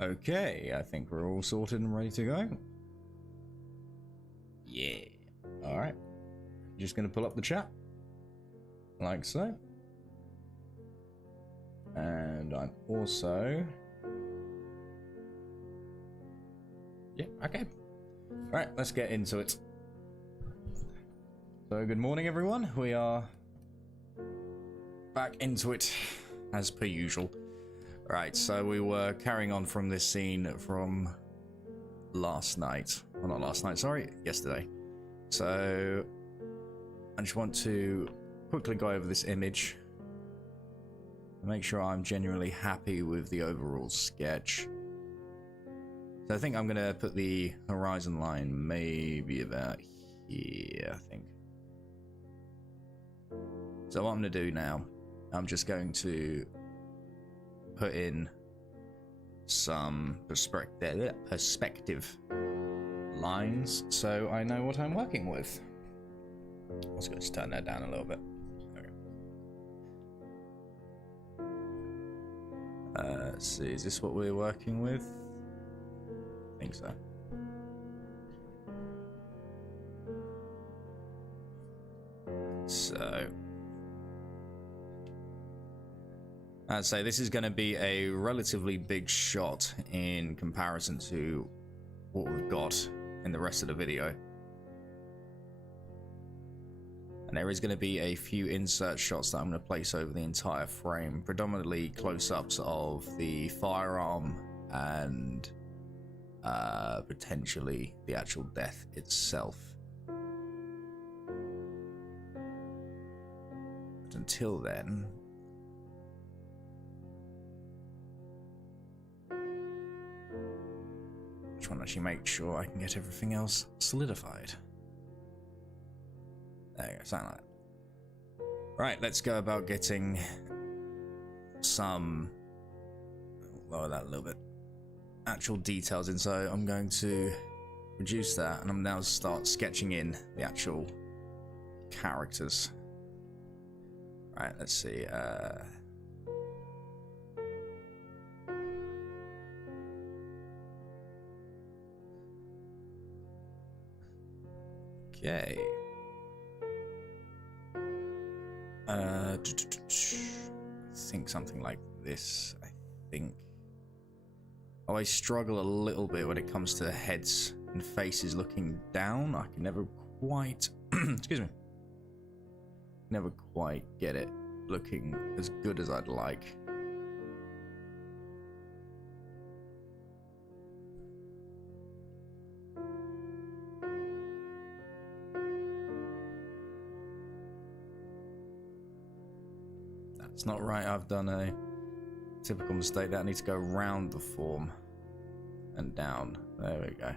Okay, I think we're all sorted and ready to go. Yeah. Alright. Just gonna pull up the chat. Like so. And I'm also... Yeah, okay. Alright, let's get into it. So, good morning everyone. We are back into it as per usual. Right, so we were carrying on from this scene from last night. Well, not last night, sorry, yesterday. So, I just want to quickly go over this image and make sure I'm genuinely happy with the overall sketch. So I think I'm going to put the horizon line maybe about here, I think. So what I'm going to do now, I'm just going to put in some perspective lines so I know what I'm working with. Let's just turn that down a little bit. Okay. Let's see, is this what we're working with? I think so. So I'd say this is going to be a relatively big shot in comparison to what we've got in the rest of the video. And there is going to be a few insert shots that I'm going to place over the entire frame, predominantly close-ups of the firearm and potentially the actual death itself. But until then, I just want to actually make sure I can get everything else solidified. There you go, something like that. Right, let's go about getting some, lower that a little bit, actual details in. So I'm going to reduce that and I'm now start sketching in the actual characters. Right, let's see. Okay. I think something like this. I think I always struggle a little bit when it comes to heads and faces looking down. I can never quite excuse me, never quite get it looking as good as I'd like. It's not right. I've done a typical mistake that I need to go around the form and down. There we go.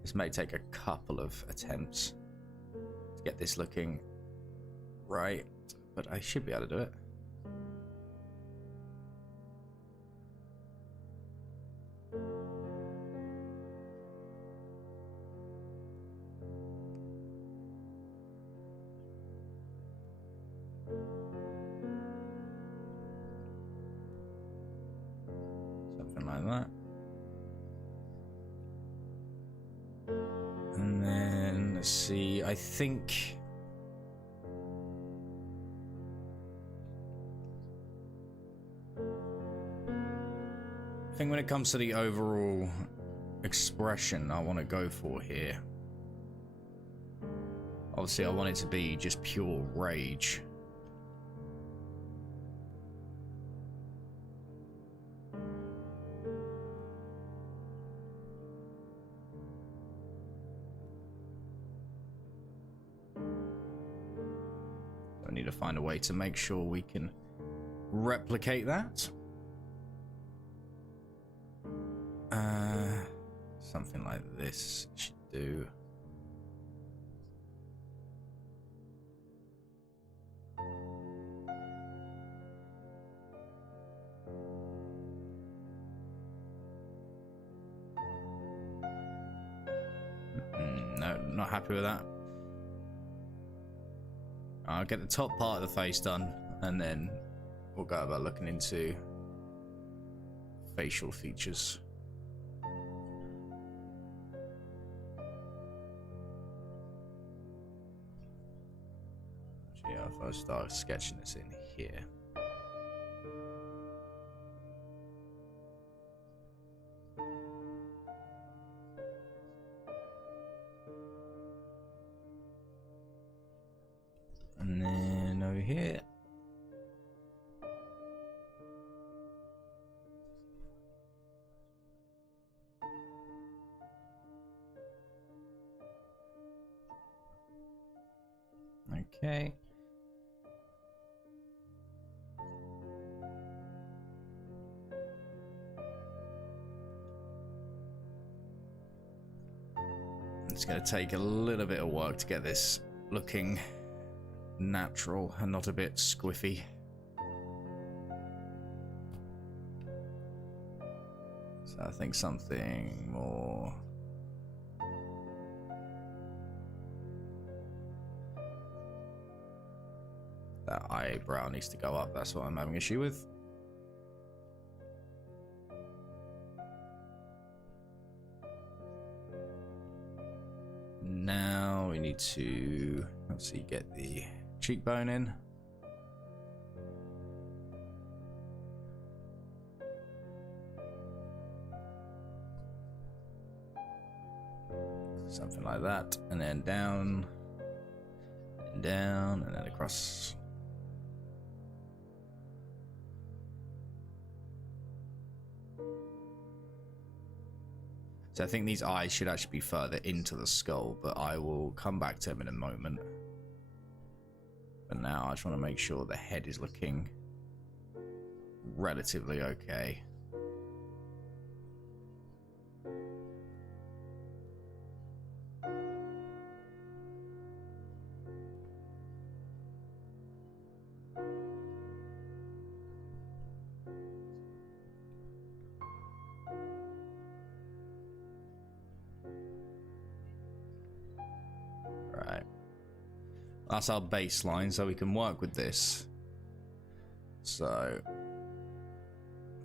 This may take a couple of attempts to get this looking right, but I should be able to do it. Like that. And then let's see, I think when it comes to the overall expression I want to go for here, obviously I want it to be just pure rage. I need to find a way to make sure we can replicate that. Something like this should do. No, not happy with that. I'll get the top part of the face done, and then we'll go about looking into facial features. Yeah, if I start sketching this in here. And then over here. Okay. It's going to take a little bit of work to get this looking natural and not a bit squiffy. So I think something more... That eyebrow needs to go up, that's what I'm having issue with. Now we need to, let's see, get the cheekbone in. Something like that, and then down, and down, and then across. So I think these eyes should actually be further into the skull, but I will come back to them in a moment. But now I just want to make sure the head is looking relatively okay. That's our baseline, so we can work with this. So,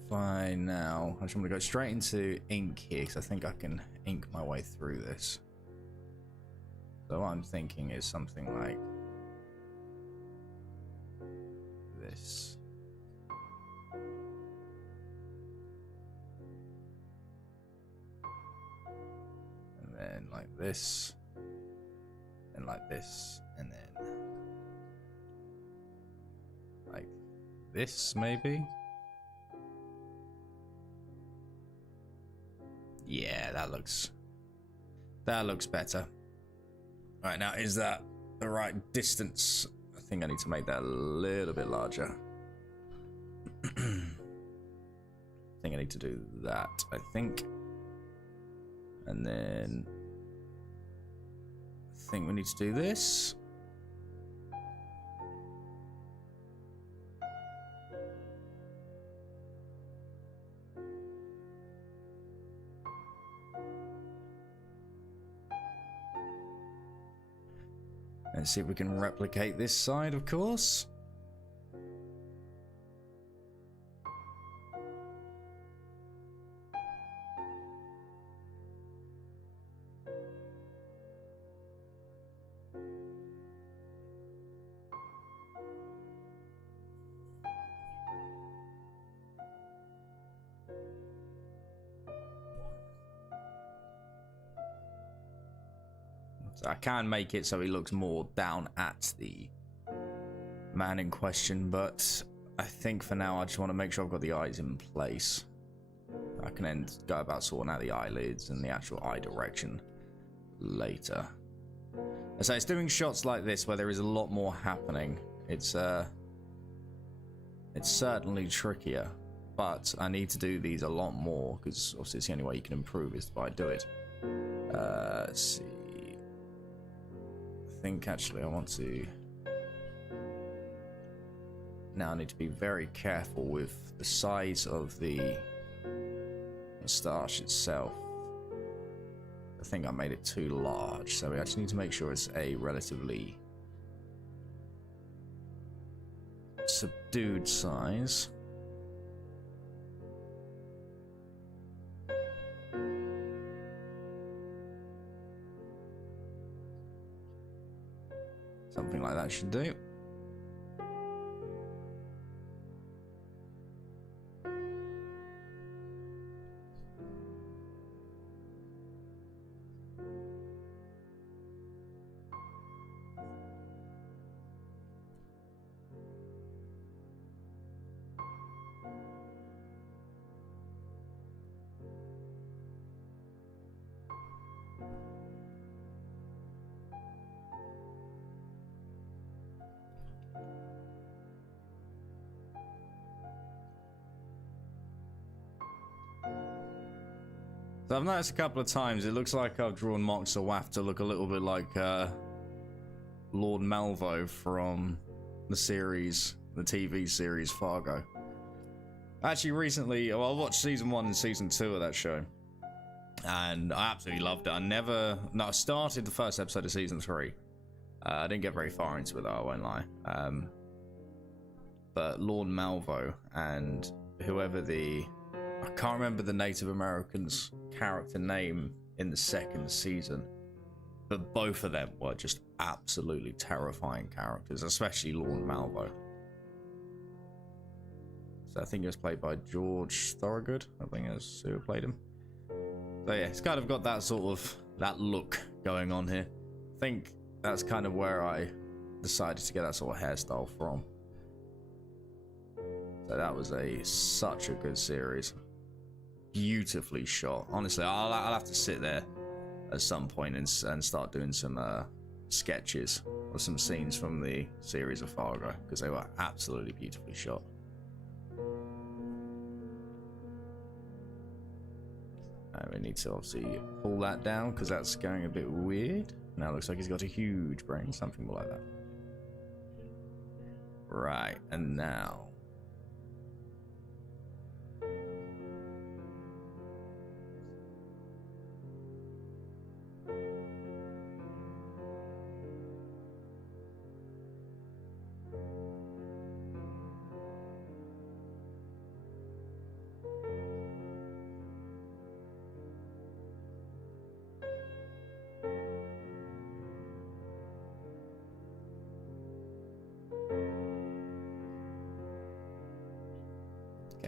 fine now. I just want to go straight into ink here, because I think I can ink my way through this. So what I'm thinking is something like this. And then like this. And like this. And then like this, maybe? Yeah, that looks better. Alright, now is that the right distance? I think I need to make that a little bit larger. I think I need to do that, I think. And then I think we need to do this. Let's see if we can replicate this side, of course. So I can make it so he looks more down at the man in question, but I think for now I just want to make sure I've got the eyes in place. I can then go about sorting out the eyelids and the actual eye direction later. So it's doing shots like this where there is a lot more happening. It's certainly trickier, but I need to do these a lot more because obviously it's the only way you can improve is by do it. Let's see. I think actually I want to now I need to be very careful with the size of the moustache itself. I think I made it too large, so we actually need to make sure it's a relatively subdued size. something like that should do. So I've noticed a couple of times it looks like I've drawn Mox or Waff to look a little bit like Lord Malvo from the series, the TV series Fargo. Actually, recently, well, I watched season 1 and season 2 of that show, and I absolutely loved it. I started the first episode of season 3. I didn't get very far into it, though, I won't lie. But Lord Malvo and whoever I can't remember the Native American's character name in the second season, but both of them were just absolutely terrifying characters, especially Lord Malvo. So I think he was played by George Thorogood. I think that's who played him. So yeah, it's kind of got that sort of that look going on here. I think that's kind of where I decided to get that sort of hairstyle from. So that was such a good series. Beautifully shot. Honestly, I'll have to sit there at some point and start doing some sketches or some scenes from the series of Fargo, because they were absolutely beautifully shot. We need to obviously pull that down because that's going a bit weird. Now it looks like he's got a huge brain, something like that. Right, and now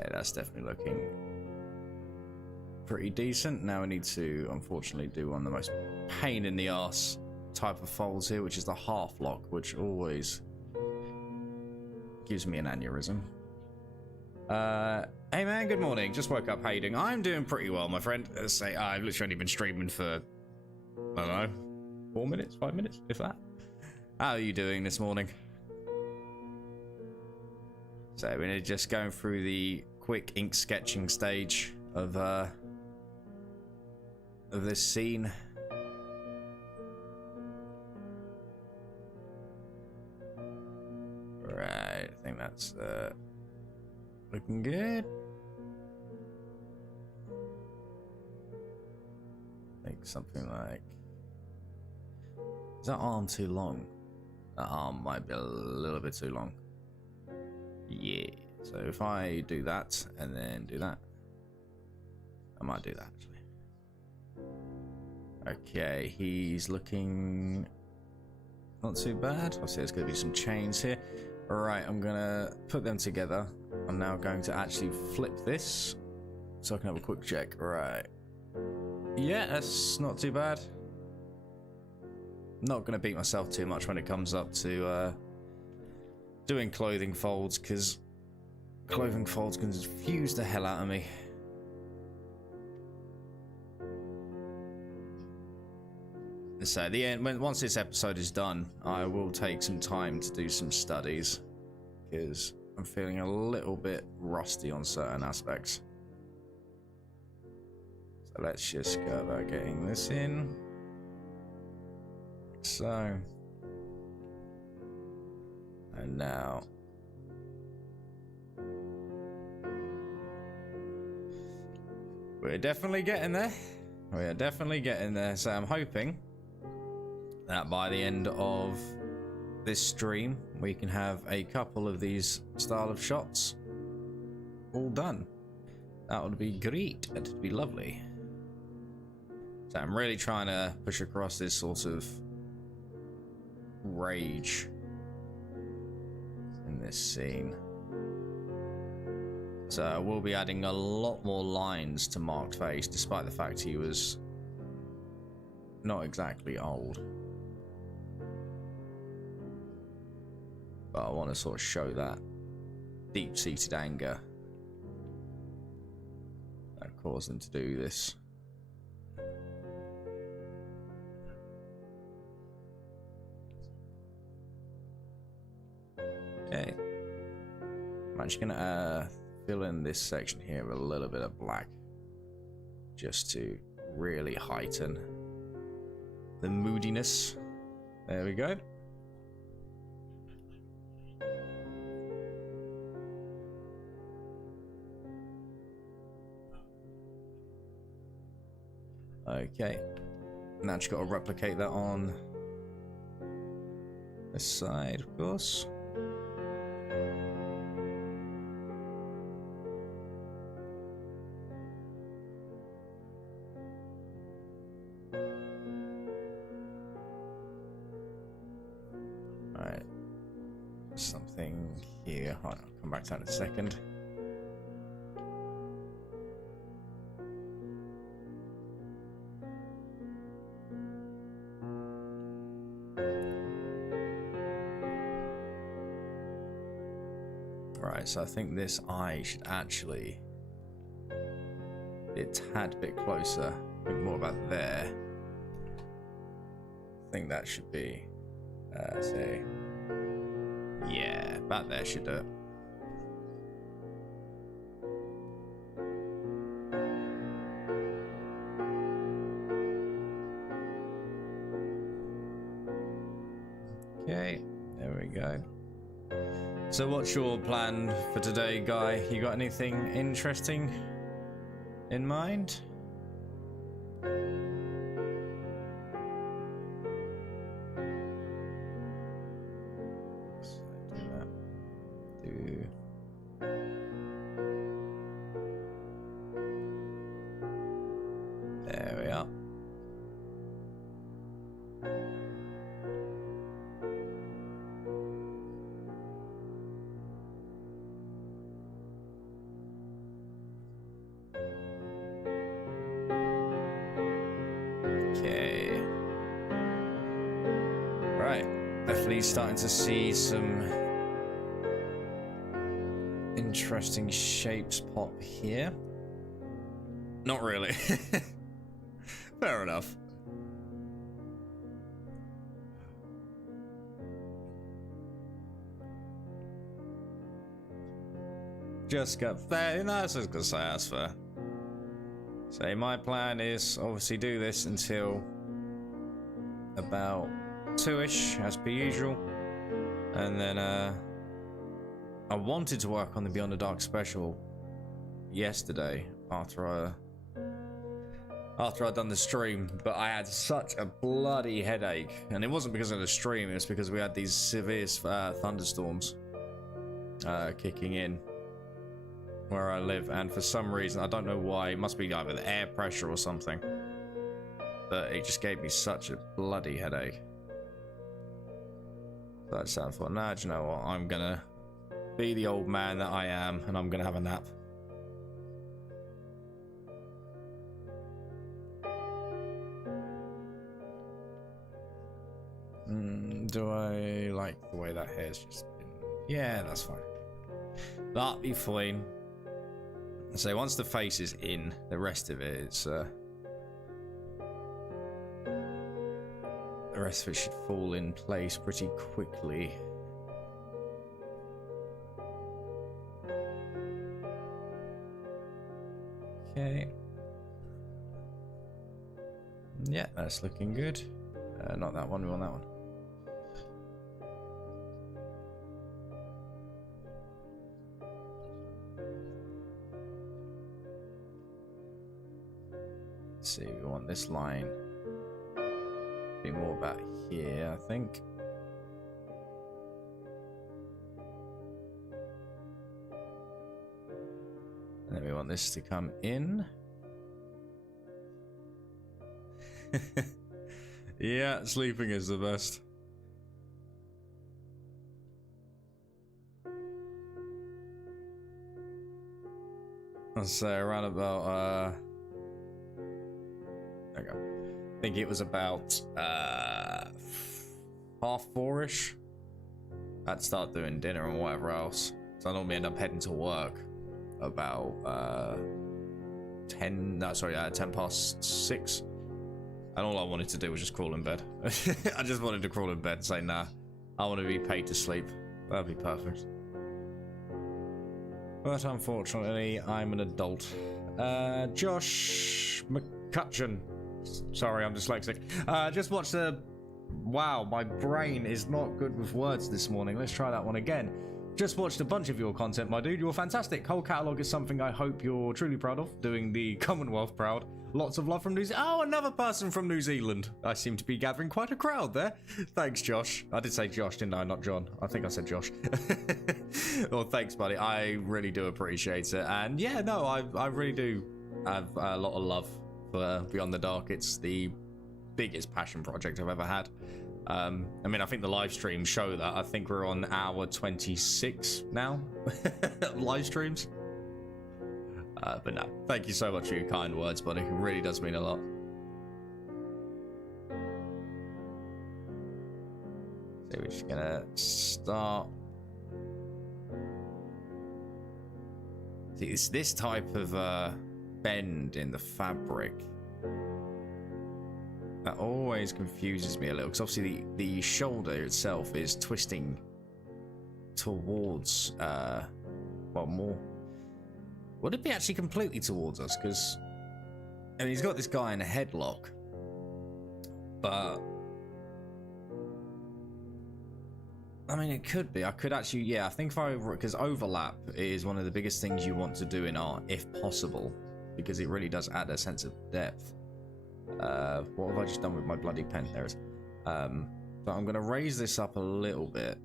that's definitely looking pretty decent. Now we need to, unfortunately, do one of the most pain in the ass type of folds here, which is the half lock, which always gives me an aneurysm. Hey man, good morning. Just woke up. How you doing? I'm doing pretty well, my friend. I've literally only been streaming for, I don't know, 4 minutes, 5 minutes, if that. How are you doing this morning? So we're just going through the quick ink sketching stage of this scene. Right, I think that's looking good. I think something like, is that arm too long? That arm might be a little bit too long. Yeah, so if I do that and then do that, I might do that actually. Okay, he's looking not too bad. Obviously there's going to be some chains here. Alright, I'm going to put them together. I'm now going to actually flip this so I can have a quick check. Right. Yeah, that's not too bad. Not going to beat myself too much when it comes up to doing clothing folds, because clothing folds can confuse the hell out of me. So at the end, once this episode is done, I will take some time to do some studies, because I'm feeling a little bit rusty on certain aspects. So let's just go about getting this in. Like so. And now we're definitely getting there. We are definitely getting there. So I'm hoping that by the end of this stream we can have a couple of these style of shots all done. That would be great. That would be lovely. So I'm really trying to push across this sort of rage this scene. So we'll be adding a lot more lines to Mark's face, despite the fact he was not exactly old. But I want to sort of show that deep-seated anger that caused him to do this. Okay. I'm actually gonna fill in this section here with a little bit of black, just to really heighten the moodiness. There we go. Okay. Now just got to replicate that on this side, of course. Alright. Something here. I'll come back to that in a second. Right, so I think this eye should actually be a tad bit closer. Think more about there. I think that should be, say, yeah, about there should do it. Okay, there we go. So what's your plan for today, Guy? You got anything interesting in mind? There we are. Okay. Right. Definitely starting to see some interesting shapes pop here. Not really. Fair enough. Just got fair. No, I was just gonna say that's fair. So my plan is obviously do this until about 2ish, as per usual, and then I wanted to work on the Beyond the Dark special yesterday after I'd done the stream, but I had such a bloody headache, and it wasn't because of the stream, it was because we had these severe thunderstorms kicking in where I live, and for some reason, I don't know why, it must be either the air pressure or something, but it just gave me such a bloody headache. So I just thought, nah, do you know what, I'm gonna be the old man that I am, and I'm gonna have a nap. Do I like the way that hair's just been? Yeah, that's fine. That'll be fine. So once the face is in, the rest of it, it's the rest of it should fall in place pretty quickly. Okay. Yeah, that's looking good. Not that one, we want that one. Let's see, we want this line to be more about here, I think. And then we want this to come in. Yeah, sleeping is the best. So around about there we go. I think it was about 4:30. I'd start doing dinner and whatever else. So I normally end up heading to work about 10 past 6. And all I wanted to do was just crawl in bed. I just wanted to crawl in bed and say, nah, I want to be paid to sleep. That'd be perfect. But unfortunately, I'm an adult. Josh McCutcheon. Sorry, I'm dyslexic. Just watched the... Wow, my brain is not good with words this morning. Let's try that one again. Just watched a bunch of your content, my dude. You're fantastic. Whole catalogue is something I hope you're truly proud of. Doing the Commonwealth proud. Lots of love from New Zealand. Oh, another person from New Zealand. I seem to be gathering quite a crowd there. Thanks, Josh. I did say Josh, didn't I? Not John. I think I said Josh. Well, thanks, buddy. I really do appreciate it. And yeah, no, I really do have a lot of love for Beyond the Dark. It's the biggest passion project I've ever had. I mean, I think the live streams show that. I think we're on hour 26 now. Live streams. But no, thank you so much for your kind words, buddy. It really does mean a lot. So we're just gonna start. See, it's this type of bend in the fabric that always confuses me a little, because obviously the shoulder itself is twisting towards well, more. Would it be actually completely towards us? Because I mean, he's got this guy in a headlock, but I mean, it could be. I could actually, yeah. I think if I, because overlap is one of the biggest things you want to do in art, if possible, because it really does add a sense of depth. What have I just done with my bloody pen? There it is. So I'm going to raise this up a little bit,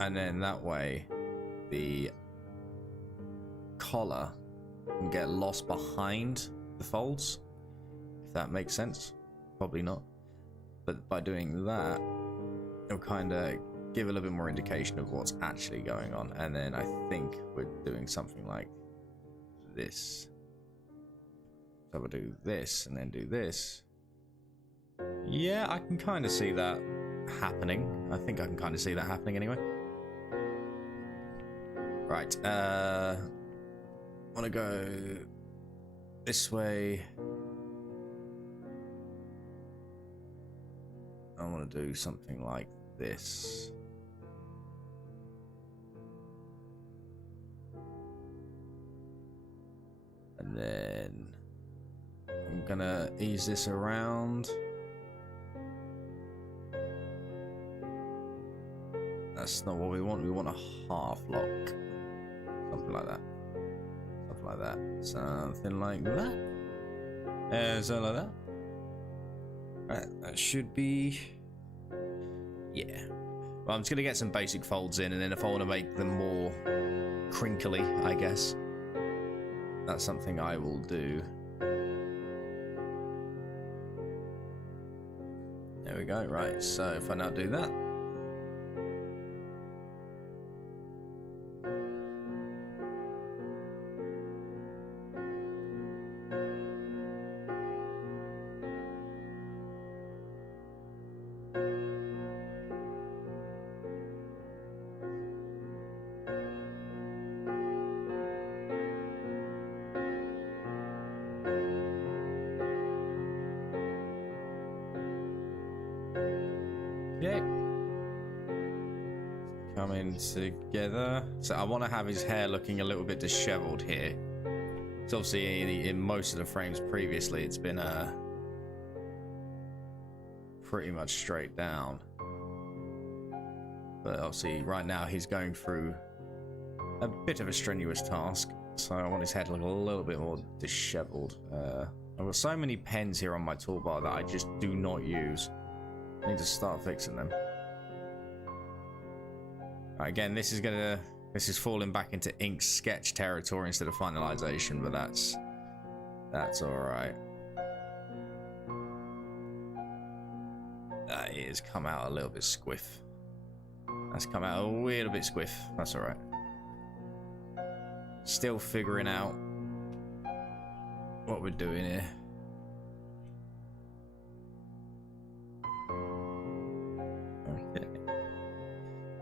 and then that way the collar can get lost behind the folds, if that makes sense. Probably not, but by doing that, it'll kind of give a little bit more indication of what's actually going on. And then I think we're doing something like this. So we'll do this and then do this. Yeah, I can kind of see that happening. I think I can kind of see that happening anyway. Right, I want to go this way. I want to do something like this. And then I'm gonna ease this around. That's not what we want. We want a half lock. Something like that. Something like that. Something like that. And something like that. Right, that should be... Yeah. Well, I'm just gonna get some basic folds in, and then if I want to make them more crinkly, I guess, that's something I will do. There we go. Right, so if I now do that, together. So I want to have his hair looking a little bit disheveled here. So obviously in most of the frames previously it's been pretty much straight down, but obviously right now he's going through a bit of a strenuous task, so I want his head to look a little bit more disheveled. I've got so many pens here on my toolbar that I just do not use. I need to start fixing them. Again, this is falling back into ink sketch territory instead of finalization, but that's all right. It has come out a little bit squiff. That's come out a little bit squiff. That's all right. Still figuring out what we're doing here. Okay.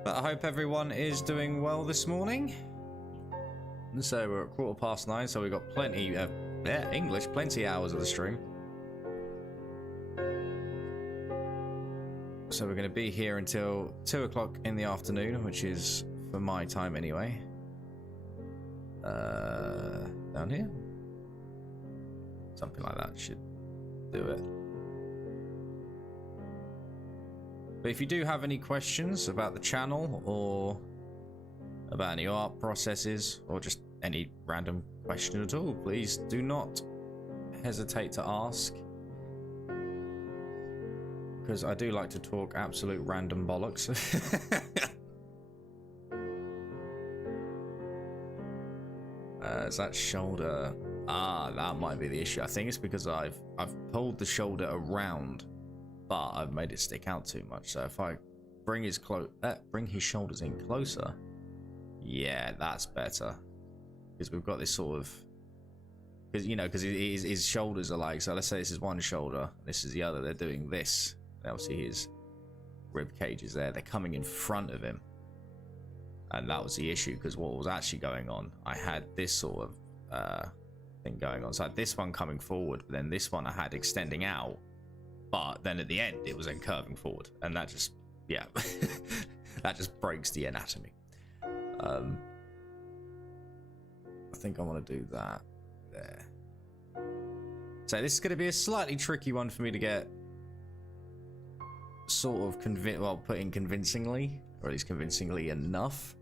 But I hope everyone is doing well this morning. And so we're at 9:15, so we've got plenty of English, plenty hours of the stream. So we're going to be here until 2 o'clock in the afternoon, which is for my time anyway. Down here? Something like that should do it. But if you do have any questions about the channel or about any art processes or just any random question at all, please do not hesitate to ask. Because I do like to talk absolute random bollocks. Is that shoulder? Ah, that might be the issue. I think it's because I've pulled the shoulder around, but I've made it stick out too much. So if I bring his shoulders in closer, yeah, that's better. Because we've got this sort of, because his shoulders are like, so let's say this is one shoulder, this is the other. They're doing this. Obviously his rib cage is there. They're coming in front of him. And that was the issue, because what was actually going on, I had this sort of thing going on. So I had this one coming forward, but then this one I had extending out. But then at the end, it was then curving forward. And that just, yeah, that just breaks the anatomy. I think I want to do that there. So this is going to be a slightly tricky one for me to get sort of put in convincingly, or at least convincingly enough.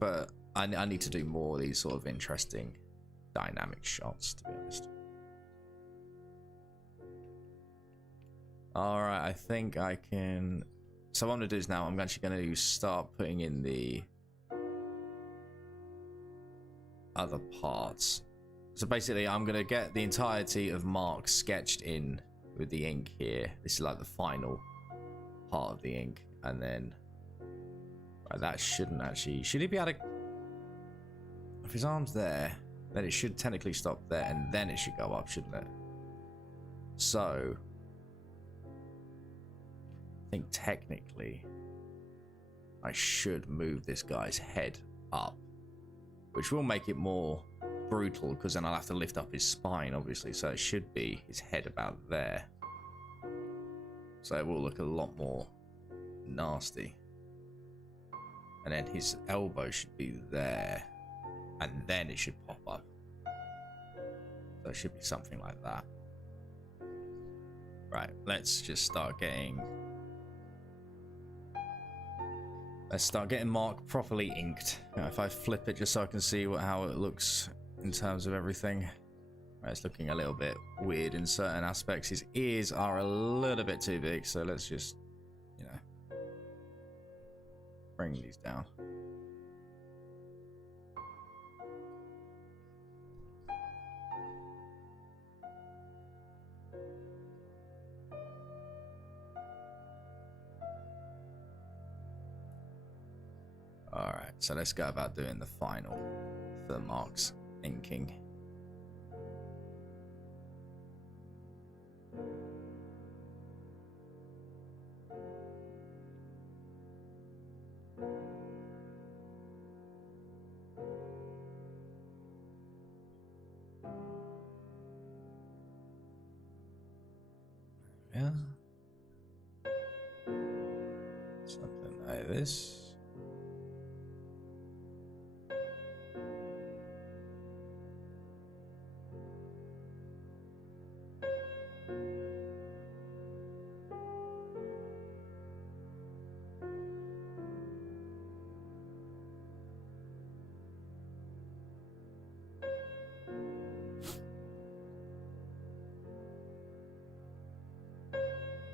But I need to do more of these sort of interesting dynamic shots, to be honest. All right, I think I can. So what I'm gonna do is now I'm actually going to start putting in the other parts. So basically, I'm going to get the entirety of Mark sketched in with the ink here. This is like the final part of the ink, and then that shouldn't actually. Should he be able to? If his arm's there, then it should technically stop there, and then it should go up, shouldn't it? So I think technically I should move this guy's head up, which will make it more brutal, because then I'll have to lift up his spine, obviously. So it should be his head about there. So it will look a lot more nasty. And then his elbow should be there, and then it should pop up. So it should be something like that. Right, let's just start getting... Let's start getting Mark properly inked. If I flip it just so I can see how it looks in terms of everything. Right, it's looking a little bit weird in certain aspects. His ears are a little bit too big, so let's just, bring these down. Alright, so let's go about doing the final for Mark's inking. Yeah. Something like this.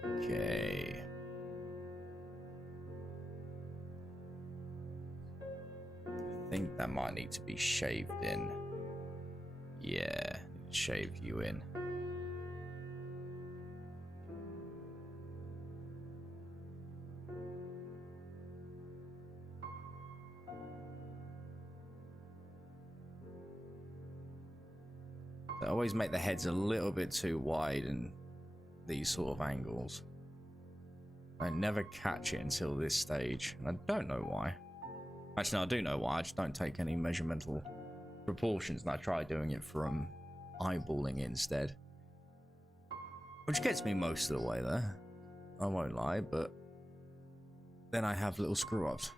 Okay. I think that might need to be shaved in. Yeah, shave you in. I always make the heads a little bit too wide in these sort of angles. I never catch it until this stage. I don't know why. Actually, no, I do know why. I just don't take any measuramental proportions, and I try doing it from eyeballing it instead. Which gets me most of the way there. I won't lie, but then I have little screw-ups.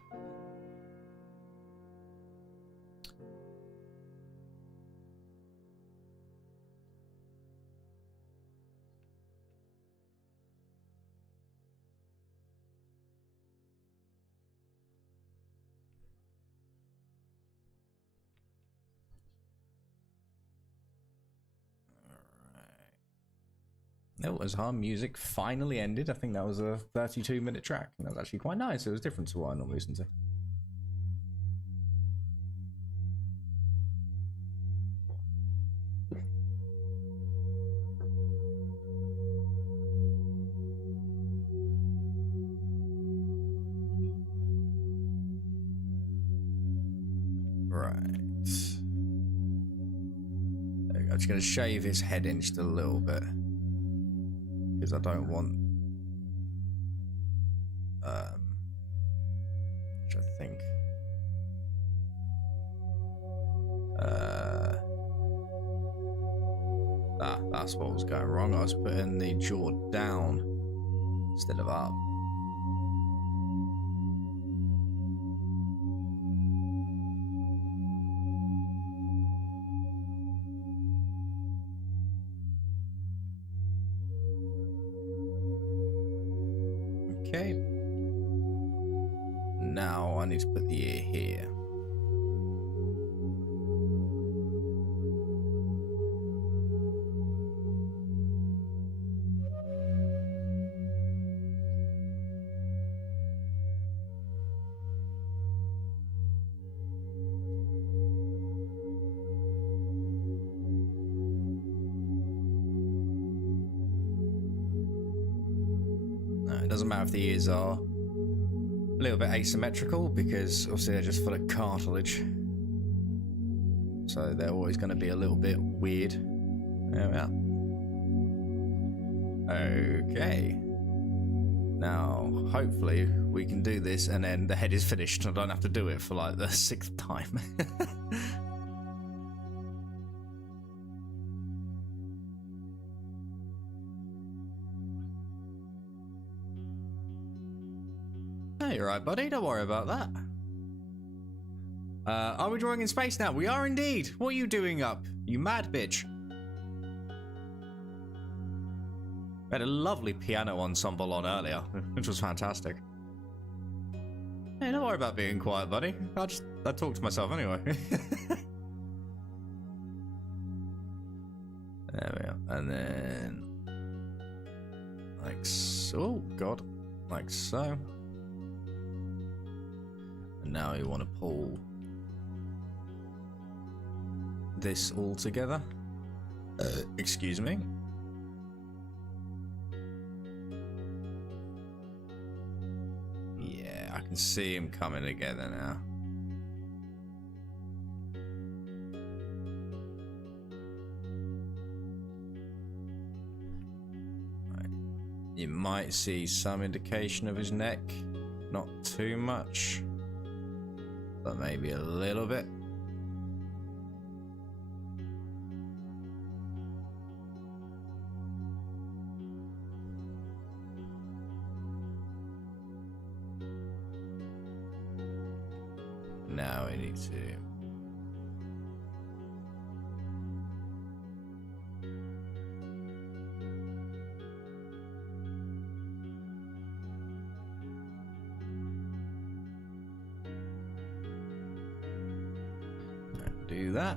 Oh, as our music finally ended, I think that was a 32-minute track. That was actually quite nice. It was different to what I normally listen to. Right. I'm just going to shave his head in just a little bit. Because I don't want, which I think, that's what was going wrong. I was putting the jaw down instead of up. Okay. Now I need to put the ear here. It doesn't matter if the ears are a little bit asymmetrical, because obviously they're just full of cartilage, so they're always going to be a little bit weird. There we are. Okay, now hopefully we can do this and then the head is finished and I don't have to do it for like the 6th time. Hey, you're right, buddy. Don't worry about that. Are we drawing in space now? We are indeed. What are you doing up, you mad bitch? We had a lovely piano ensemble on earlier, which was fantastic. Hey, don't worry about being quiet, buddy. I talk to myself anyway. There we are. And then like so. Oh god, like so. And now you want to pull this all together. Excuse me. Yeah, I can see him coming together now. Right. You might see some indication of his neck, not too much, but maybe a little bit. Now we need to do that.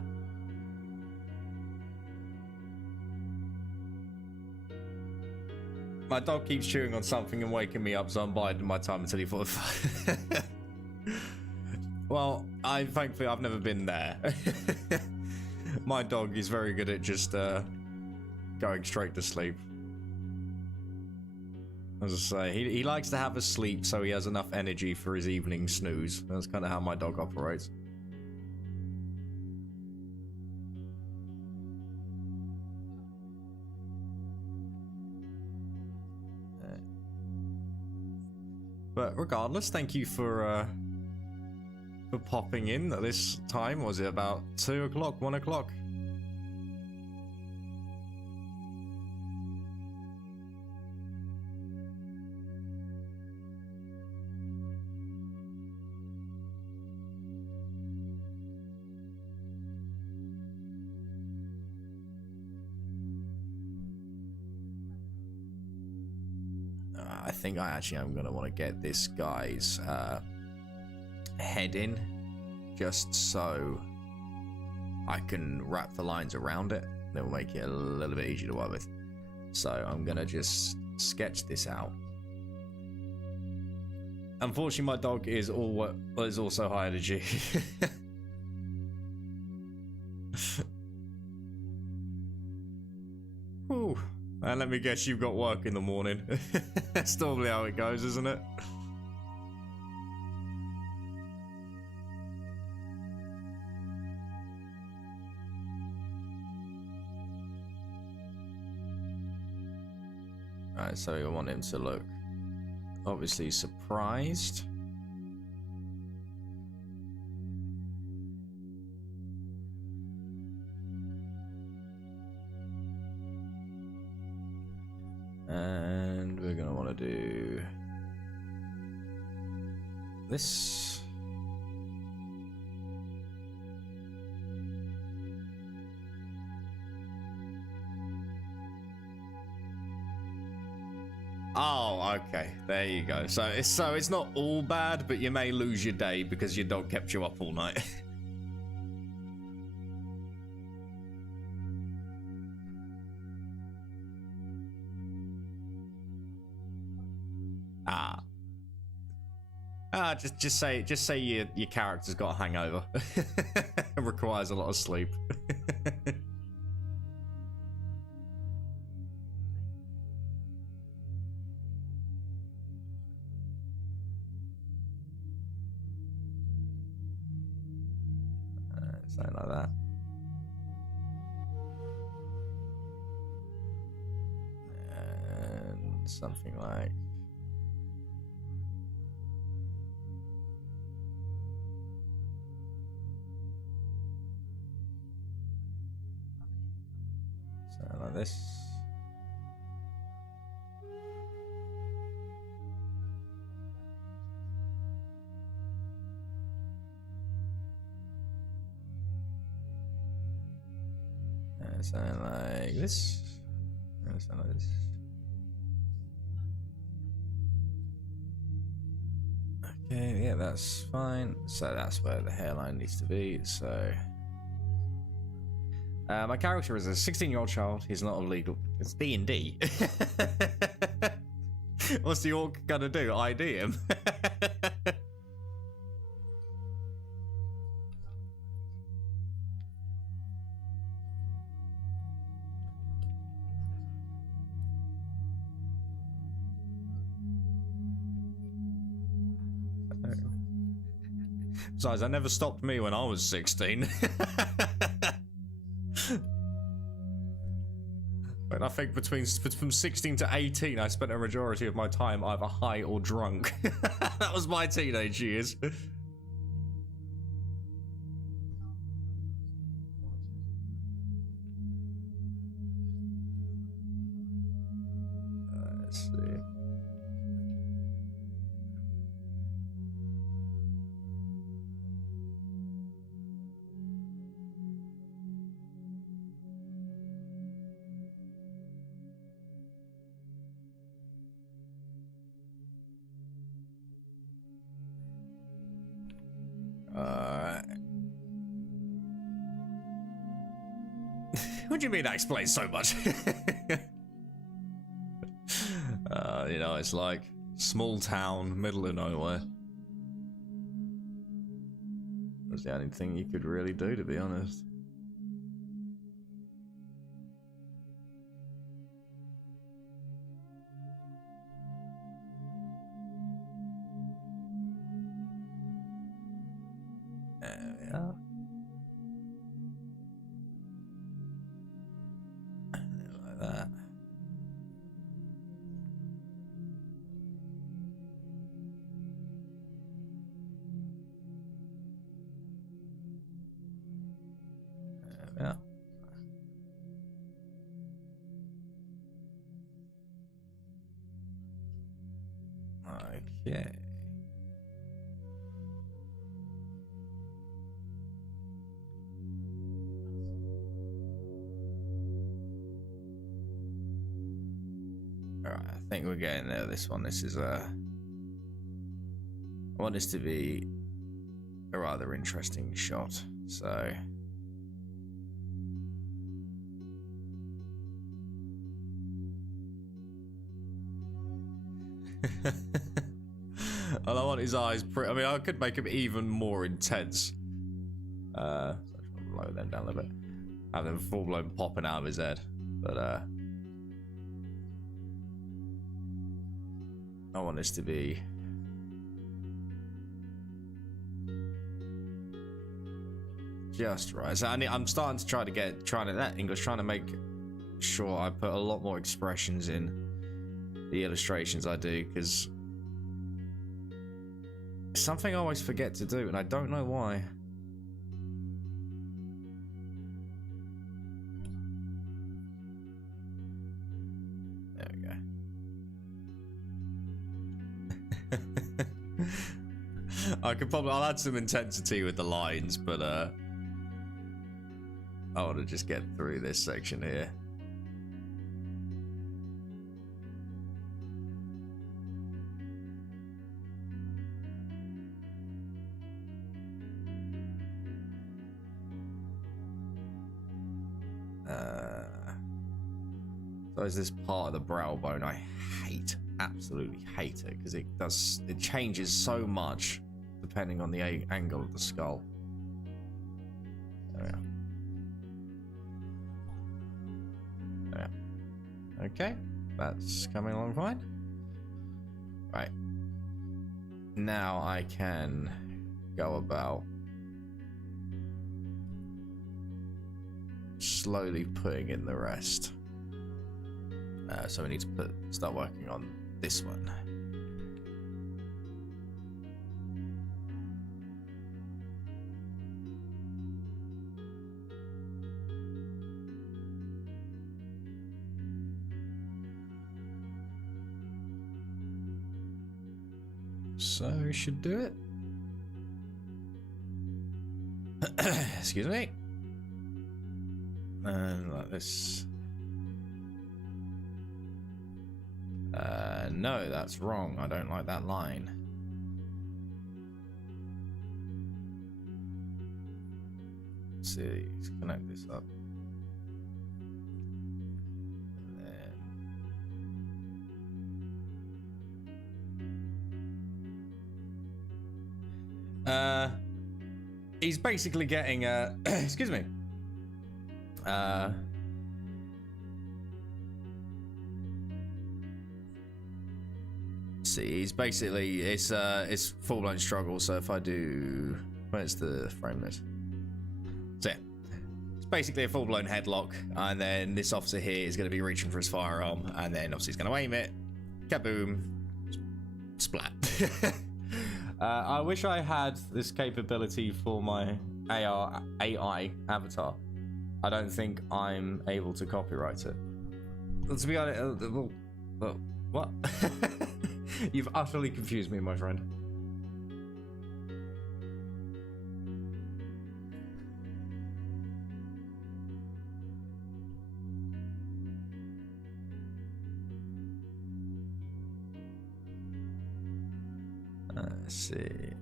My dog keeps chewing on something and waking me up, so I'm biding my time until he falls. Well, thankfully I've never been there. My dog is very good at just going straight to sleep. As I say, he likes to have a sleep so he has enough energy for his evening snooze. That's kind of how my dog operates. But regardless, thank you for popping in at this time. Was it about 2 o'clock, 1 o'clock? I think I actually am going to want to get this guy's head in, just so I can wrap the lines around it. That will make it a little bit easier to work with. So I'm going to just sketch this out. Unfortunately, my dog is also high energy. Whew. And let me guess, you've got work in the morning. That's normally how it goes, isn't it? Alright, so we want him to look obviously surprised. And we're gonna want to do this. Oh, okay. There you go. So it's not all bad, but you may lose your day because your dog kept you up all night. Just say your character's got a hangover. It requires a lot of sleep. Something like that. And something like this. Something like this. Something like this. Okay, yeah, that's fine. So that's where the hairline needs to be. So my character is a 16-year-old child. He's not illegal. It's D&D. What's the orc gonna do? ID him? Besides, that never stopped me when I was 16. But I think from 16 to 18, I spent a majority of my time either high or drunk. That was my teenage years. Let's see. What do you mean that explains so much? You know, it's like small town, middle of nowhere. That's the only thing you could really do, to be honest. There we are. Like that. Yeah. Okay. Alright, I think we're getting there. This one. This is I want this to be a rather interesting shot. So all I want his eyes. I mean, I could make him even more intense. So I should lower them down a little bit. Have them full blown popping out of his head. But I want this to be just right. So I'm starting to trying to make sure I put a lot more expressions in the illustrations I do, because it's something I always forget to do, and I don't know why. There we go. I'll add some intensity with the lines, but I want to just get through this section here. So is this part of the brow bone I hate, absolutely hate it, because it changes so much depending on the angle of the skull. There we are. There we are. Okay, that's coming along fine. Right. Now I can go about slowly putting in the rest. So we need to start working on this one. So we should do it. Excuse me. And like this. No, that's wrong. I don't like that line. Let's see, let's connect this up. And then he's basically getting excuse me. See, he's basically it's full-blown struggle. So if I do, where's the frame this? So yeah, it's basically a full-blown headlock, and then this officer here is going to be reaching for his firearm, and then obviously he's going to aim it, kaboom, splat. I wish I had this capability for my AI avatar. I don't think I'm able to copyright it. To be honest, what? You've utterly confused me, my friend. Let's see.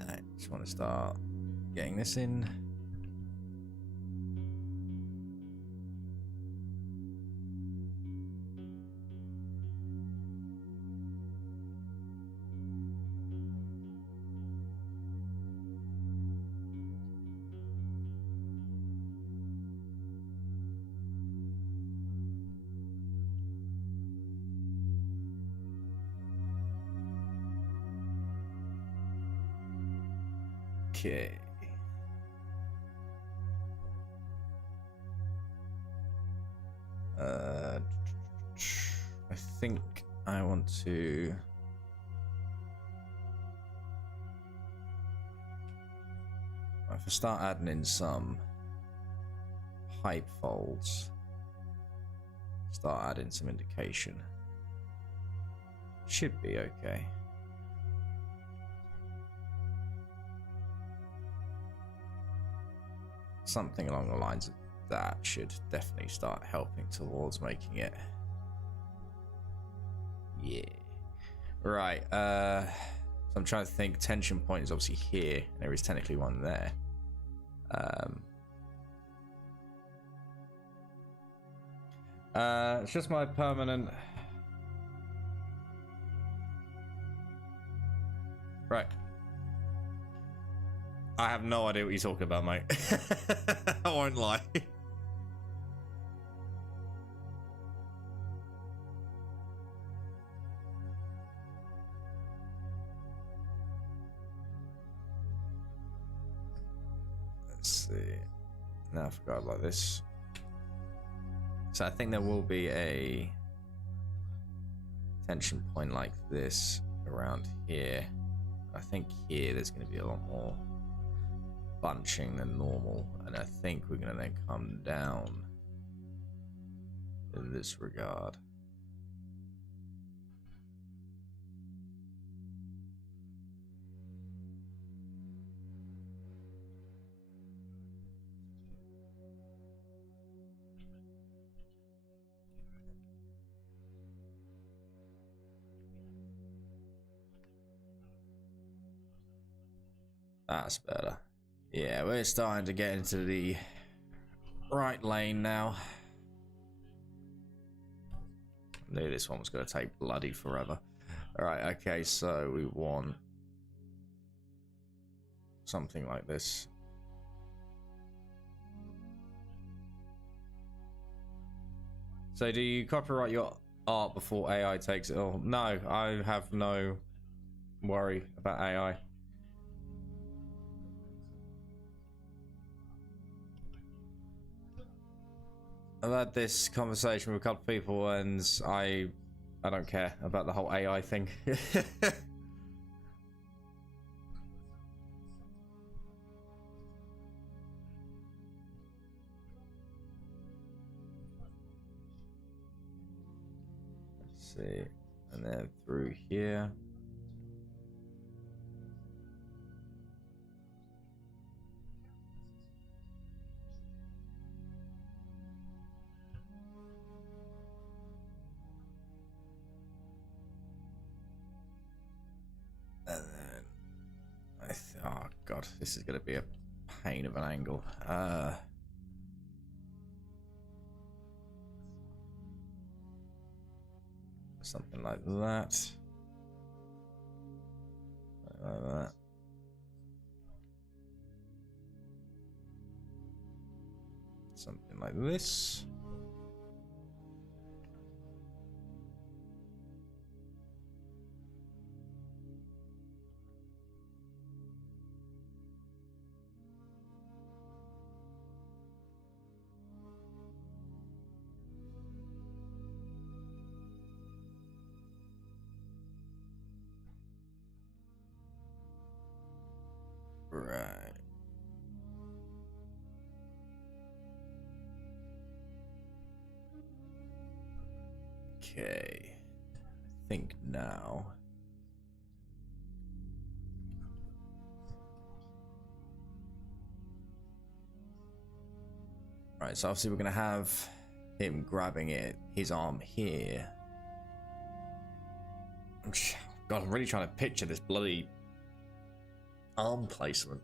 I just want to start getting this in. Okay. I think I want to If I start adding in some pipe folds, start adding some indication, should be okay. Something along the lines of that should definitely start helping towards making it. Yeah. Right. So I'm trying to think. Tension point is obviously here, and there is technically one there. It's just my permanent. Right. I have no idea what you're talking about, mate. I won't lie. Let's see. Now I forgot about this. So I think there will be a tension point like this around here. I think here there's going to be a lot more bunching than normal, and I think we're going to then come down in this regard. That's better. Yeah, we're starting to get into the right lane now. I knew this one was going to take bloody forever. Alright, okay, so we want something like this. So do you copyright your art before AI takes it all? No, I have no worry about AI. I've had this conversation with a couple of people, and I don't care about the whole AI thing. Let's see, and then through here. And then oh god, this is gonna be a pain of an angle. Something like that. Like that. Something like this. Right. Okay. I think now. Right, so obviously we're gonna have him grabbing it, his arm here. God, I'm really trying to picture this bloody arm placement.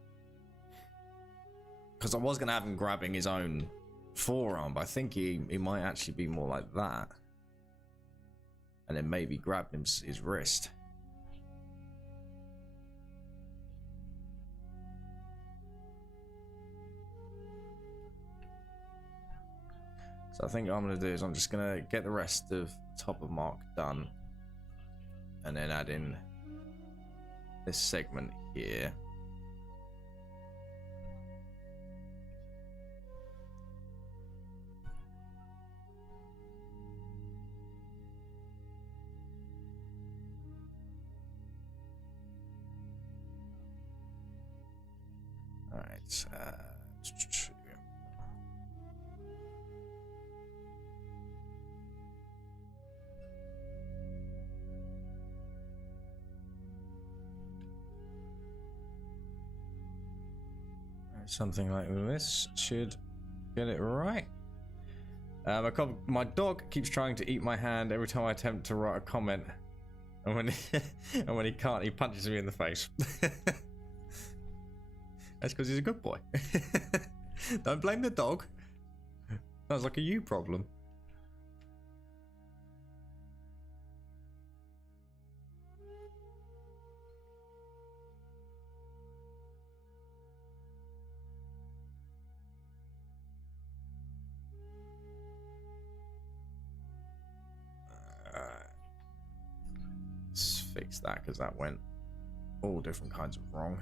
Because I was gonna have him grabbing his own forearm, but I think he might actually be more like that. And then maybe grab his wrist. So I think what I'm going to do is I'm just going to get the rest of the top of Mark done. And then add in this segment here. Alright, something like this should get it right. My dog keeps trying to eat my hand every time I attempt to write a comment, and when he can't, he punches me in the face. That's because he's a good boy. Don't blame the dog. Sounds like a you problem. Let's fix that because that went all different kinds of wrong.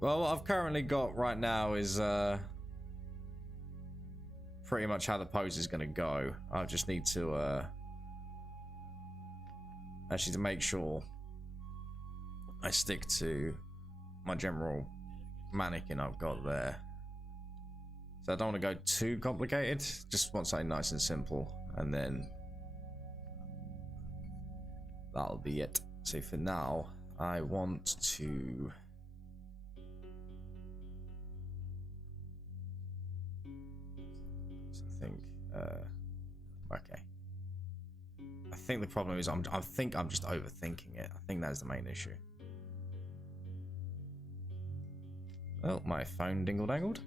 Well, what I've currently got right now is pretty much how the pose is going to go. I just need to actually to make sure I stick to my general mannequin I've got there. So I don't want to go too complicated. Just want something nice and simple, and then that'll be it. So for now, I want to. Okay. I think the problem is I think I'm just overthinking it. I think that's the main issue. Oh, my phone dingle-dangled.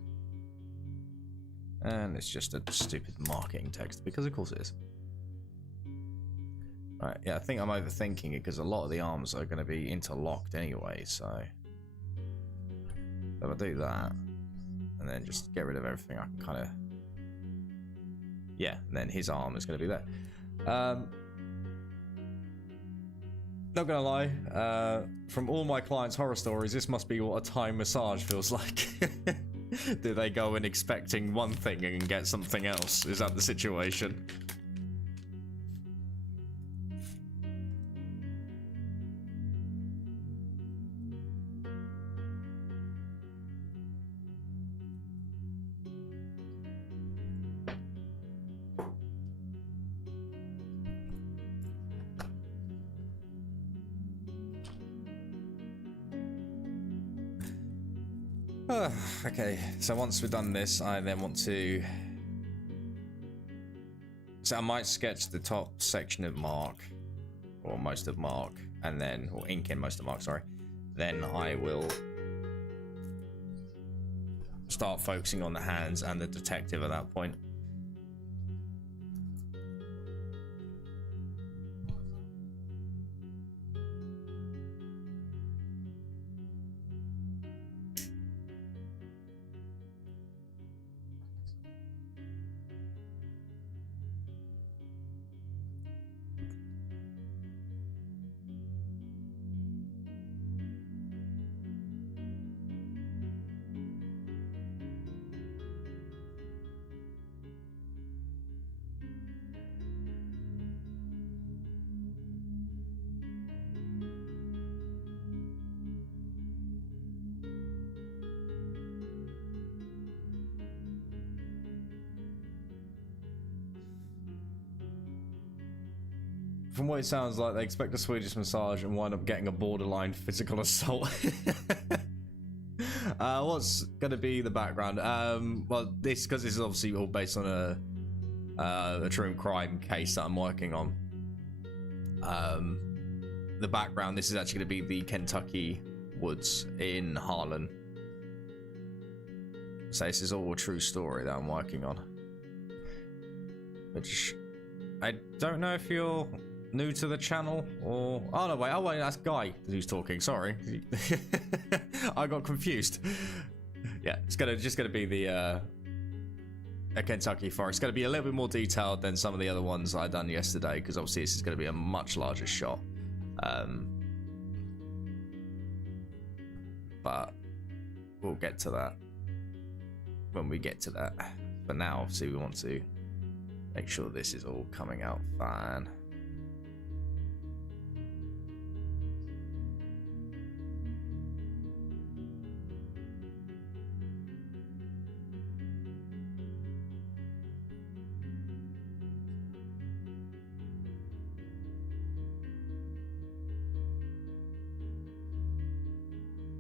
And it's just a stupid marketing text, because of course it is. Right, yeah, I think I'm overthinking it, because a lot of the arms are going to be interlocked anyway, so... If I do that, and then just get rid of everything, I can kind of... Yeah, and then his arm is going to be there. Not gonna lie, from all my clients' horror stories, this must be what a Thai massage feels like. Do they go in expecting one thing and get something else? Is that the situation? Okay, so once we've done this, I then want to... So I might sketch the top section of Mark, or most of Mark, and then, or ink in most of Mark, sorry. Then I will start focusing on the hands and the detective at that point. From what it sounds like, they expect a Swedish massage and wind up getting a borderline physical assault. What's going to be the background? Well, because this is obviously all based on a true crime case that I'm working on. The background, this is actually going to be the Kentucky woods in Harlan. So this is all a true story that I'm working on. Which, I don't know if you're new to the channel or... Oh no, wait, that's Guy who's talking, sorry. I got confused. Yeah, it's just gonna be the a Kentucky forest. It's gonna be a little bit more detailed than some of the other ones I done yesterday, because obviously this is gonna be a much larger shot. But we'll get to that. when we get to that. But now, obviously, we want to make sure this is all coming out fine.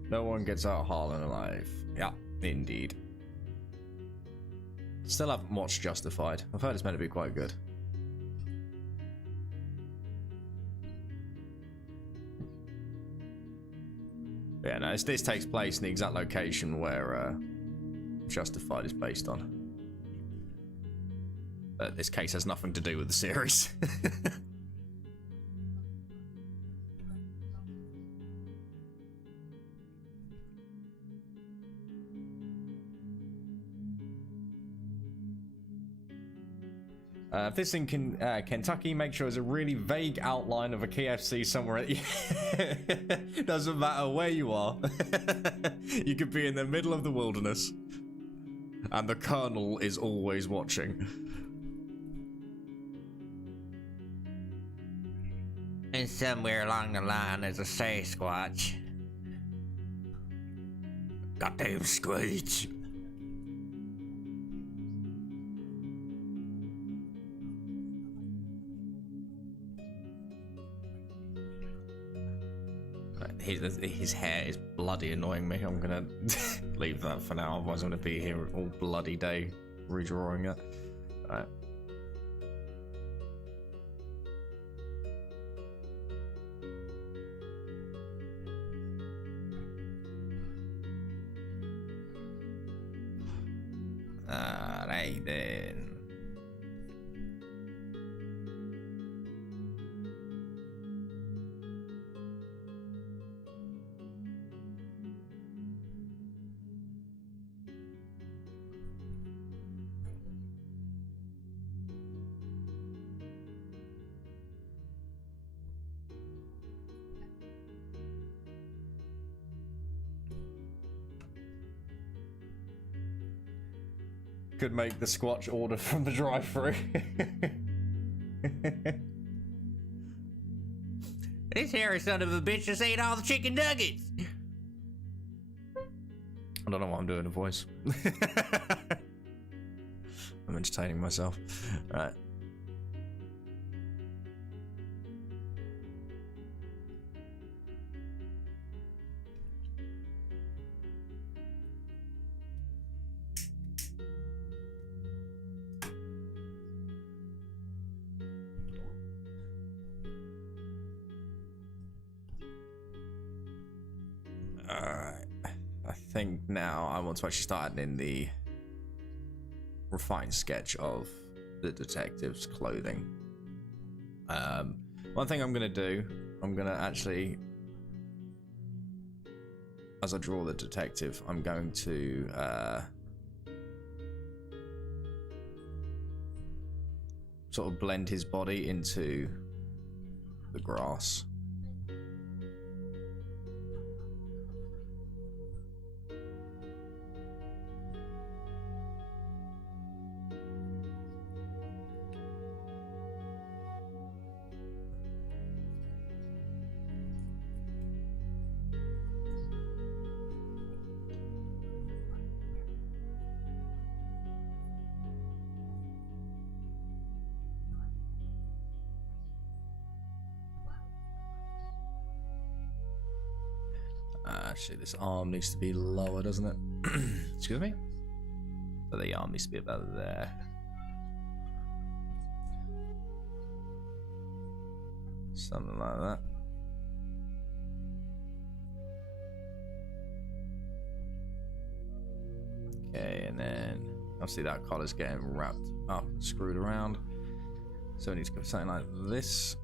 No one gets out of Harlan alive. Yeah, indeed. Still haven't watched Justified. I've heard it's meant to be quite good. Yeah, no, this takes place in the exact location where Justified is based on. But this case has nothing to do with the series. If this in Kentucky, make sure there's a really vague outline of a KFC somewhere. Doesn't matter where you are. You could be in the middle of the wilderness, and the Colonel is always watching. And somewhere along the line, there's a Sasquatch. Goddamn Screech. His hair is bloody annoying me. I'm gonna leave that for now, otherwise I'm gonna be here all bloody day redrawing it. Alright. Alright then. Could make the Squatch order from the drive-thru. This hairy son of a bitch just ate all the chicken nuggets. I don't know why I'm doing a voice. I'm entertaining myself. Right. I think now I want to actually start adding the refined sketch of the detective's clothing. One thing I'm going to do, I'm going to actually, as I draw the detective, I'm going to sort of blend his body into the grass. Actually, this arm needs to be lower, doesn't it? Excuse me? So the arm needs to be about there. Something like that. Okay, and then obviously that collar's getting wrapped up and screwed around. So we need to go something like this.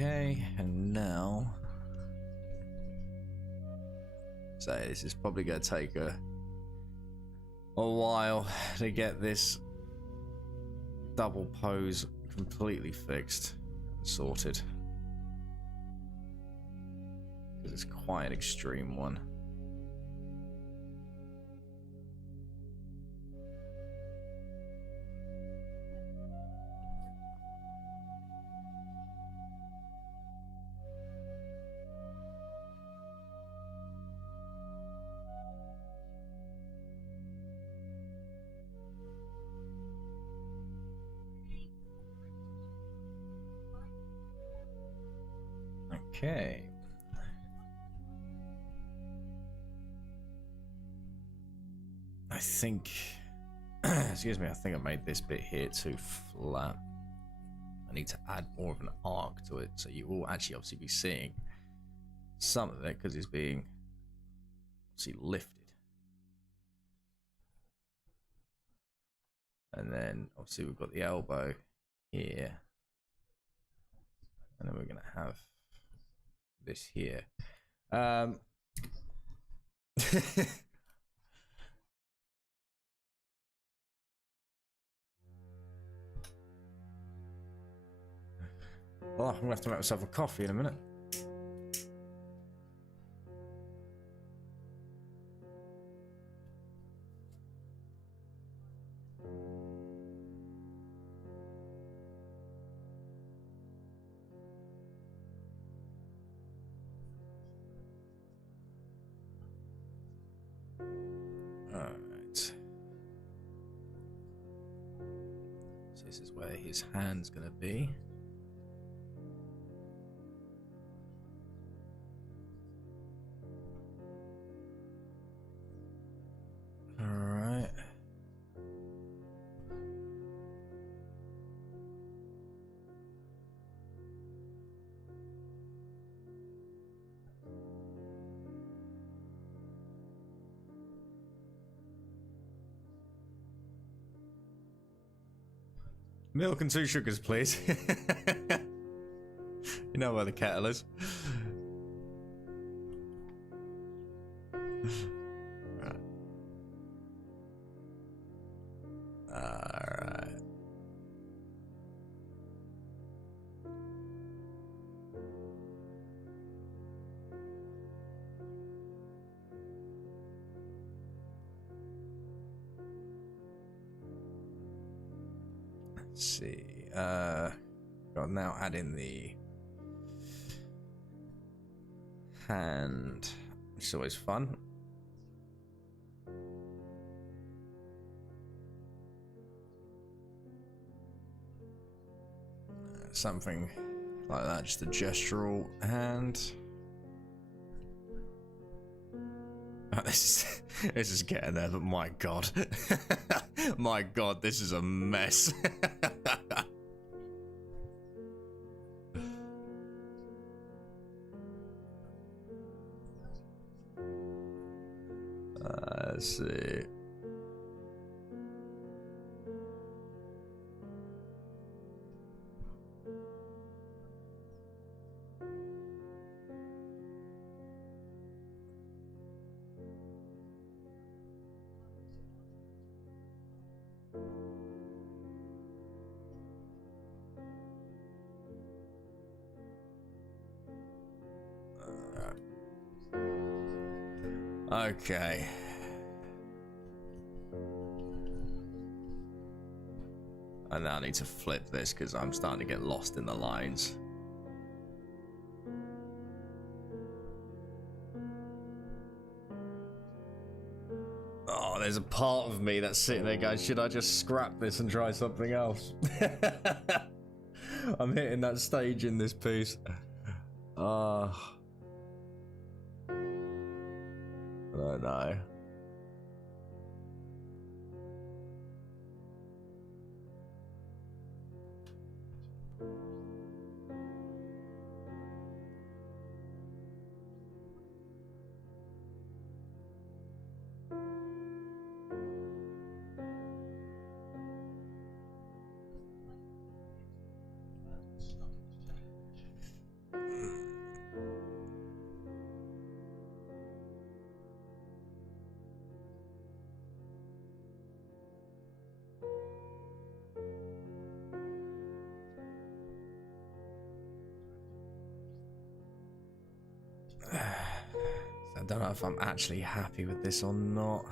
Okay, and now, so this is probably going to take a while to get this double pose completely fixed and sorted. because it's quite an extreme one. Okay. I think, excuse me, I think I made this bit here too flat. I need to add more of an arc to it, so you will actually obviously be seeing some of it because it's being obviously lifted. And then obviously we've got the elbow here. And then we're going to have this here. Well, I'm gonna have to make myself a coffee in a minute. Alright. So this is where his hand's gonna be. Alright. Milk and 2 sugars, please. You know where the kettle is. Alright. Let's see. Got now add in the hand, which is always fun. Something like that, just a gestural hand. Oh, this is getting there, but my god. My god, this is a mess. Let's see. Okay. And now I need to flip this because I'm starting to get lost in the lines. Oh, there's a part of me that's sitting there going, should I just scrap this and try something else? I'm hitting that stage in this piece. I don't know. I don't know if I'm actually happy with this or not.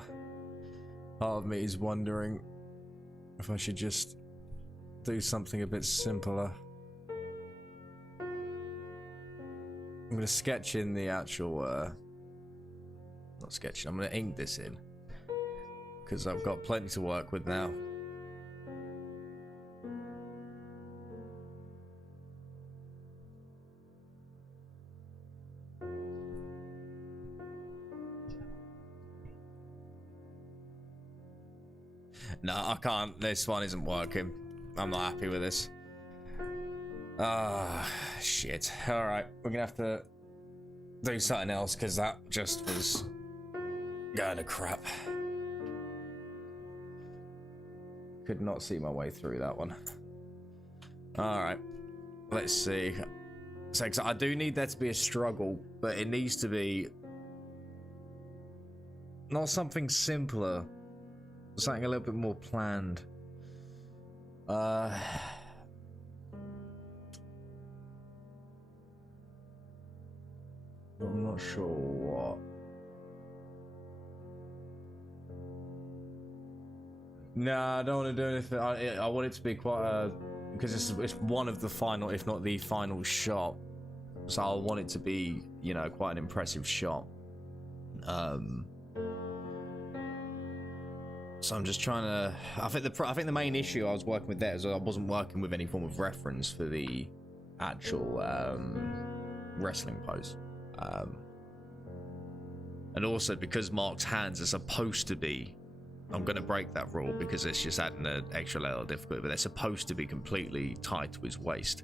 Part of me is wondering if I should just do something a bit simpler. I'm gonna sketch in the actual, not sketching, I'm gonna ink this in. Because I've got plenty to work with now. No, I can't. This one isn't working. I'm not happy with this. Ah, shit. Alright, we're gonna have to do something else because that just was going to crap. Could not see my way through that one. Alright, let's see. So I do need there to be a struggle, but it needs to be not something simpler. Something a little bit more planned. I'm not sure what. Nah, I don't want to do anything. I want it to be quite a, because it's one of the final, if not the final shot. So I want it to be, you know, quite an impressive shot. So I'm just trying to. I think the main issue I was working with there is I wasn't working with any form of reference for the actual wrestling pose, and also because Mark's hands are supposed to be. I'm going to break that rule because it's just adding an extra level of difficulty. But they're supposed to be completely tied to his waist.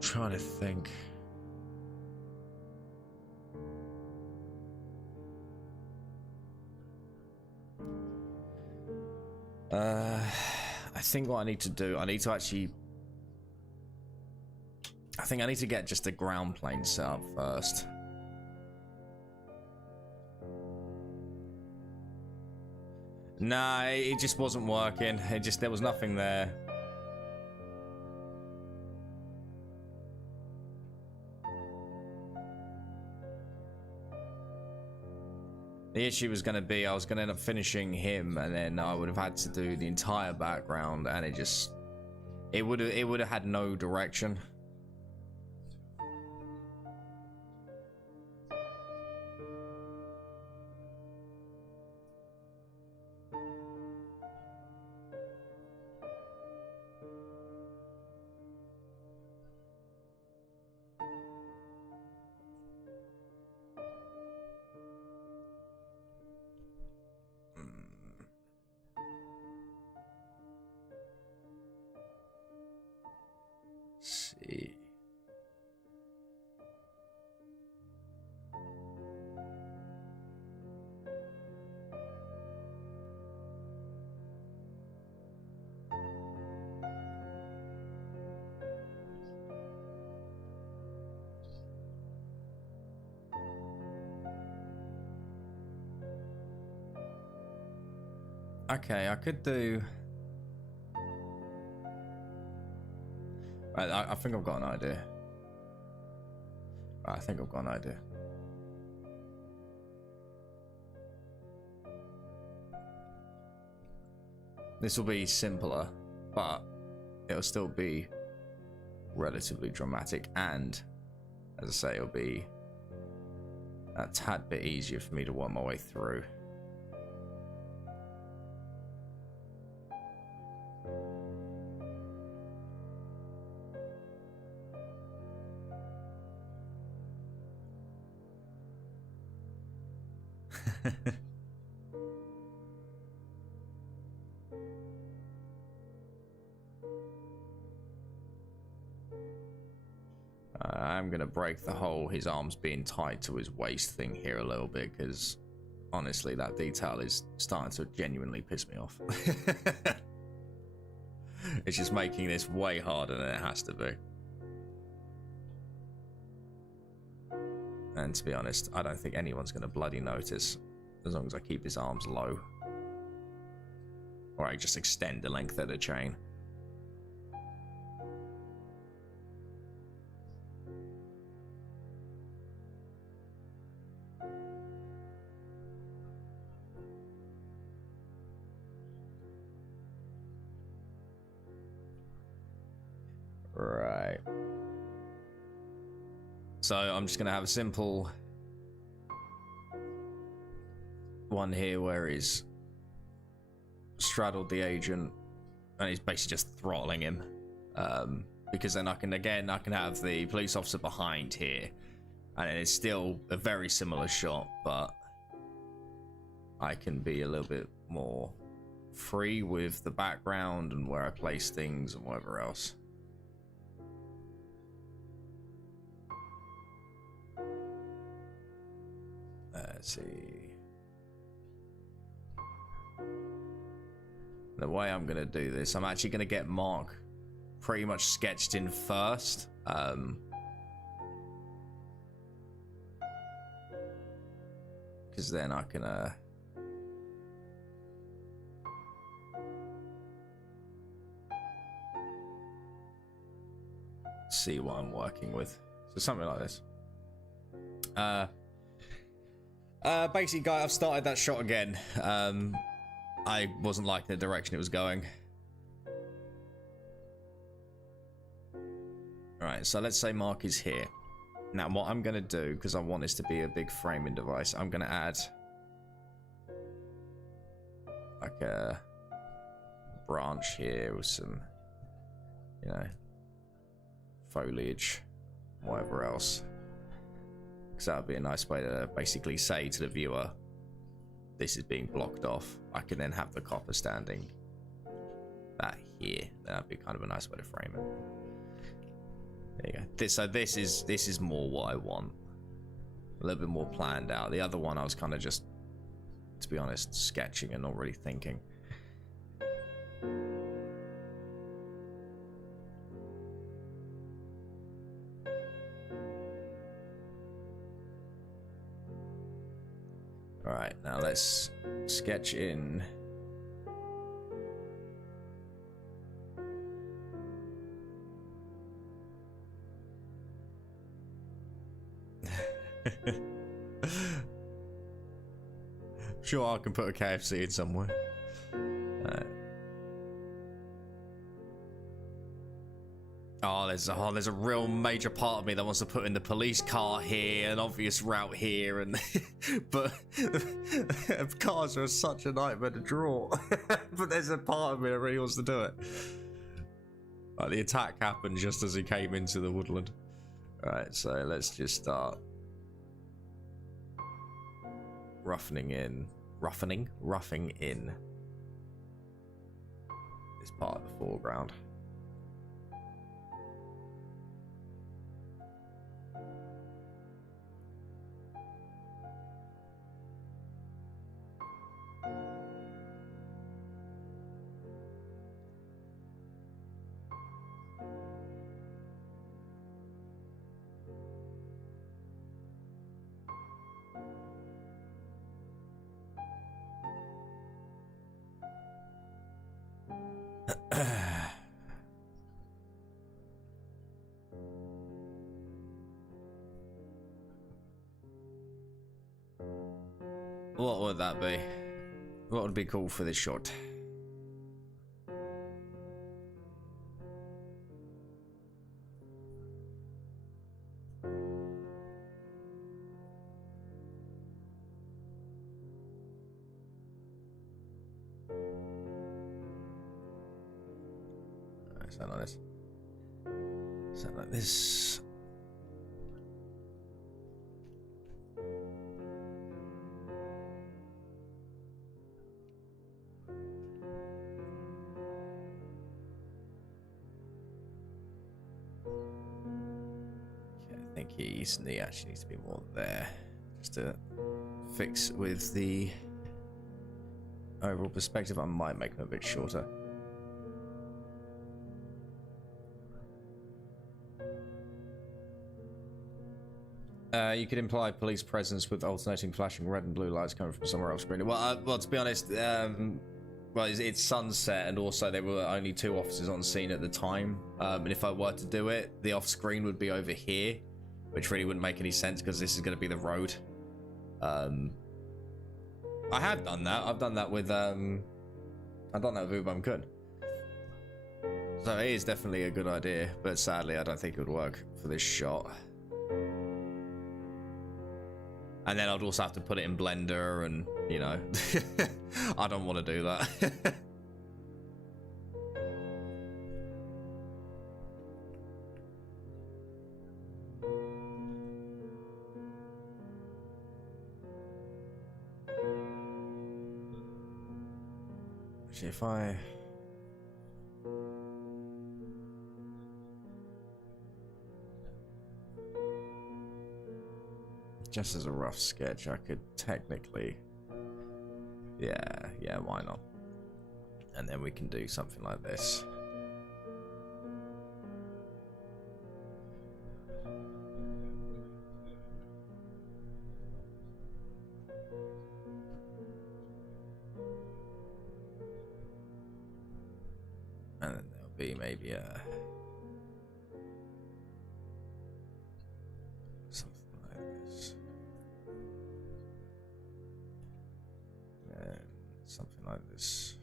Trying to think. I think what I need to do, I think I need to get just a ground plane set up first. Nah, it just wasn't working. There was nothing there. The issue was going to be I was going to end up finishing him, and then I would have had to do the entire background, and it would have had no direction. See. Okay, I could do. Right, I think I've got an idea. Right, I think I've got an idea. This will be simpler, but it'll still be relatively dramatic, and as I say, it'll be a tad bit easier for me to work my way through. I'm gonna break the whole his arms being tied to his waist thing here a little bit, because honestly that detail is starting to genuinely piss me off. It's just making this way harder than it has to be. And to be honest, I don't think anyone's gonna bloody notice as long as I keep his arms low. Or I just extend the length of the chain. Right. So I'm just gonna have a simple one here where he's straddled the agent and he's basically just throttling him. Because then I can have the police officer behind here, and it's still a very similar shot, but I can be a little bit more free with the background and where I place things and whatever else. Let's see. The way I'm gonna do this, I'm actually gonna get Mark pretty much sketched in first. Because then I can see what I'm working with. So something like this. Basically, guy, I've started that shot again. I wasn't liking the direction it was going. Alright, so let's say Mark is here. Now, what I'm going to do, because I want this to be a big framing device, I'm going to add like a branch here with some, you know, foliage, whatever else. Because that would be a nice way to basically say to the viewer, this is being blocked off. I can then have the copper standing that here. That'd be kind of a nice way to frame it. There you go. So this is more what I want. A little bit more planned out. The other one I was kind of just, to be honest, sketching and not really thinking. Alright, now let's sketch in. Sure, I can put a KFC in somewhere. There's a real major part of me that wants to put in the police car here, an obvious route here, and but cars are such a nightmare to draw. But there's a part of me that really wants to do it. Like, the attack happened just as he came into the woodland. Alright, so let's just start roughing in this part of the foreground. What would that be? What would be cool for this shot? Something like this. Something like this. He actually needs to be more there, just to fix with the overall perspective. I might make him a bit shorter. You could imply police presence with alternating flashing red and blue lights coming from somewhere else screen. Well, to be honest, well, it's sunset, and also there were only 2 officers on scene at the time. And if I were to do it, the off-screen would be over here, which really wouldn't make any sense because this is going to be the road. I have done that. I've done that with Ubam Kun. So it is definitely a good idea, but sadly, I don't think it would work for this shot. And then I'd also have to put it in Blender, and you know, I don't want to do that. Actually, if I just as a rough sketch, I could technically, yeah, why not? And then we can do something like this. And then there'll be maybe a something like this. And something like this.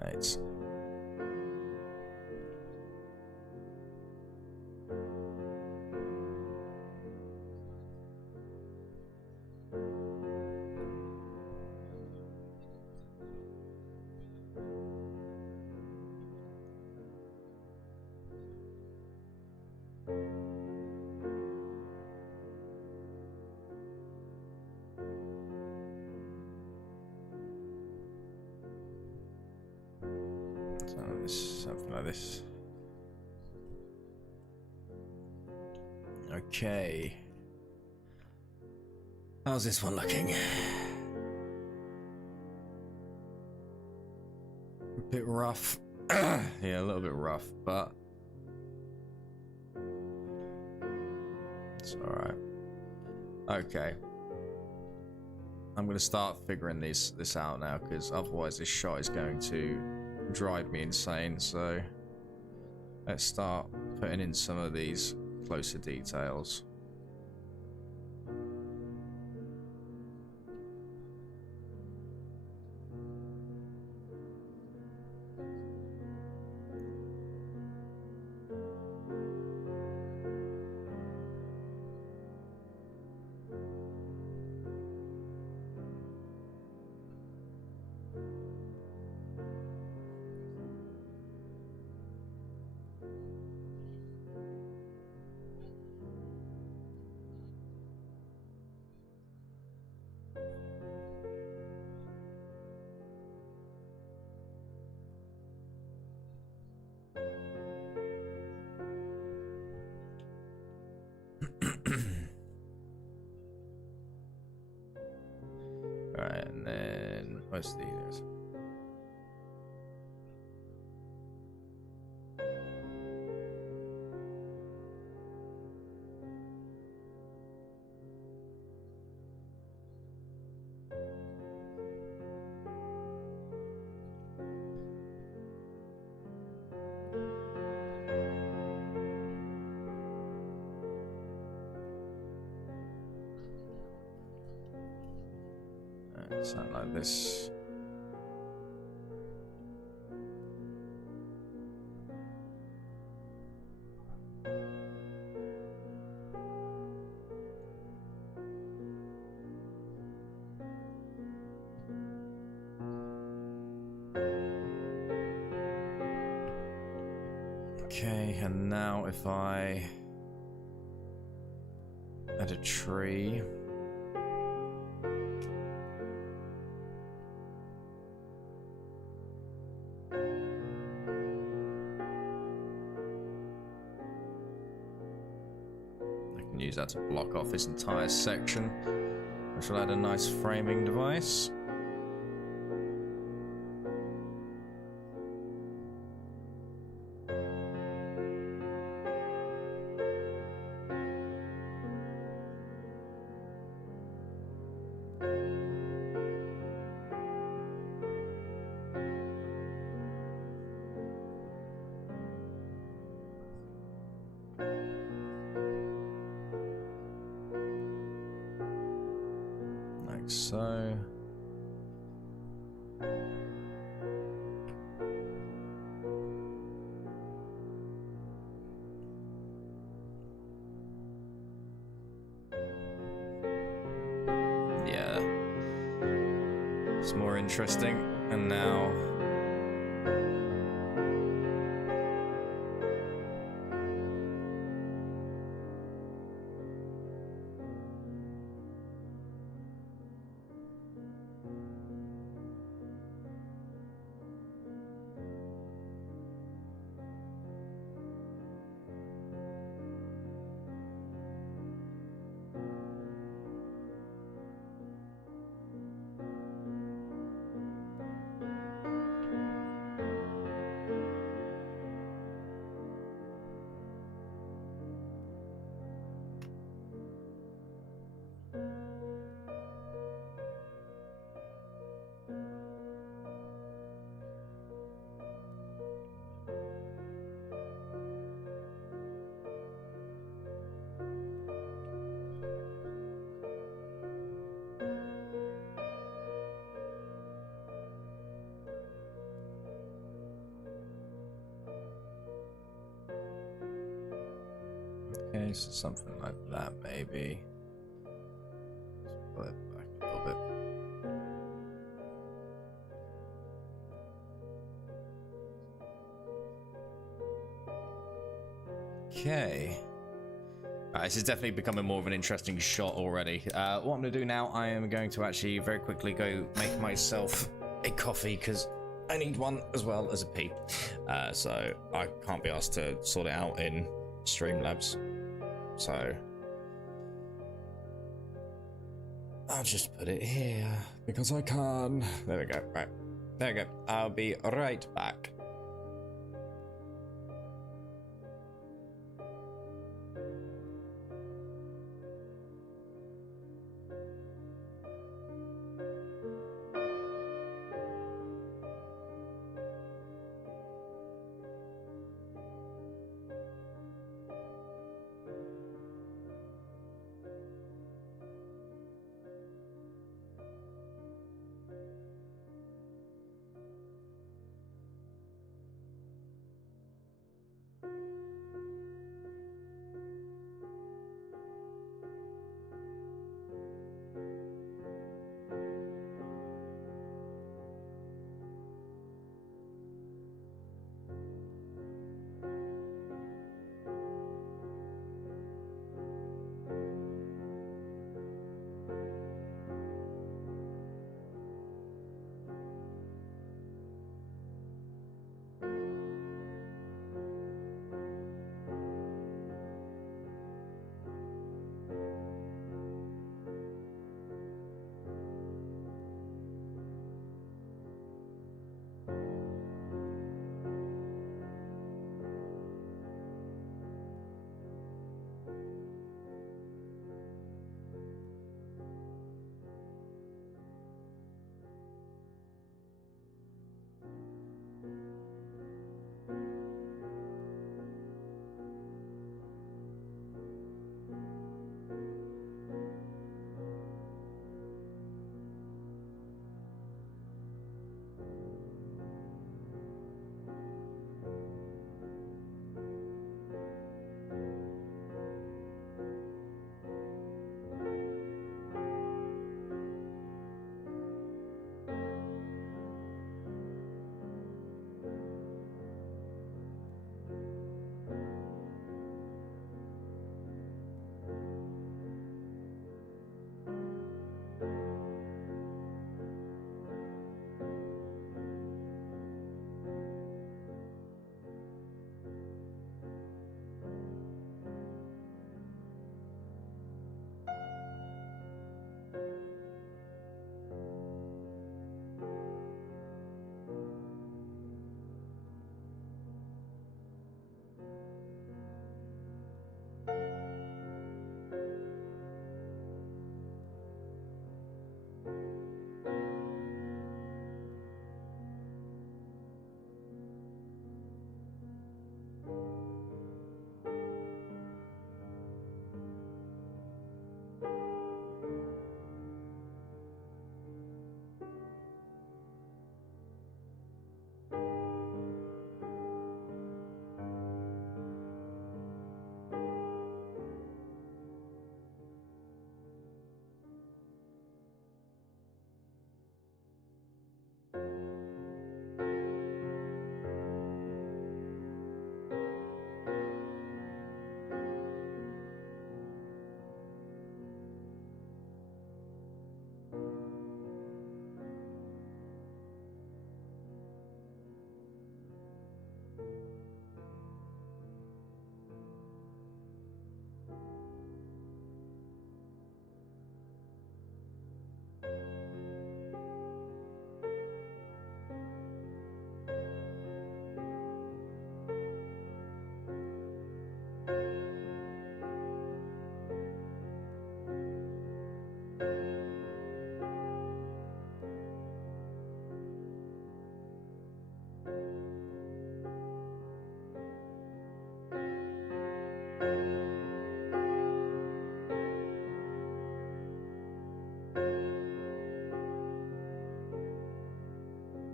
Right. Something like this. Okay. How's this one looking? A bit rough. Yeah, a little bit rough, but it's alright. Okay. I'm gonna start figuring this out now, because otherwise this shot is going to drive me insane. So let's start putting in some of these closer details. Alright, and then most of these. Something like this. Okay, and now if I add a tree. Use that to block off this entire section, which will add a nice framing device. like so. Yeah. It's more interesting. And now... Okay, so something like that, maybe. Let's pull it back a little bit. Okay. This is definitely becoming more of an interesting shot already. What I'm going to do now, I am going to actually very quickly go make myself a coffee, because I need one as well as a pee. So I can't be asked to sort it out in Streamlabs. So I'll just put it here because I can. There we go. Right. There we go. I'll be right back.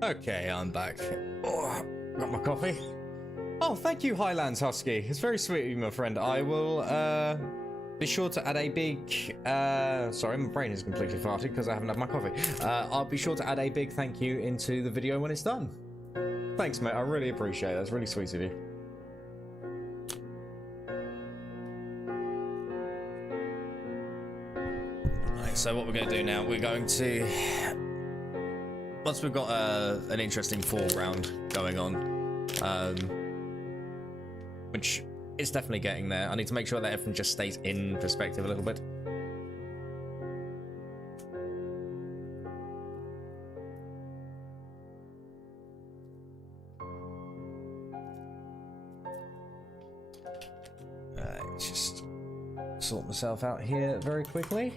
Okay, I'm back. Oh, got my coffee. Oh, thank you, Highlands Husky. It's very sweet of you, my friend. I will be sure to add a big... sorry, my brain is completely farted because I haven't had my coffee. I'll be sure to add a big thank you into the video when it's done. Thanks, mate. I really appreciate it. That's really sweet of you. Right, so what we're going to do now, we're going to... Once we've got an interesting foreground going on, which is definitely getting there, I need to make sure that everything just stays in perspective a little bit. Just sort myself out here very quickly.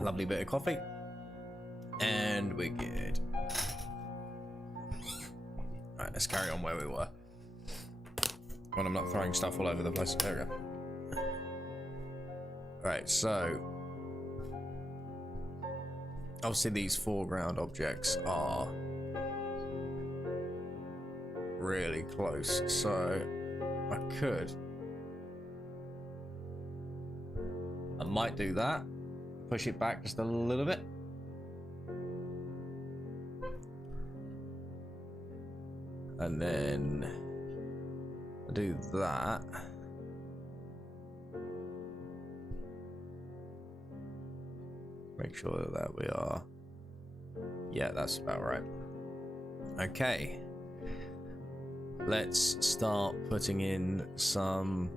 Lovely bit of coffee. And we're good. Alright, let's carry on where we were. When I'm not throwing stuff all over the place. There we go. Alright, so... obviously these foreground objects are really close, so I might do that. Push it back just a little bit. And then do that. Make sure that we are... yeah, that's about right. Okay. Let's start putting in some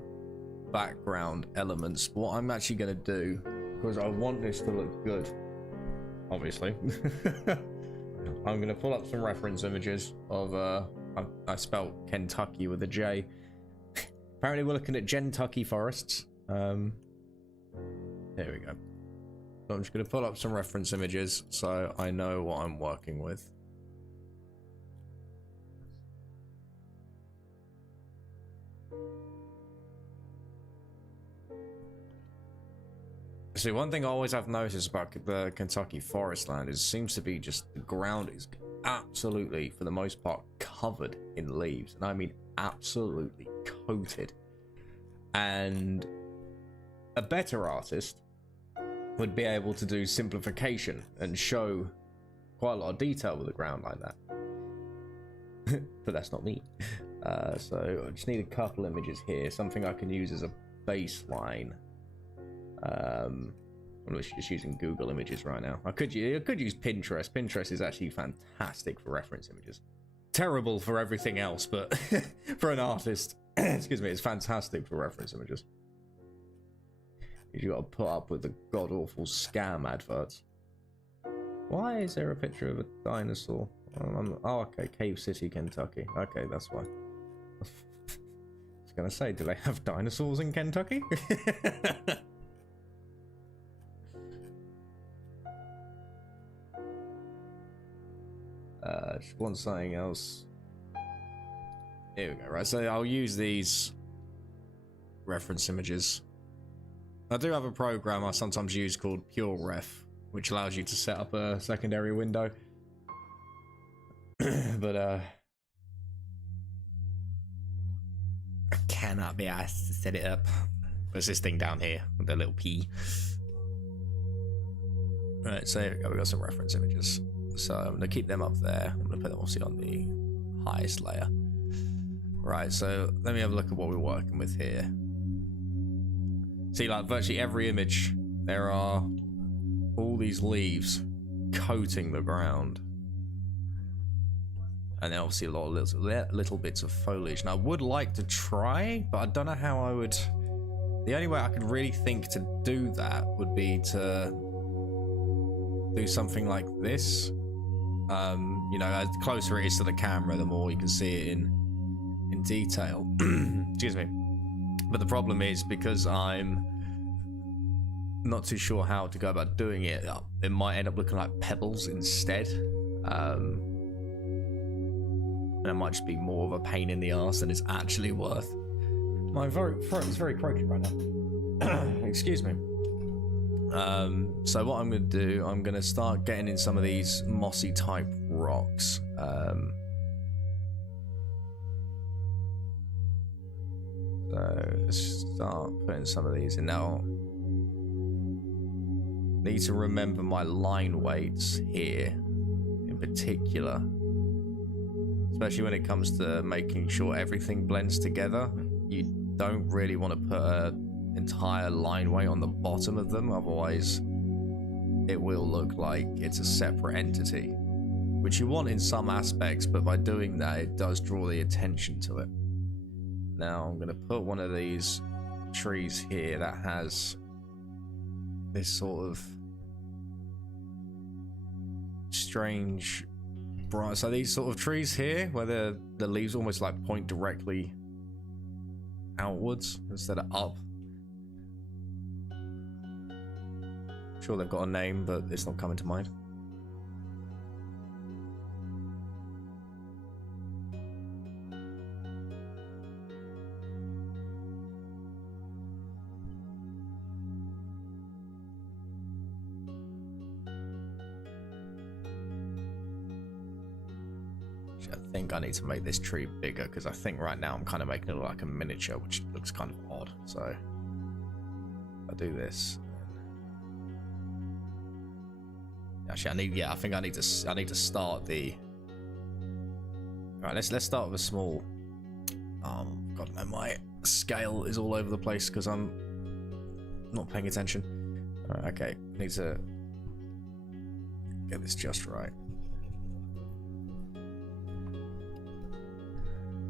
background elements. What I'm actually going to do, because I want this to look good, obviously, I'm going to pull up some reference images of, I spelled Kentucky with a J. Apparently we're looking at Gentucky forests. There we go. So I'm just going to pull up some reference images so I know what I'm working with. See, one thing I always have noticed about the Kentucky forest land is it seems to be just the ground is absolutely, for the most part, covered in leaves. And I mean absolutely coated. And a better artist would be able to do simplification and show quite a lot of detail with the ground like that. But that's not me. So I just need a couple images here, something I can use as a baseline. I'm just using Google Images right now. I could use Pinterest. Pinterest is actually fantastic for reference images. Terrible for everything else, but for an artist, excuse me, it's fantastic for reference images. You got to put up with the god-awful scam adverts. Why is there a picture of a dinosaur? Oh, okay, Cave City, Kentucky. Okay, that's why. I was gonna say, do they have dinosaurs in Kentucky? Just want something else. Here we go. Right, so I'll use these reference images. I do have a program I sometimes use called PureRef, which allows you to set up a secondary window. But I cannot be asked to set it up. There's this thing down here with the little P. Right, so here we go. We got some reference images. So I'm going to keep them up there. I'm going to put them obviously on the highest layer. Right, so let me have a look at what we're working with here. See, like virtually every image, there are all these leaves coating the ground. And then obviously a lot of little bits of foliage. Now I would like to try, but I don't know how I would... The only way I could really think to do that would be to do something like this. You know, as closer it is to the camera, the more you can see it in detail. Excuse me. But the problem is, because I'm not too sure how to go about doing it, it might end up looking like pebbles instead. And it might just be more of a pain in the ass than it's actually worth. My throat is very croaky right now. Excuse me. So what I'm going to do, I'm going to start getting in some of these mossy type rocks. So let's start putting some of these in now. Need to remember my line weights here in particular, especially when it comes to making sure everything blends together. You don't really want to put an entire line weight on the bottom of them, otherwise it will look like it's a separate entity, which you want in some aspects, but by doing that it does draw the attention to it. Now I'm going to put one of these trees here that has this sort of strange bright. So these sort of trees here, where the leaves almost like point directly outwards instead of up. Sure, they've got a name, but it's not coming to mind. I think I need to make this tree bigger, because I think right now I'm kind of making it look like a miniature, which looks kind of odd. So I do this. Actually, I think I need to start the. All right, let's start with a small. Oh God, no, my scale is all over the place because I'm not paying attention. All right, okay, need to get this just right.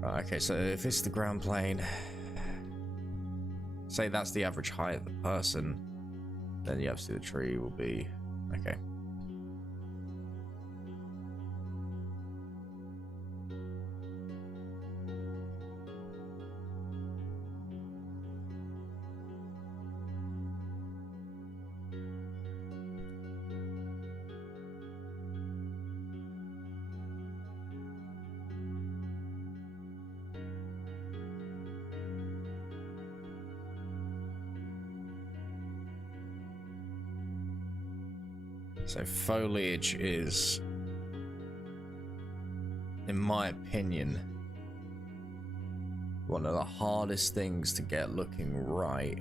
Okay, so if it's the ground plane, say that's the average height of the person, then you obviously the tree will be okay. So foliage is, in my opinion, one of the hardest things to get looking right.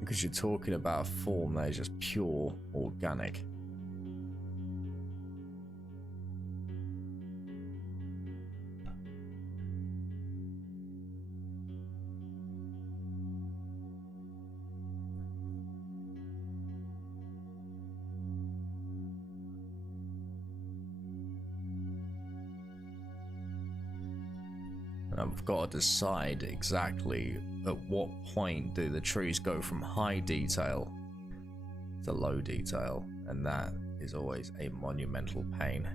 Because you're talking about a form that is just pure organic. I've got to decide exactly at what point do the trees go from high detail to low detail, and that is always a monumental pain.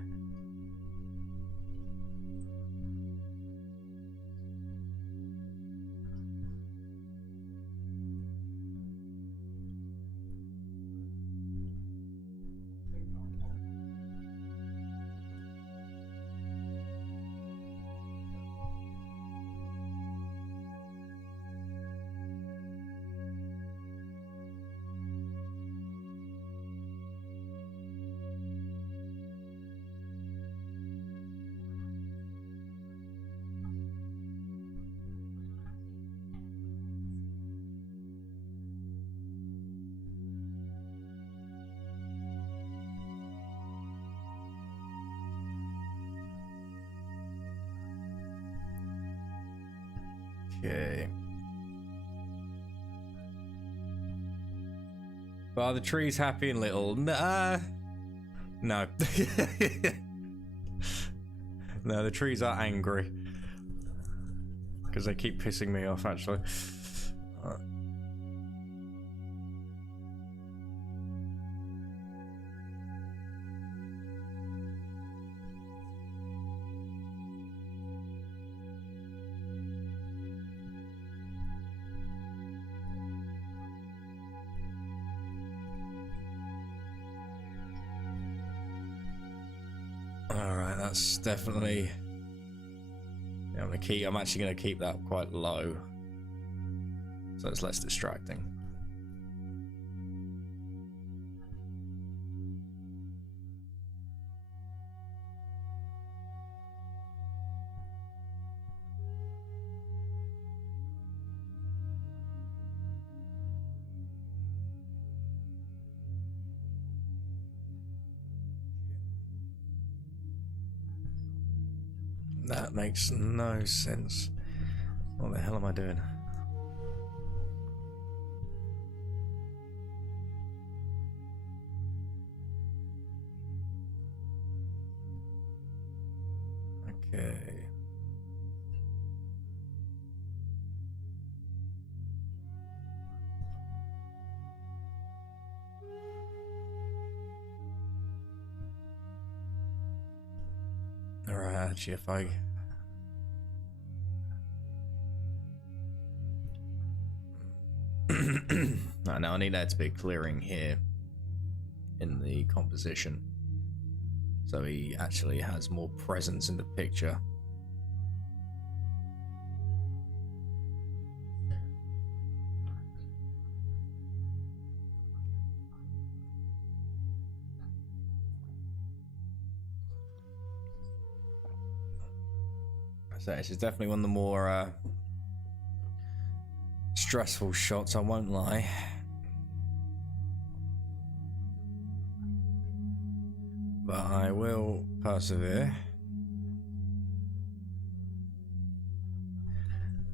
Okay. But are the trees happy and little? No. No, the trees are angry. Because they keep pissing me off, actually. that's definitely. Yeah, I'm actually gonna keep that quite low, so it's less distracting. That makes no sense. What the hell am I doing? Okay. Alright, actually, if I... Right, now I need there to be a clearing here in the composition, so he actually has more presence in the picture. So this is definitely one of the more stressful shots, I won't lie. But I will persevere.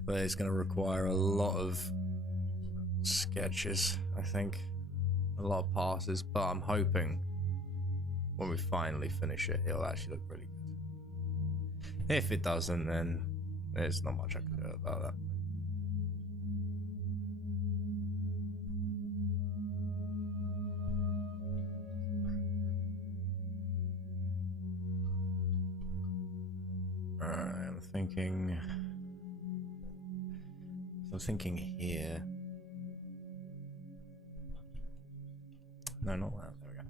But it's going to require a lot of sketches, I think. A lot of passes, but I'm hoping when we finally finish it, it'll actually look really good. If it doesn't, then there's not much I can do about that. Alright, I'm thinking here. No, not that. There we go.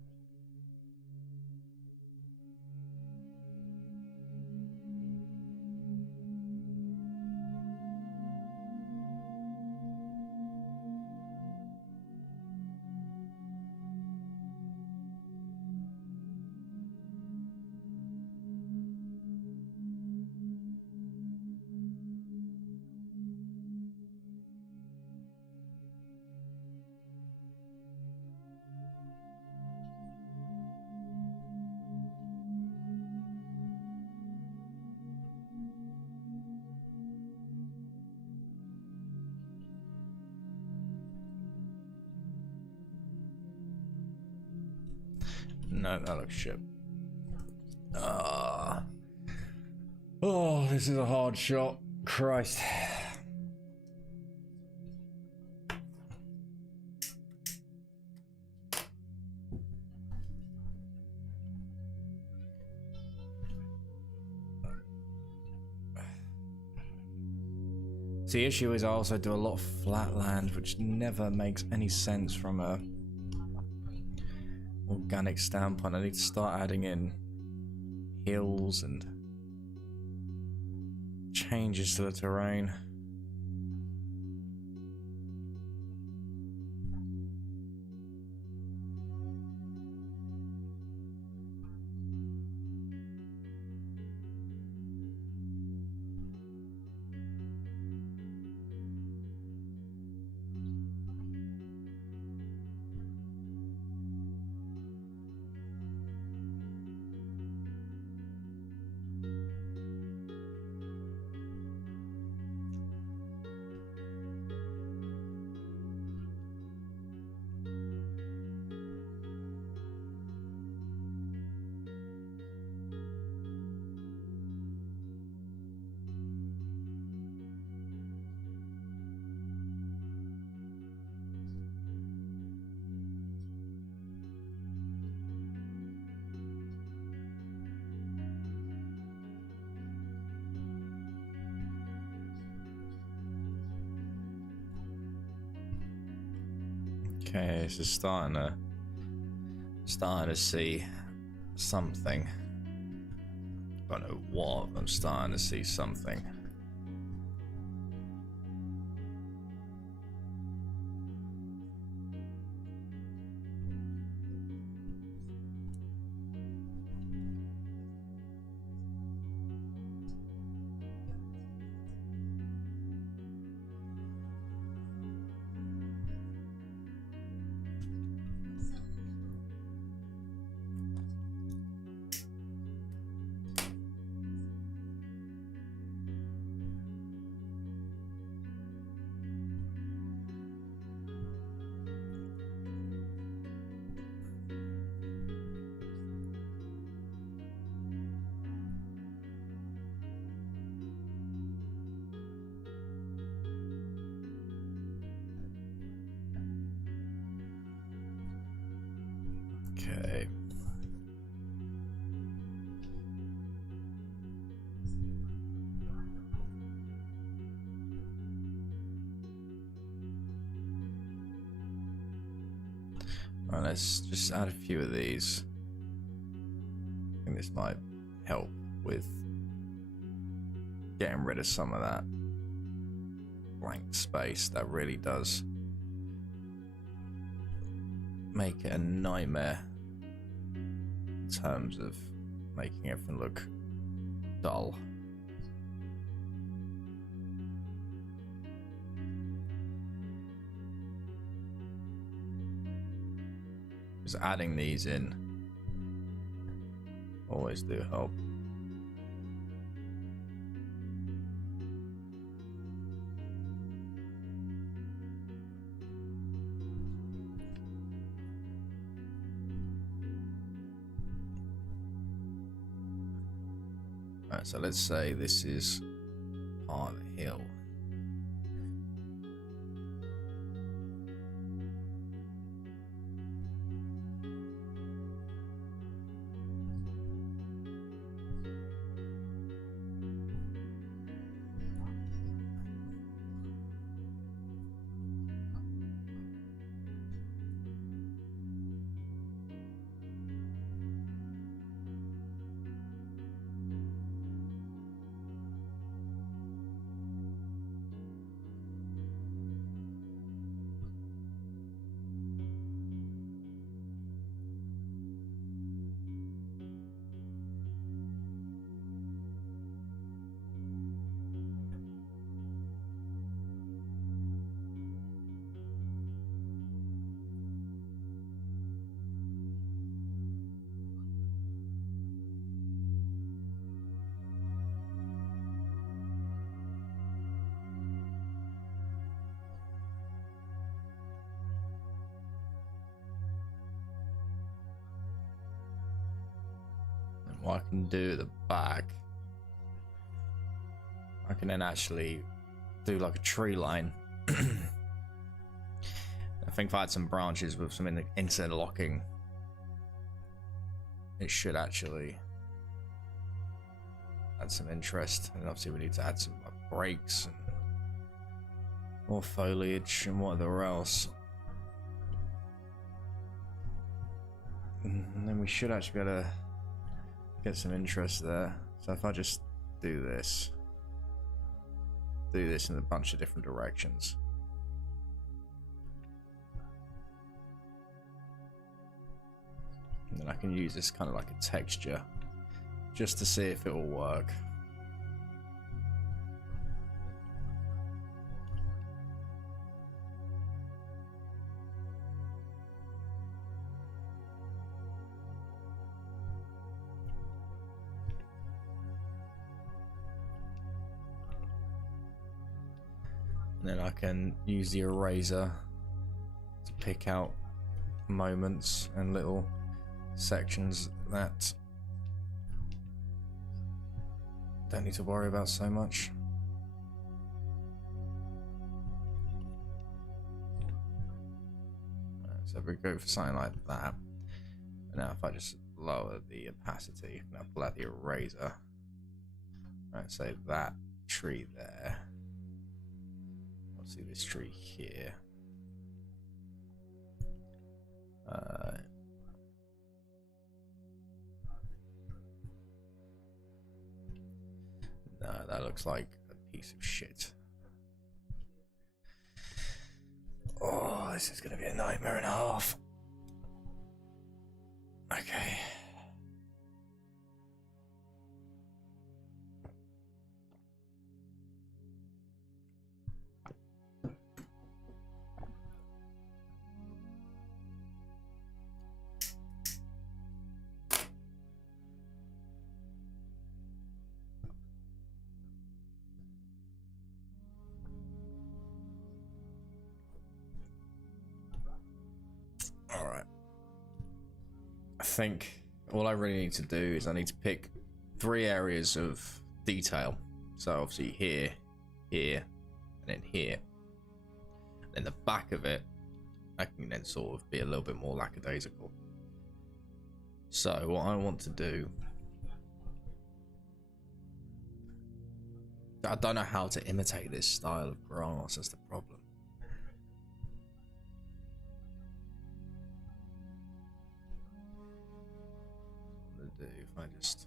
No, that looks shit. Oh, this is a hard shot. Christ. The issue is I also do a lot of flat land, which never makes any sense from a organic standpoint. I need to start adding in hills and changes to the terrain. Okay, this is starting to see something. Don't know what. I'm starting to see something. Okay. Right, let's just add a few of these. I think this might help with getting rid of some of that blank space that really does make it a nightmare in terms of making everything look dull. Just adding these in always do help. Alright, so let's say this is part of the hill. What I can do at the back, I can then actually do like a tree line. I think if I had some branches with some interlocking, it should actually add some interest. And obviously we need to add some breaks and more foliage and whatever else. And then we should actually be able to get some interest there. So if I just do this in a bunch of different directions. And then I can use this kind of like a texture just to see if it will work. And then I can use the eraser to pick out moments and little sections that don't need to worry about so much. So if we go for something like that, and now if I just lower the opacity, and I'll pull out the eraser, right, say that tree there. See this tree here. looks like a piece of shit. Oh, this is gonna be a nightmare and a half. Okay. Alright. I think all I really need to do is I need to pick 3 areas of detail. So obviously here, here, and then here. And then the back of it, I can then sort of be a little bit more lackadaisical. So what I want to do, I don't know how to imitate this style of grass, that's the problem. What I'm gonna do if I just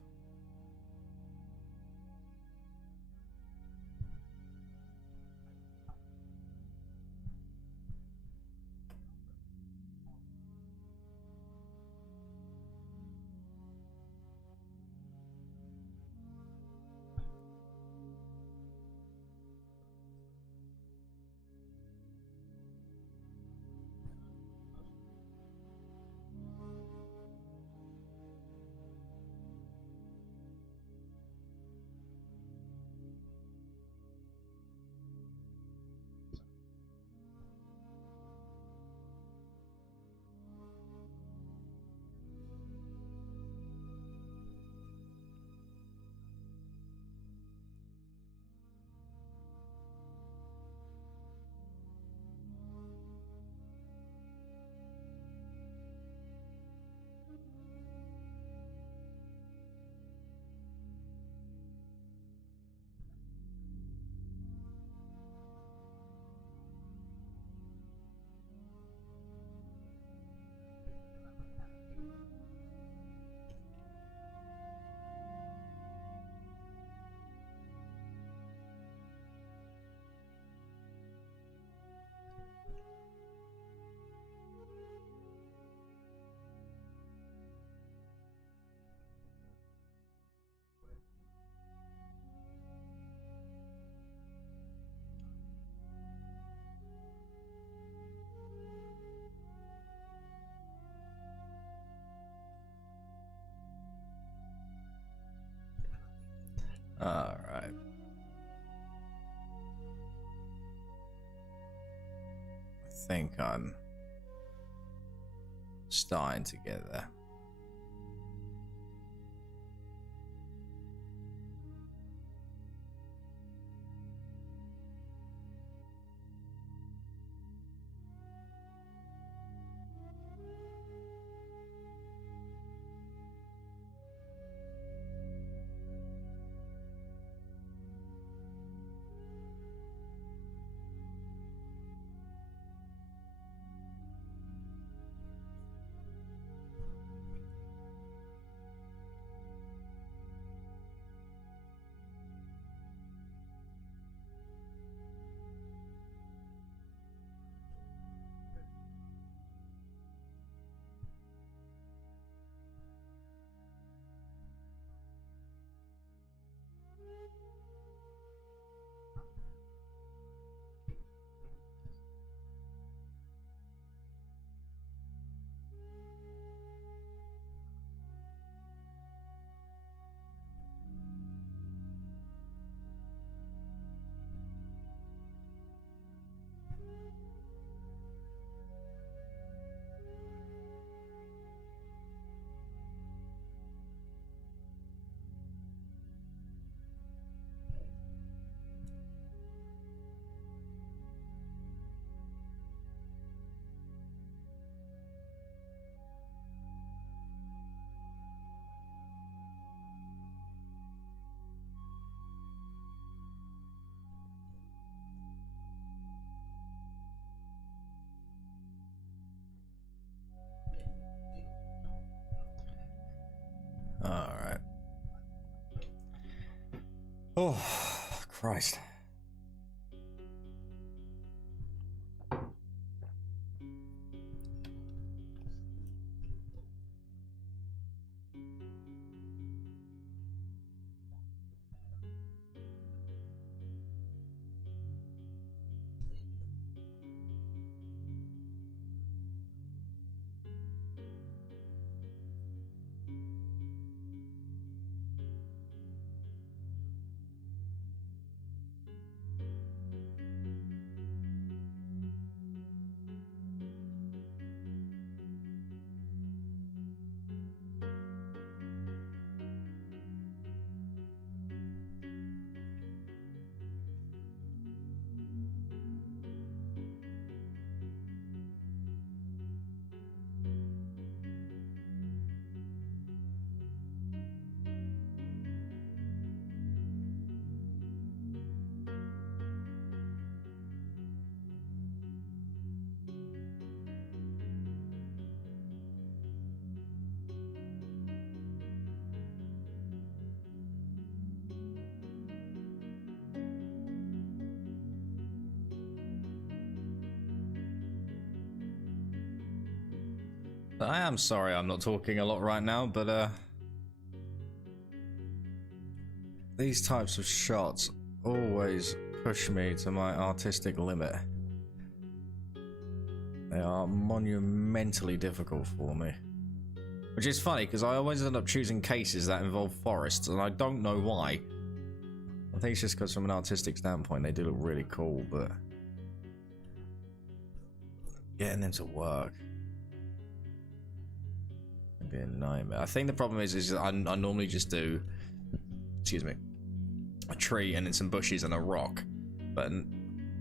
all right. I think I'm starting to get there. All right. Oh, Christ. I am sorry I'm not talking a lot right now, but these types of shots always push me to my artistic limit. They are monumentally difficult for me. Which is funny, because I always end up choosing cases that involve forests, and I don't know why. I think it's just because from an artistic standpoint they do look really cool, but getting them to work can be a nightmare. I think the problem is I normally just do, excuse me, a tree and then some bushes and a rock, but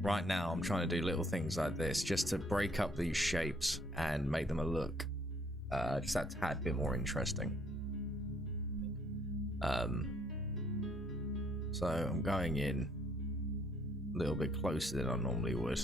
right now I'm trying to do little things like this just to break up these shapes and make them a look just that tad bit more interesting. So I'm going in a little bit closer than I normally would.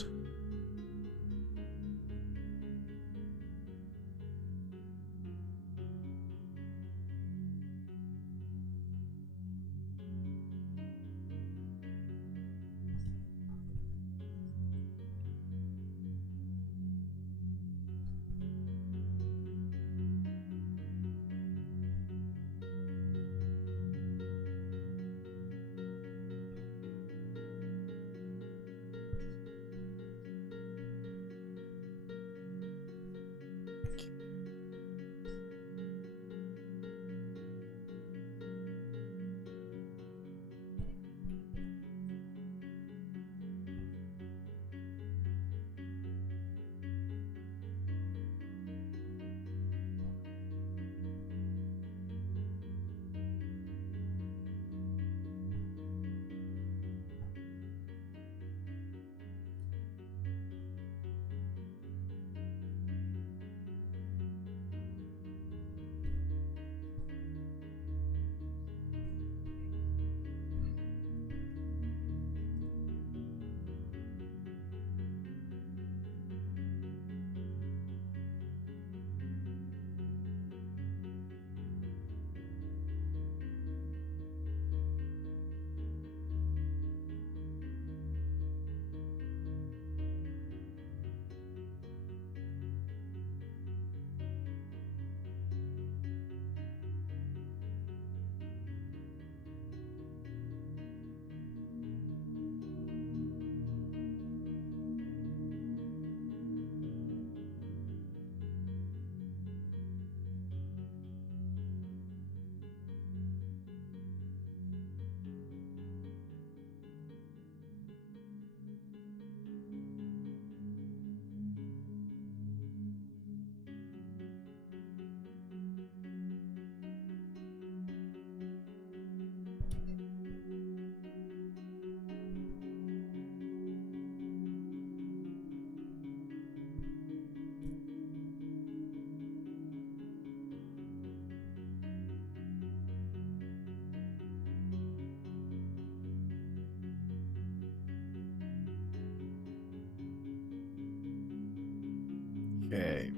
Okay.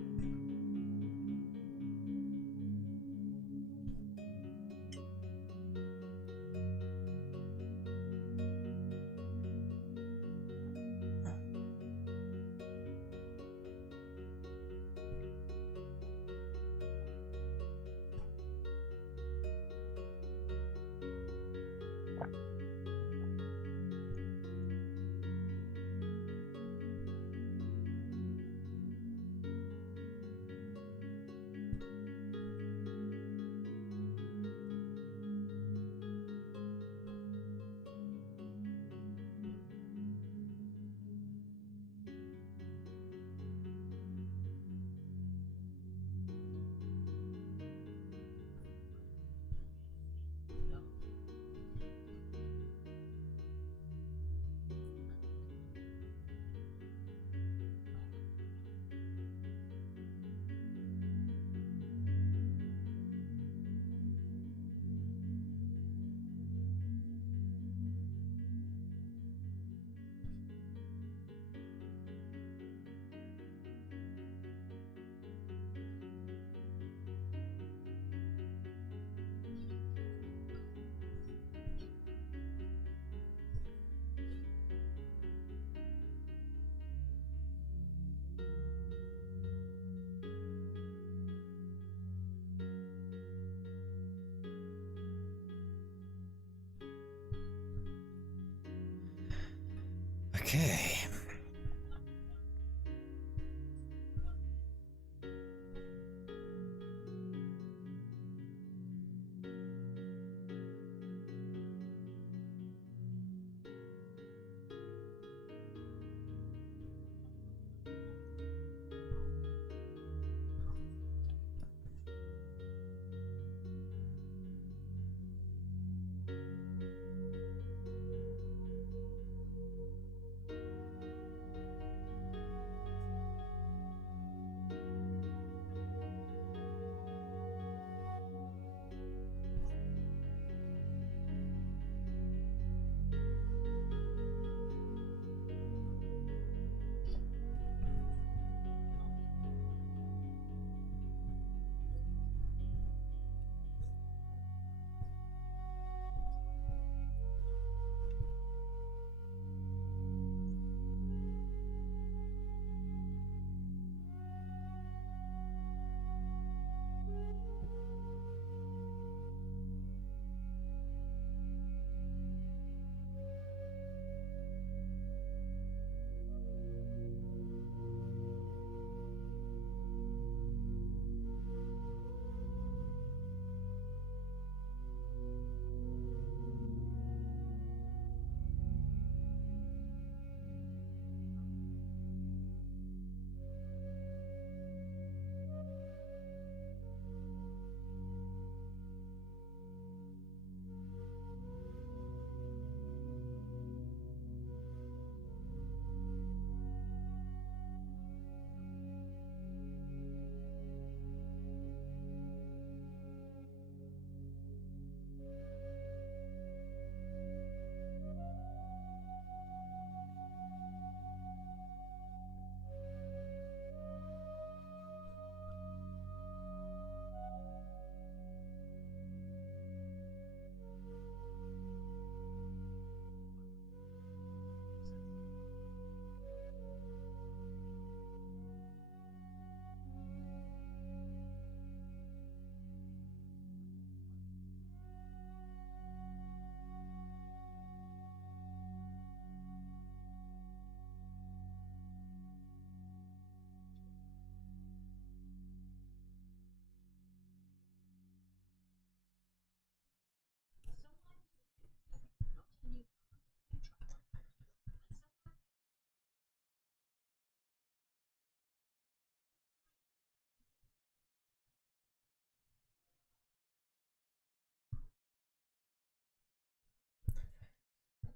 Okay.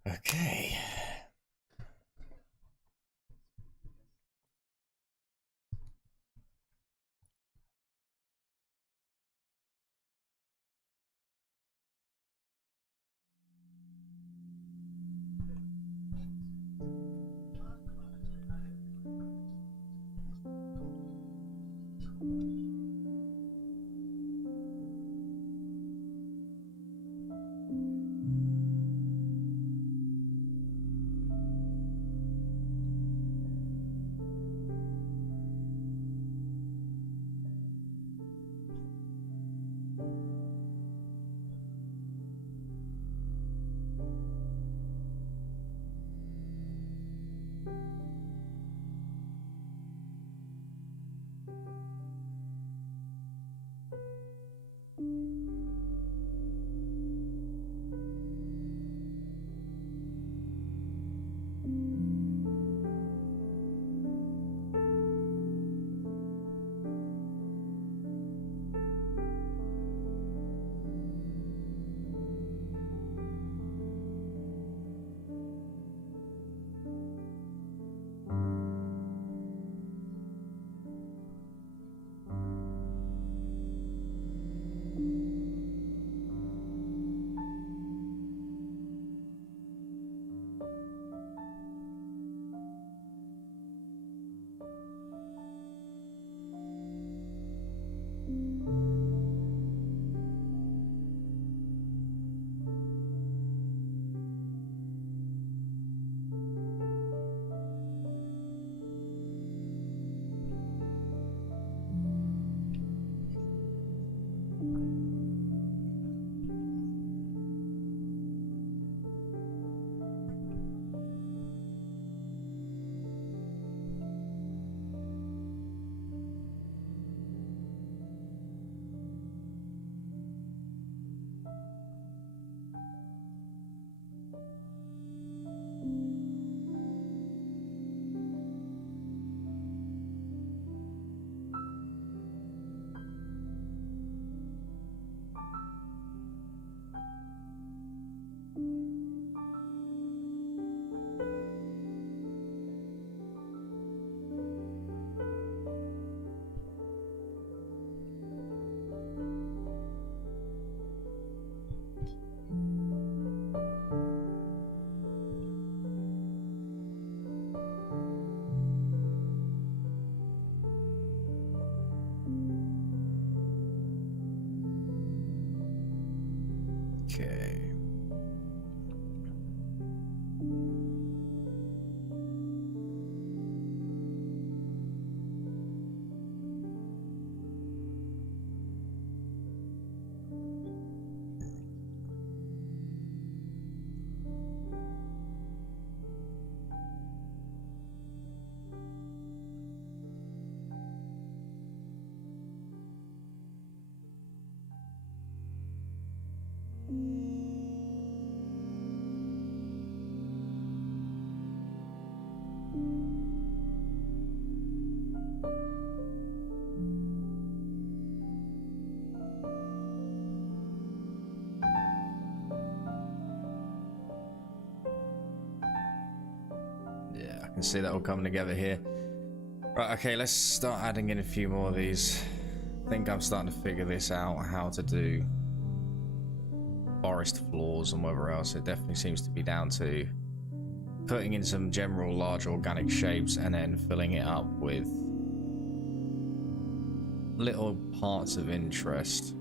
Okay. Okay. Yeah, I can see that all coming together here. Right, okay, let's start adding in a few more of these. I think I'm starting to figure this out, how to do forest floors and whatever else. It definitely seems to be down to putting in some general large organic shapes and then filling it up with little parts of interest.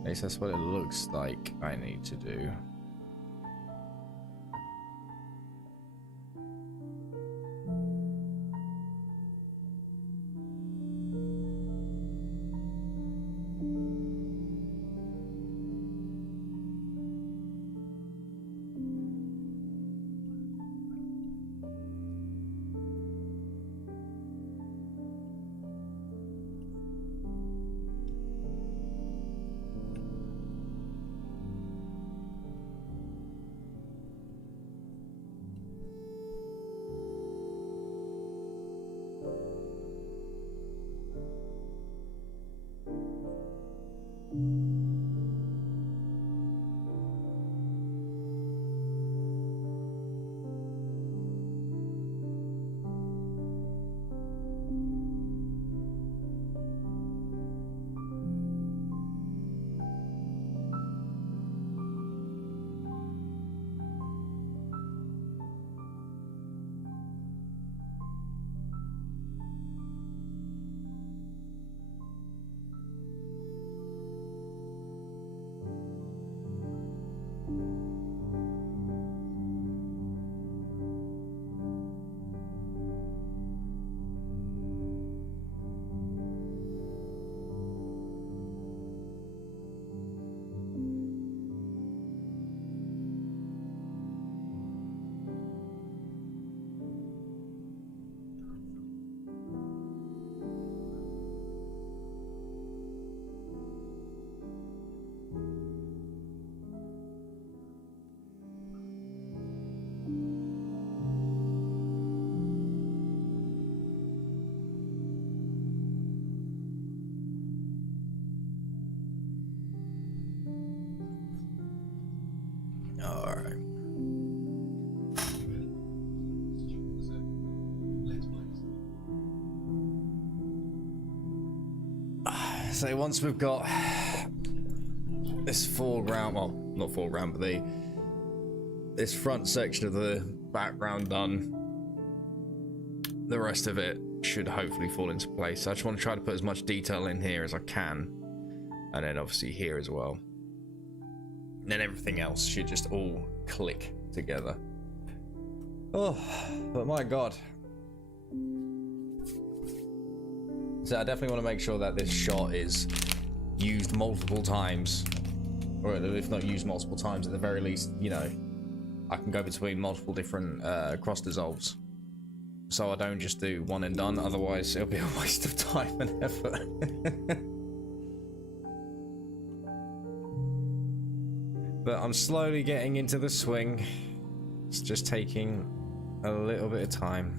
At least that's what it looks like I need to do. Alright. So once we've got this foreground, well, not foreground, but this front section of the background done, the rest of it should hopefully fall into place. I just want to try to put as much detail in here as I can, and then obviously here as well. And then everything else should just all click together. Oh, but my god. So I definitely want to make sure that this shot is used multiple times, or if not used multiple times, at the very least, you know, I can go between multiple different cross dissolves, so I don't just do one and done. Otherwise it'll be a waste of time and effort. But I'm slowly getting into the swing. It's just taking a little bit of time.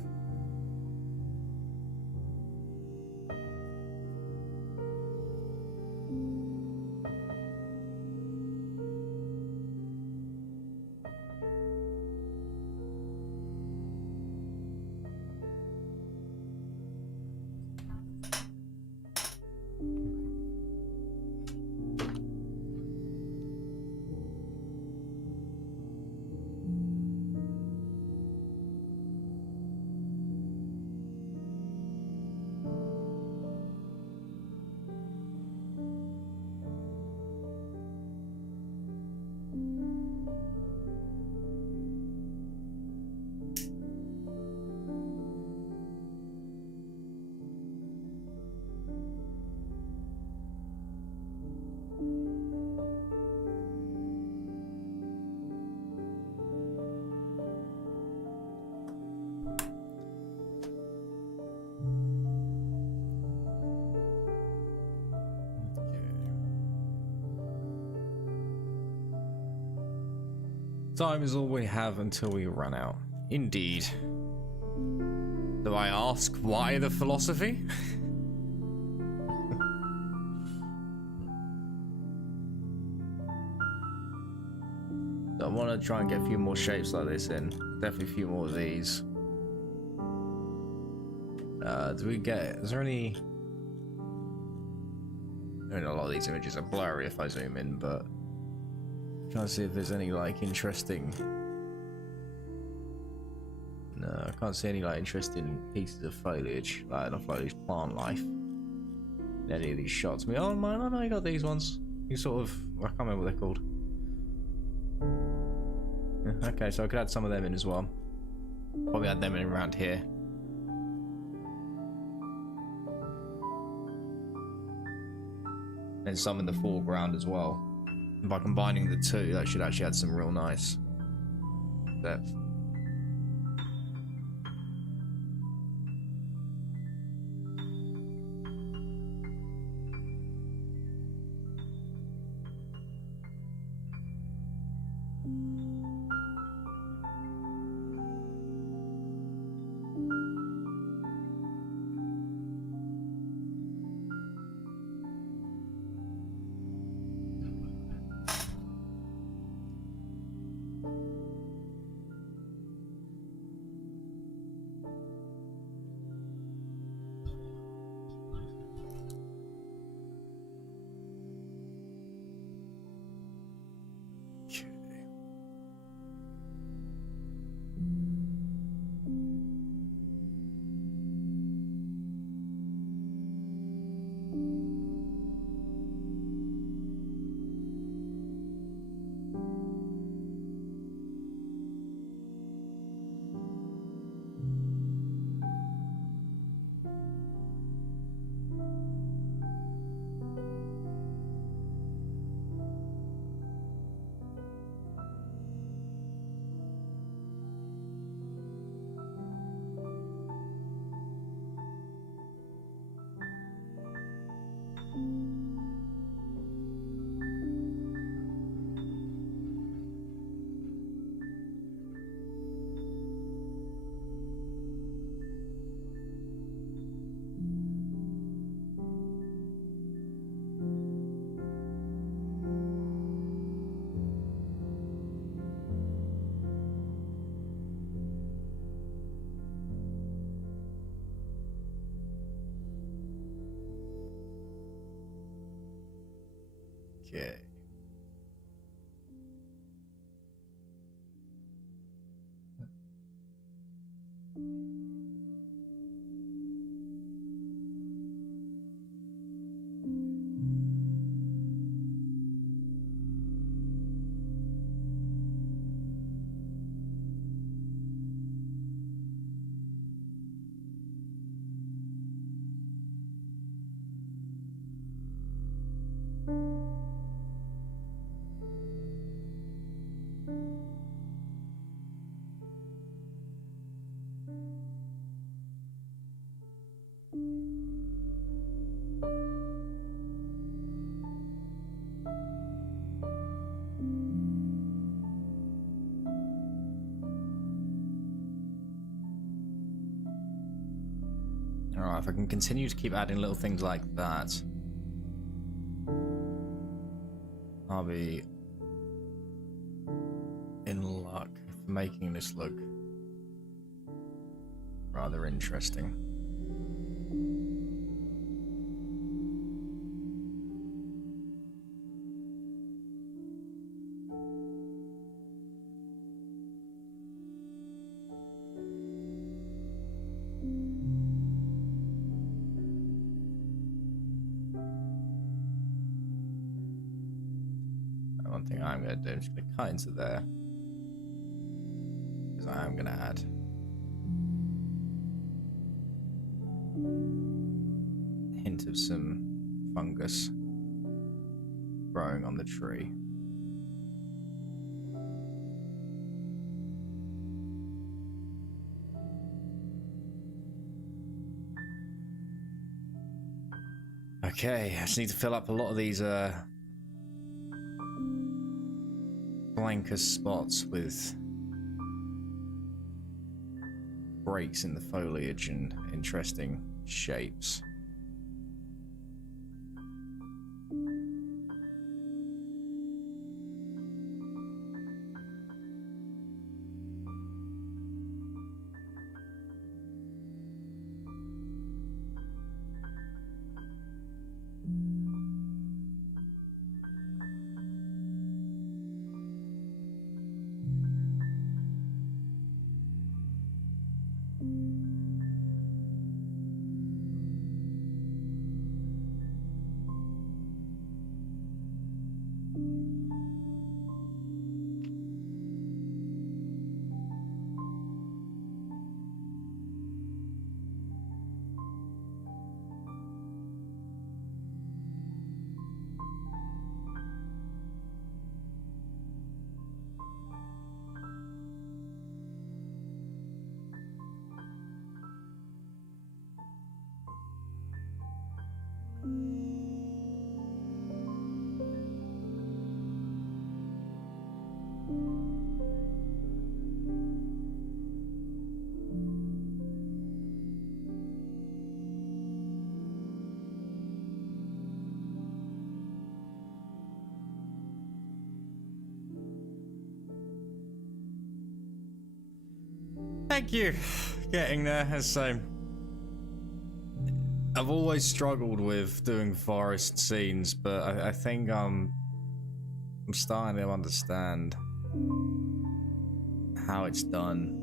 Time is all we have until we run out. Indeed. Do I ask why the philosophy? I want to try and get a few more shapes like this in. Definitely a few more of these. Do we get... Is there any... I mean, a lot of these images are blurry if I zoom in, but... I'm trying to see if there's any, like, interesting... No, I can't see any, like, interesting pieces of foliage. Like, not foliage, plant life. In any of these shots. I mean, oh man, I know you got these ones. You sort of... I can't remember what they're called. Yeah, okay, so I could add some of them in as well. Probably add them in around here. And some in the foreground as well. And by combining the two, that should actually add some real nice depth. Okay. Alright, if I can continue to keep adding little things like that, I'll be in luck for making this look rather interesting. One thing I'm going to do is just cut into there, because I am going to add a hint of some fungus growing on the tree. Okay, I just need to fill up a lot of these flanker spots with breaks in the foliage and interesting shapes. Thank you. Getting there. So I've always struggled with doing forest scenes, but I think I'm starting to understand how it's done.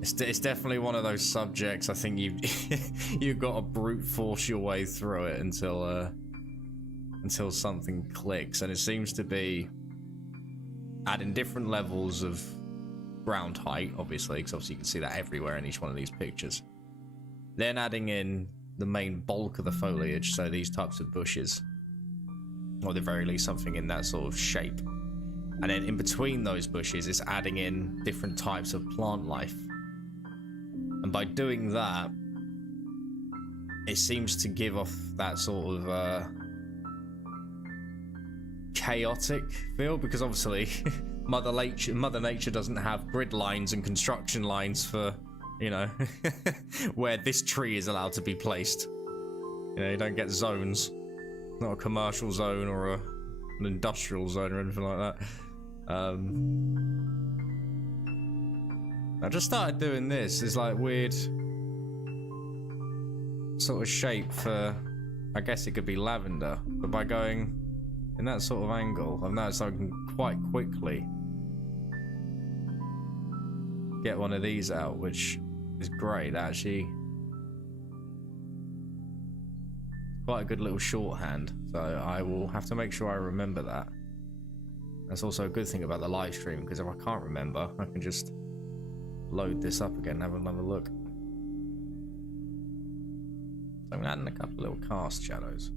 It's definitely one of those subjects. I think you've got to brute force your way through it until something clicks, and it seems to be adding different levels of ground height, obviously, because obviously you can see that everywhere in each one of these pictures. Then adding in the main bulk of the foliage, so these types of bushes, or at the very least something in that sort of shape. And then in between those bushes, it's adding in different types of plant life. And by doing that, it seems to give off that sort of chaotic feel, because obviously Mother Nature doesn't have grid lines and construction lines for, you know, where this tree is allowed to be placed. You know, you don't get zones. Not a commercial zone or an industrial zone or anything like that. I just started doing this. It's like weird sort of shape for, I guess it could be lavender, but by going in that sort of angle, I've noticed I can quite quickly get one of these out, which is great, actually. Quite a good little shorthand, so I will have to make sure I remember that. That's also a good thing about the live stream, because if I can't remember, I can just load this up again and have another look. So I'm adding a couple of little cast shadows.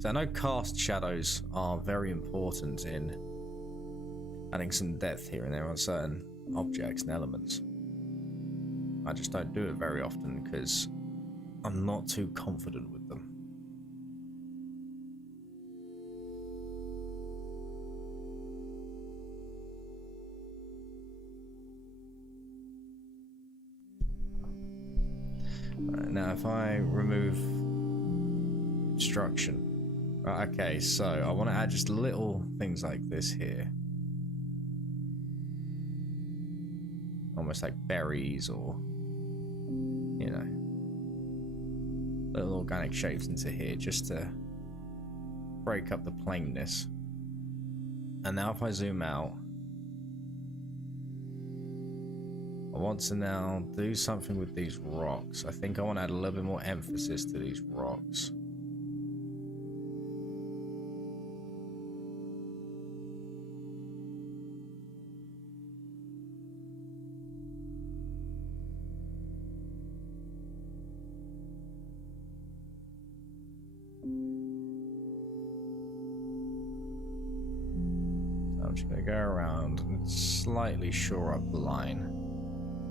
So I know cast shadows are very important in adding some depth here and there on certain objects and elements. I just don't do it very often because I'm not too confident with them. Right, now if I remove obstruction. Right, okay, so I want to add just little things like this here. Almost like berries or, you know, little organic shapes into here just to break up the plainness. And now if I zoom out, I want to now do something with these rocks. I think I want to add a little bit more emphasis to these rocks. I'm just going to go around and slightly shore up the line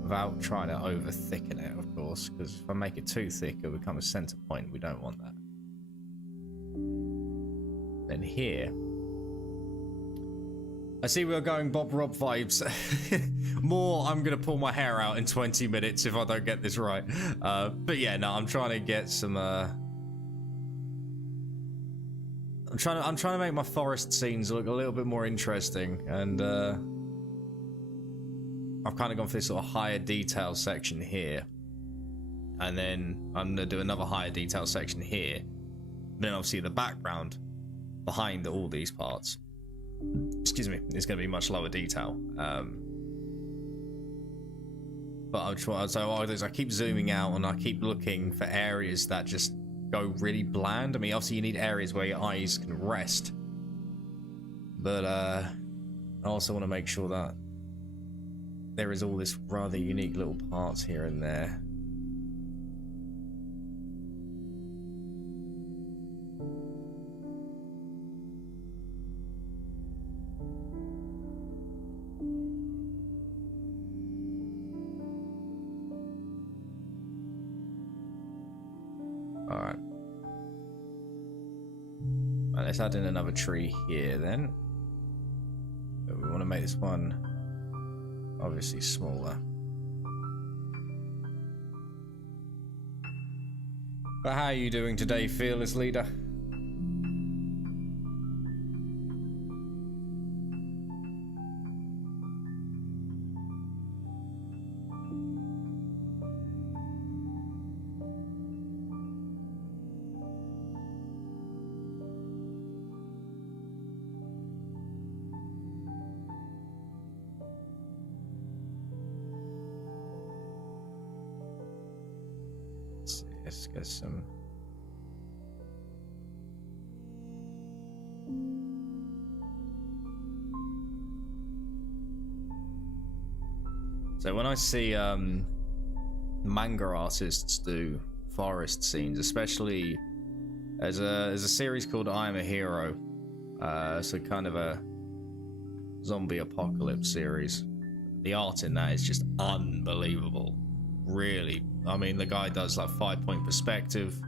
without trying to over thicken it, of course, because if I make it too thick it'll become a center point. We don't want that. Then here I see we're going Bob Rob vibes. More, I'm gonna pull my hair out in 20 minutes if I don't get this right. But yeah, no, I'm trying to get some. I'm trying to make my forest scenes look a little bit more interesting, and I've kind of gone for this sort of higher detail section here, and then I'm gonna do another higher detail section here. Then obviously the background behind all these parts, excuse me, is going to be much lower detail. But I'll try. So what I do is I keep zooming out and I keep looking for areas that just go really bland. I mean, obviously you need areas where your eyes can rest, but I also want to make sure that there is all this rather unique little parts here and there. Alright. Right, let's add in another tree here then. But we want to make this one obviously smaller. But how are you doing today, fearless leader? Let's get some. So when I see manga artists do forest scenes, especially there's a series called I Am a Hero, so kind of a zombie apocalypse series. The art in that is just unbelievable. Really, I mean, the guy does like 5-point perspective,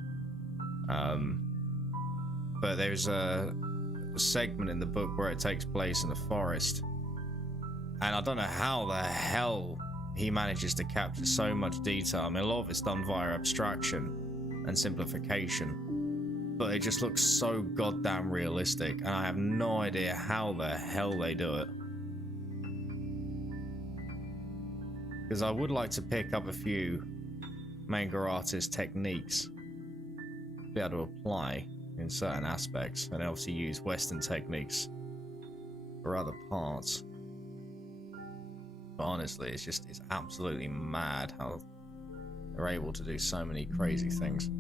but there's a segment in the book where it takes place in the forest, and I don't know how the hell he manages to capture so much detail. I mean, a lot of it's done via abstraction and simplification, but it just looks so goddamn realistic, and I have no idea how the hell they do it. Because I would like to pick up a few manga artist techniques to be able to apply in certain aspects, and obviously use Western techniques for other parts. But honestly, it's absolutely mad how they're able to do so many crazy things.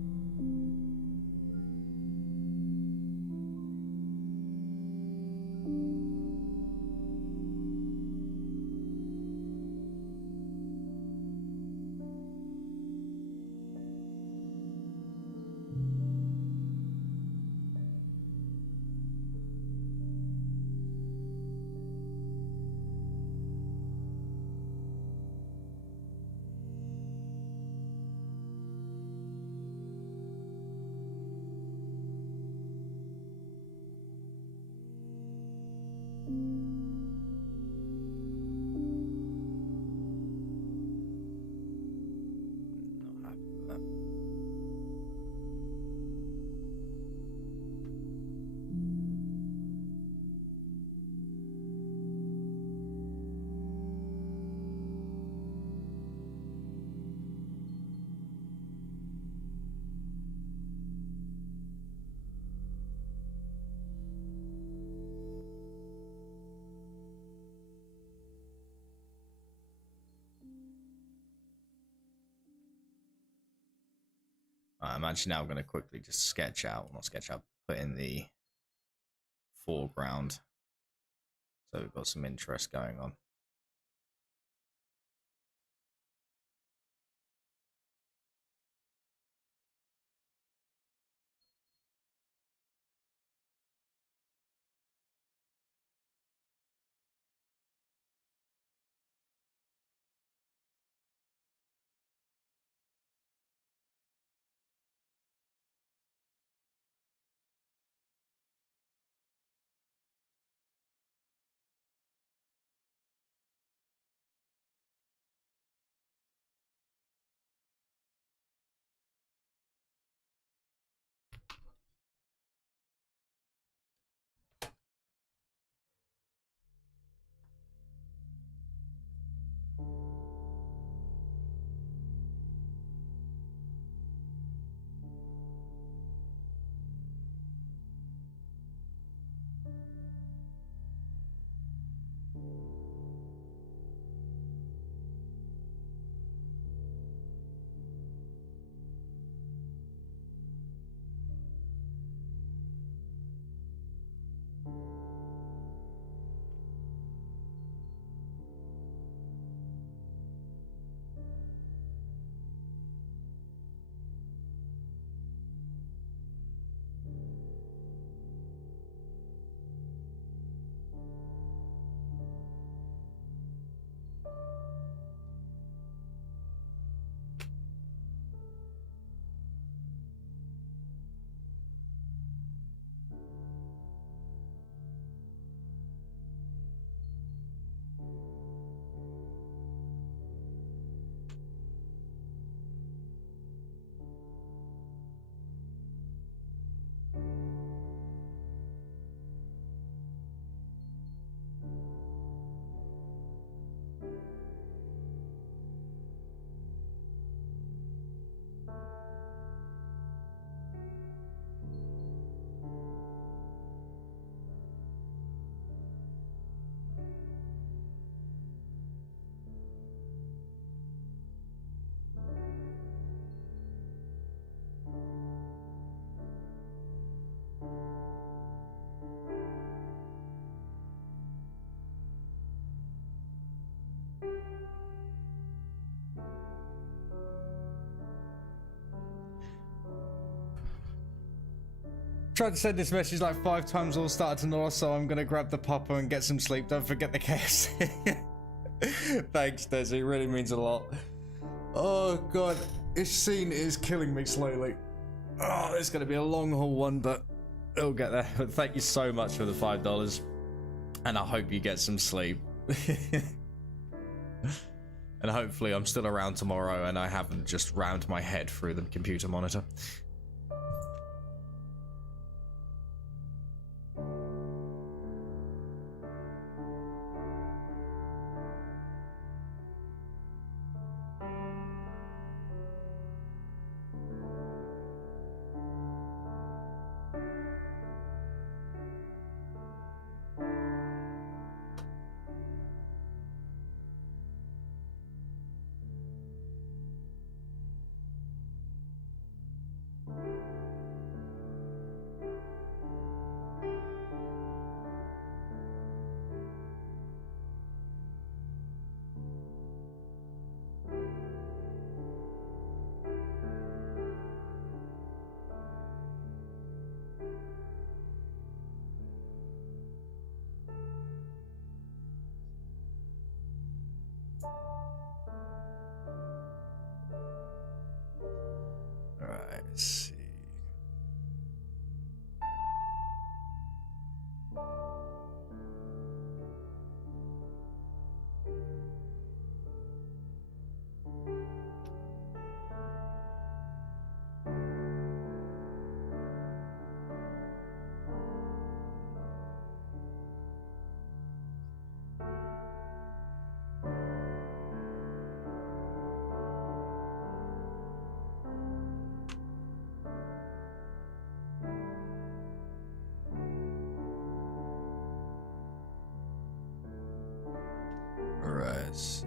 I'm actually now going to quickly just sketch out, not sketch out, put in the foreground, so we've got some interest going on. Tried to send this message like 5 times, all started to gnaw, so I'm gonna grab the popper and get some sleep. Don't forget the KFC. Thanks, Desi. It really means a lot. Oh god, this scene is killing me slowly. Oh, it's gonna be a long haul one, but it'll get there. But thank you so much for the $5, and I hope you get some sleep. And hopefully I'm still around tomorrow and I haven't just rammed my head through the computer monitor. Alright, let's see. Alright, let's see.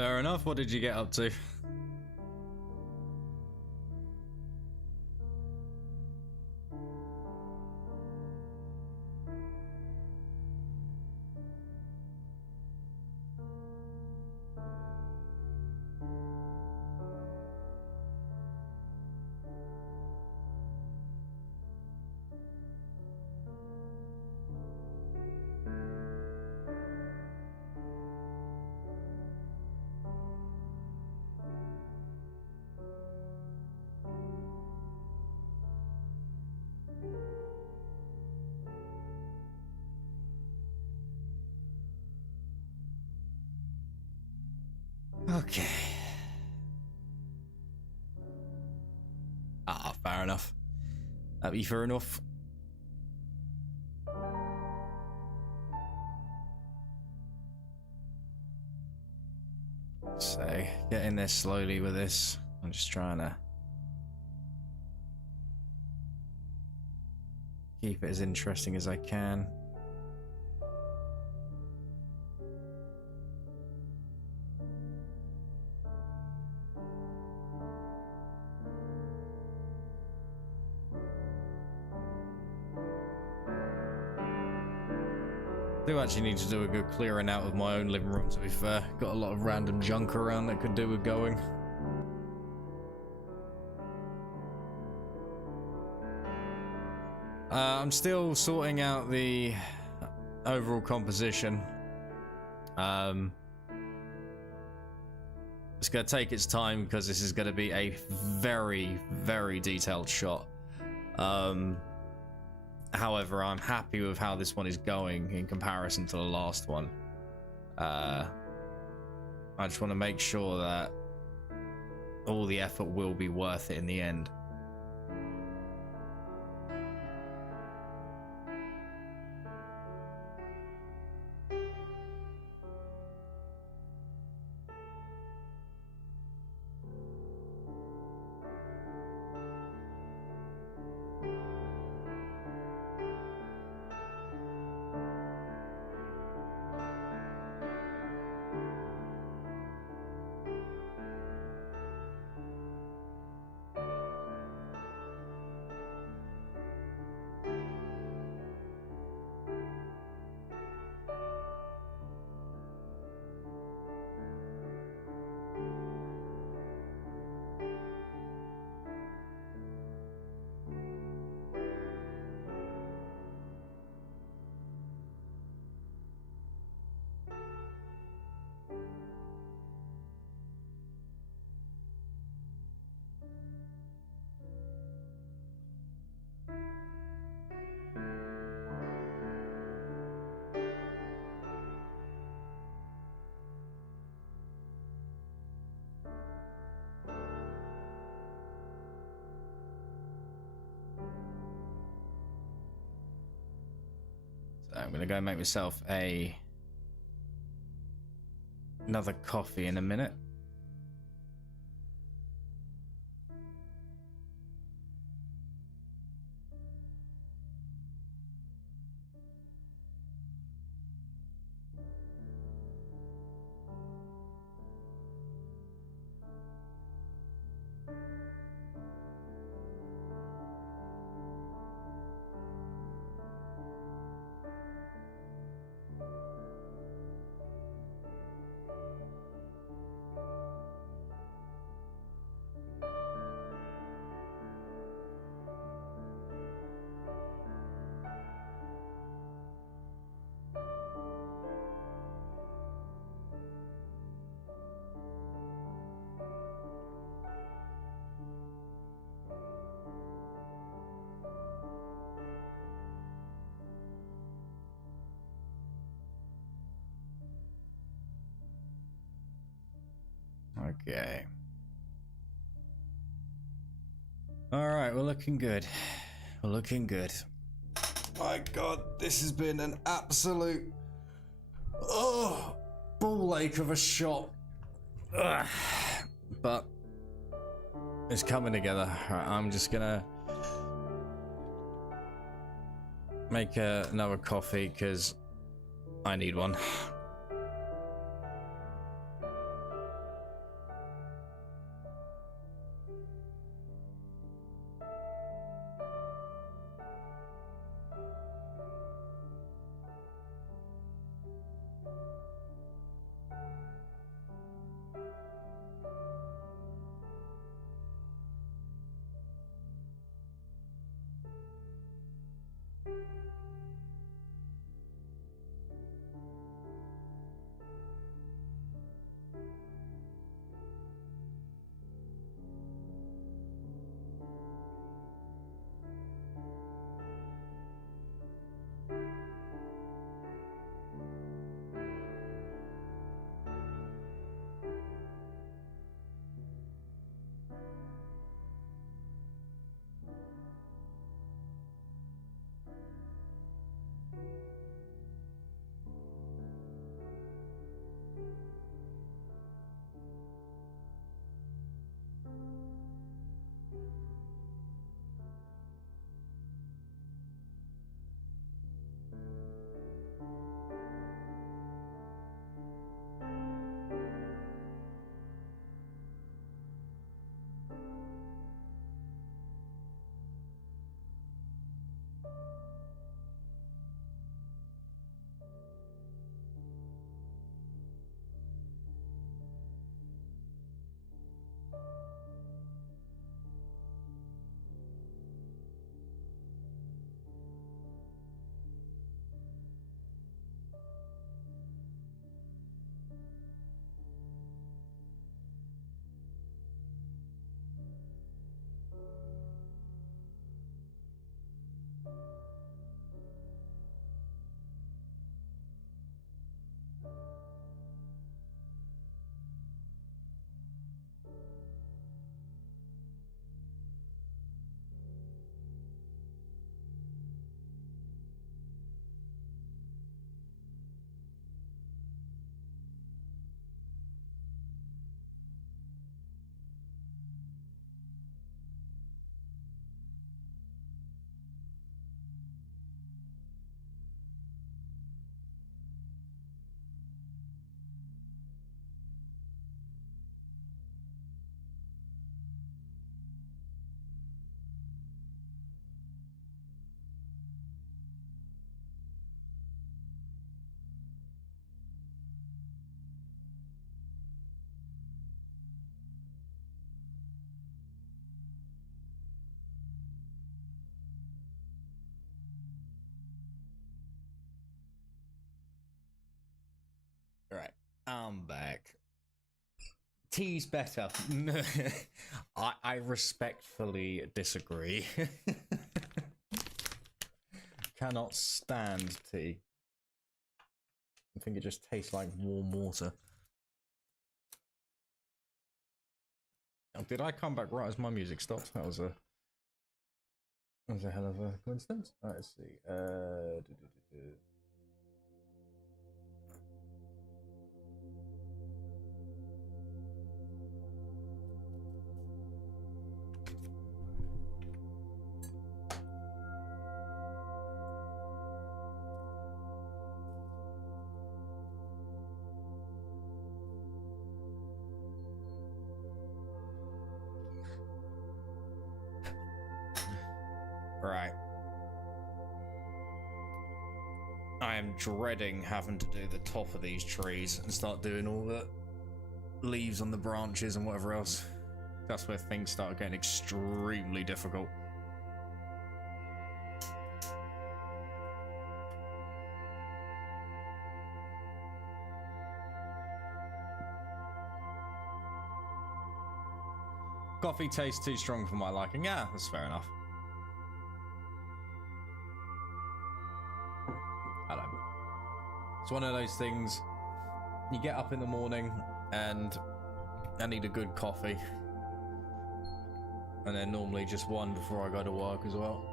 Fair enough. What did you get up to? Okay. Ah, fair enough. That'd be fair enough. So, get in there slowly with this. I'm just trying to keep it as interesting as I can. I do actually need to do a good clearing out of my own living room, to be fair. Got a lot of random junk around that could do with going. I'm still sorting out the overall composition. It's going to take its time because this is going to be a very, very detailed shot. However, I'm happy with how this one is going in comparison to the last one. I just want to make sure that all the effort will be worth it in the end. So I'm gonna go make myself another coffee in a minute. Okay. All right, we're looking good. We're looking good. My God, this has been an absolute ball ache of a shot. Ugh. But it's coming together. Right, I'm just gonna make another coffee because I need one. Right, I'm back. Tea's better. I respectfully disagree. Cannot stand tea. I think it just tastes like warm water. Oh, did I come back right as my music stopped? That was a hell of a coincidence. All right, let's see. Right. I am dreading having to do the top of these trees and start doing all the leaves on the branches and whatever else. That's where things start getting extremely difficult. Coffee tastes too strong for my liking. Yeah, that's fair enough. Hello. It's one of those things, you get up in the morning and I need a good coffee. And then normally just one before I go to work as well.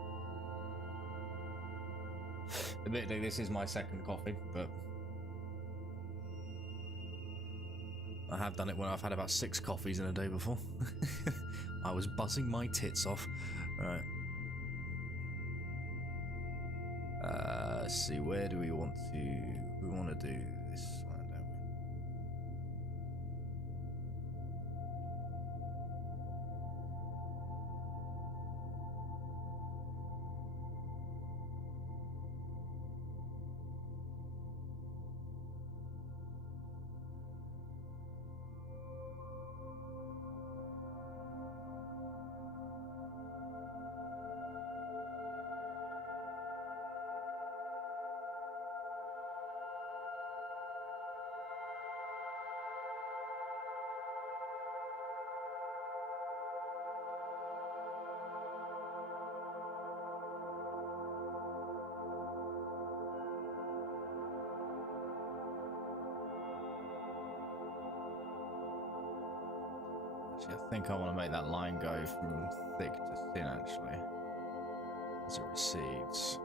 Admittedly, this is my second coffee, but I have done it when I've had about 6 coffees in a day before. I was buzzing my tits off. Right. Let's see, where do we want to... We want to do this one, don't we? I think I want to make that line go from thick to thin, actually, as it recedes.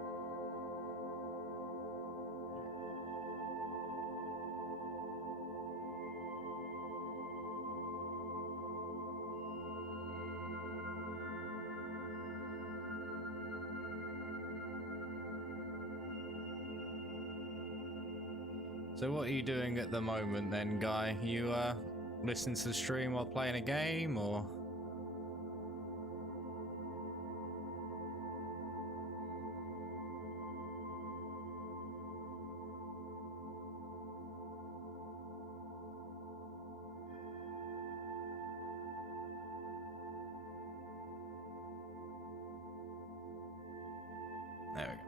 So what are you doing at the moment then, Guy? You listening to the stream while playing a game, or? There we go.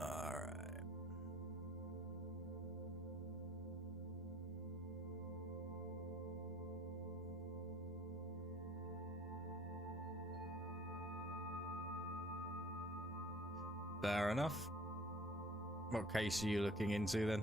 All right. Fair enough. What case are you looking into then?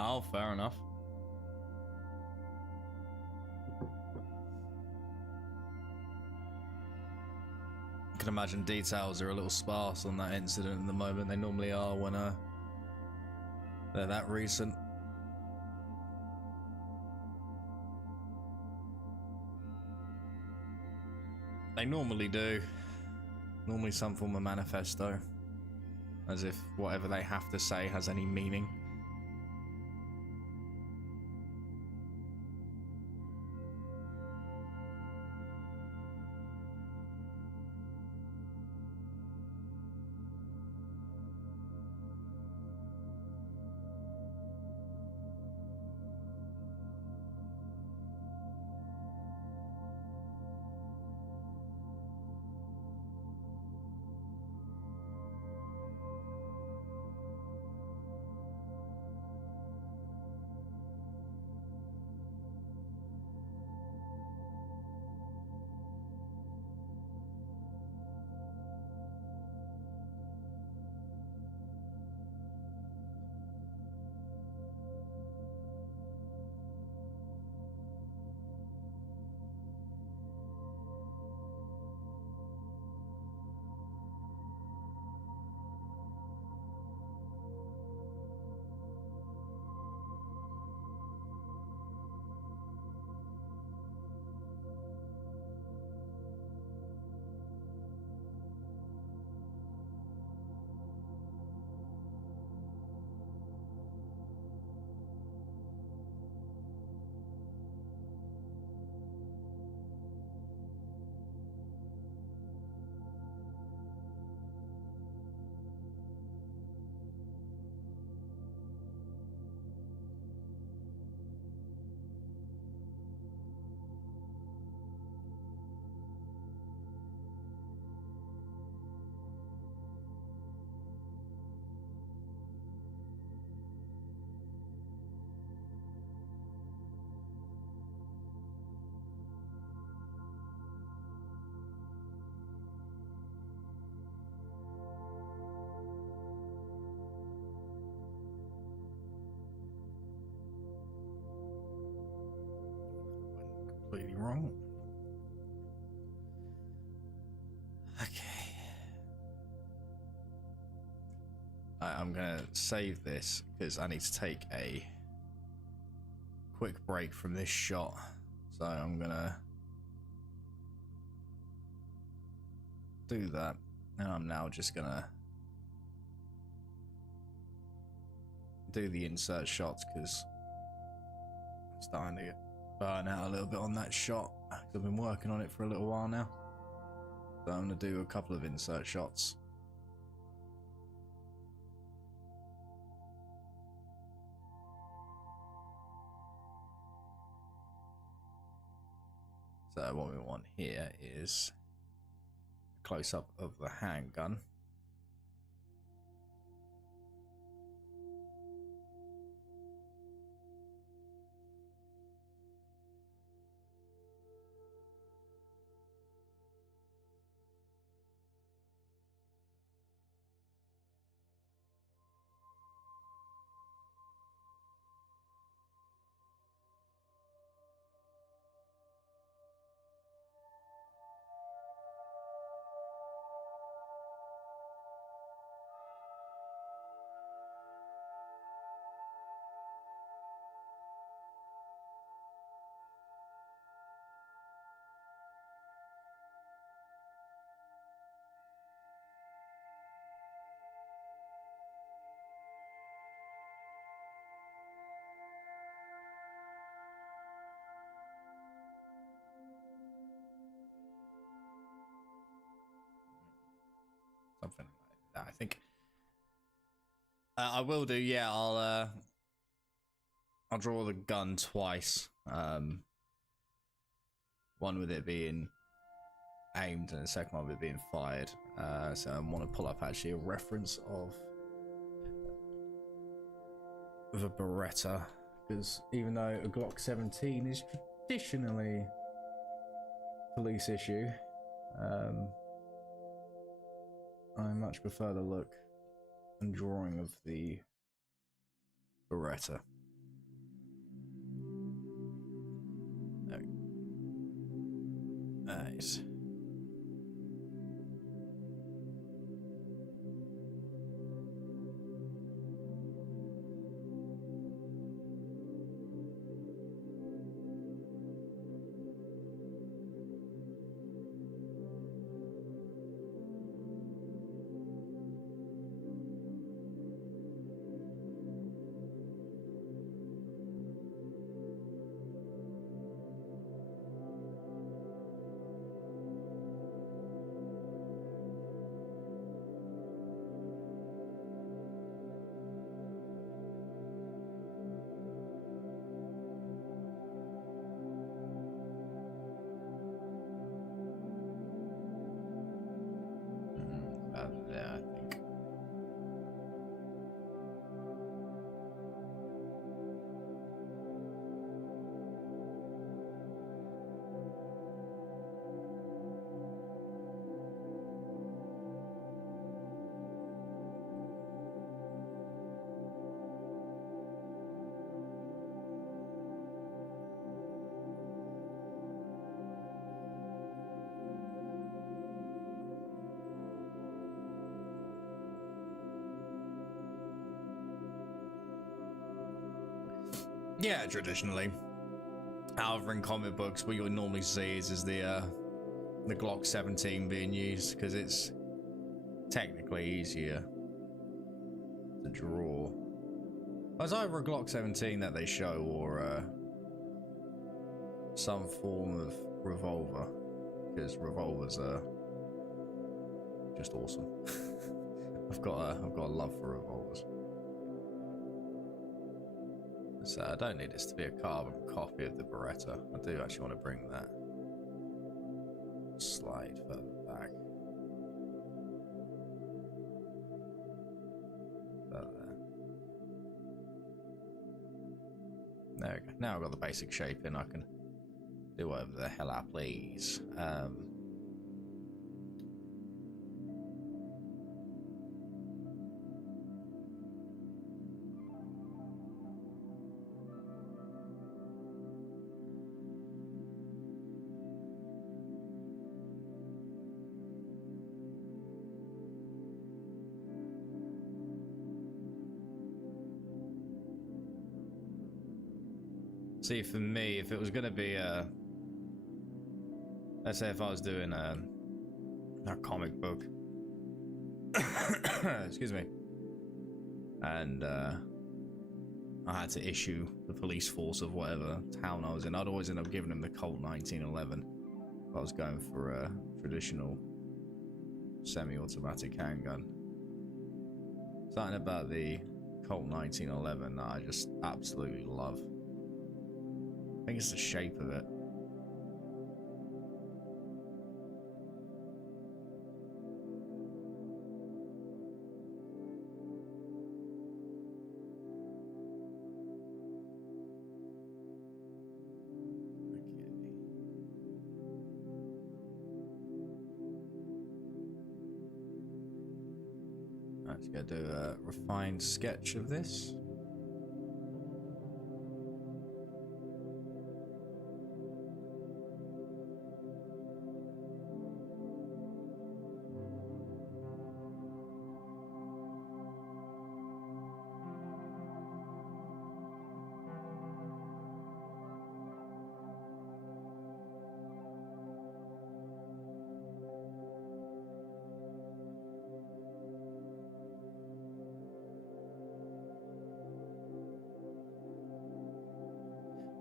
Oh, fair enough. I can imagine details are a little sparse on that incident at the moment. They normally are when they're that recent. They normally do. Normally some form of manifesto. As if whatever they have to say has any meaning. completely wrong. Okay. I'm gonna save this because I need to take a quick break from this shot. So I'm gonna do that. And I'm now just gonna do the insert shots because I'm starting to get burnt out a little bit on that shot. I've been working on it for a little while now. So I'm gonna do a couple of insert shots. So what we want here is a close-up of the handgun. Something like that, I think. I will do. Yeah, I'll draw the gun twice. One with it being aimed and the second one with it being fired. So I want to pull up actually a reference of the Beretta, because even though a Glock 17 is traditionally police issue, I much prefer the look and drawing of the Beretta. Nice. There, I think. Yeah, traditionally. However, in comic books, what you would normally see is the Glock 17 being used because it's technically easier to draw. It's either a Glock 17 that they show or some form of revolver, because revolvers are just awesome. I've got a love for revolvers. So I don't need this to be a carbon copy of the Beretta. I do actually want to bring that slide further back. There we go. Now I've got the basic shape in, I can do whatever the hell I please. See, for me, if it was gonna be let's say if I was doing a comic book, excuse me, and I had to issue the police force of whatever town I was in, I'd always end up giving them the Colt 1911 if I was going for a traditional semi-automatic handgun. Something about the Colt 1911 that I just absolutely love. I think it's the shape of it. Let's go do a refined sketch of this.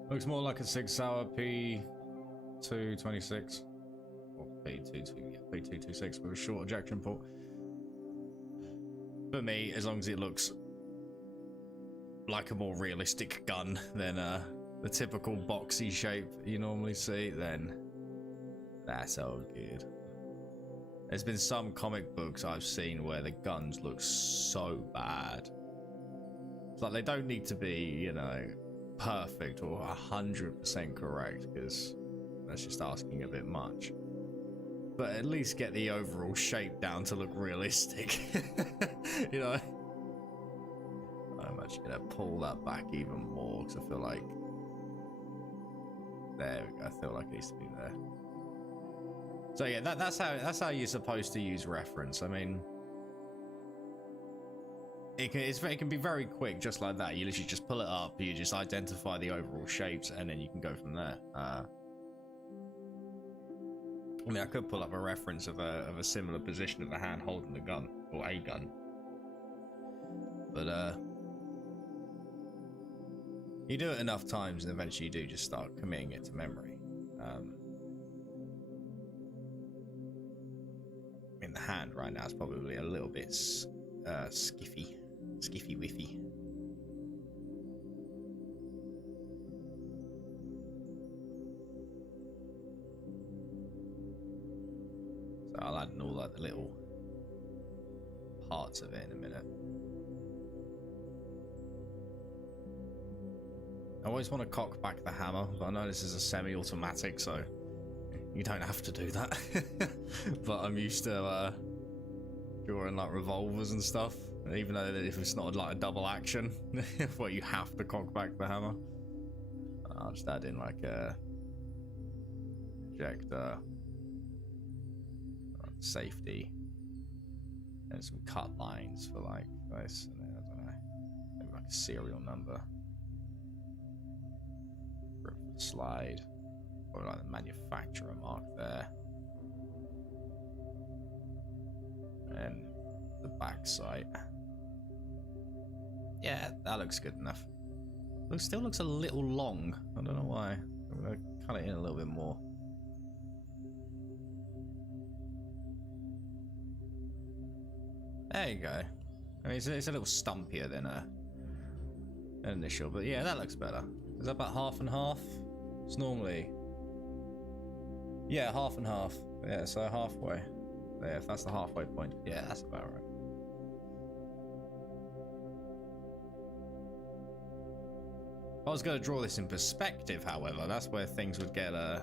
Looks more like a 6-hour P226 or P226 with a short ejection port. For me, as long as it looks like a more realistic gun than the typical boxy shape you normally see, then that's all good. There's been some comic books I've seen where the guns look so bad. It's like they don't need to be, you know, perfect or 100% correct, because that's just asking a bit much. But at least get the overall shape down to look realistic. You know? I'm actually gonna pull that back even more because I feel like, there we go, I feel like it needs to be there. So yeah, that's how you're supposed to use reference. I mean, it can be very quick, just like that. You literally just pull it up, you just identify the overall shapes, and then you can go from there. I mean, I could pull up a reference of a similar position of the hand holding the gun, or a gun. But you do it enough times, and eventually you do just start committing it to memory. I mean, the hand right now is probably a little bit skiffy whiffy. So I'll add in all like the little parts of it in a minute. I always want to cock back the hammer, but I know this is a semi-automatic, so you don't have to do that. But I'm used to drawing like revolvers and stuff, even though if it's not like a double action where you have to cock back the hammer. I'll just add in like a ejector, safety, and some cut lines for like this, and then I don't know, maybe like a serial number, slide, or like the manufacturer mark there, and the back sight. Yeah, that looks good enough. Still looks a little long. I don't know why. I'm gonna cut it in a little bit more. There you go. I mean, it's a little stumpier than an initial, but yeah, that looks better. Is that about half and half? It's normally, yeah, half and half. Yeah, so halfway. Yeah, if that's the halfway point, yeah, that's about right. If I was going to draw this in perspective, however, that's where things would get I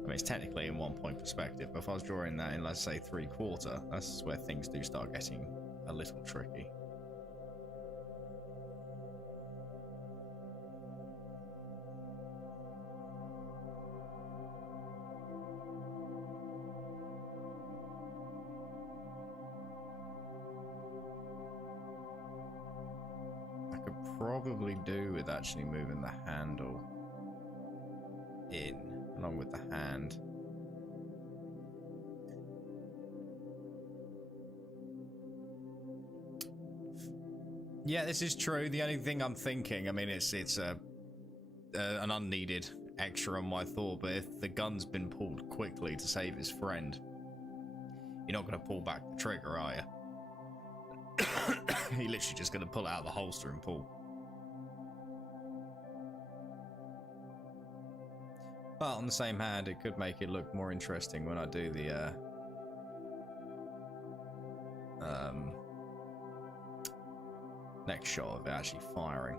mean, it's technically in 1 point perspective, but if I was drawing that in, let's say, 3/4, that's where things do start getting a little tricky. I could probably do with actually moving the handle in along with the hand. Yeah, this is true. The only thing I'm thinking, I mean, it's an unneeded extra on my thought, but if the gun's been pulled quickly to save his friend, you're not going to pull back the trigger, are you? You're literally just going to pull it out of the holster and pull. But on the same hand, it could make it look more interesting when I do the next shot of it actually firing.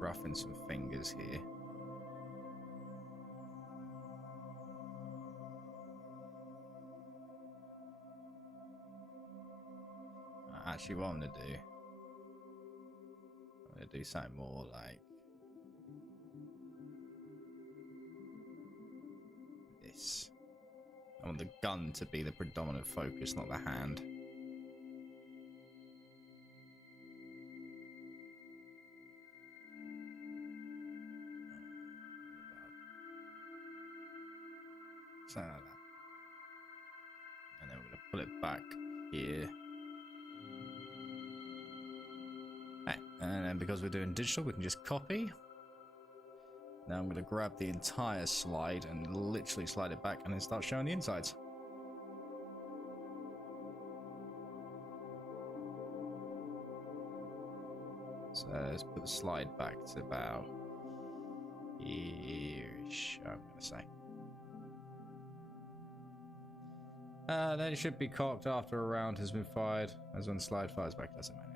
Roughing some fingers here. Actually, what I'm gonna do something more like this. I want the gun to be the predominant focus, not the hand. Something like that. And then we're going to pull it back here. Right. And then because we're doing digital, we can just copy. Now I'm going to grab the entire slide and literally slide it back and then start showing the insides. So let's put the slide back to about here-ish, I'm going to say. Then it should be cocked after a round has been fired, as when the slide fires back, doesn't matter.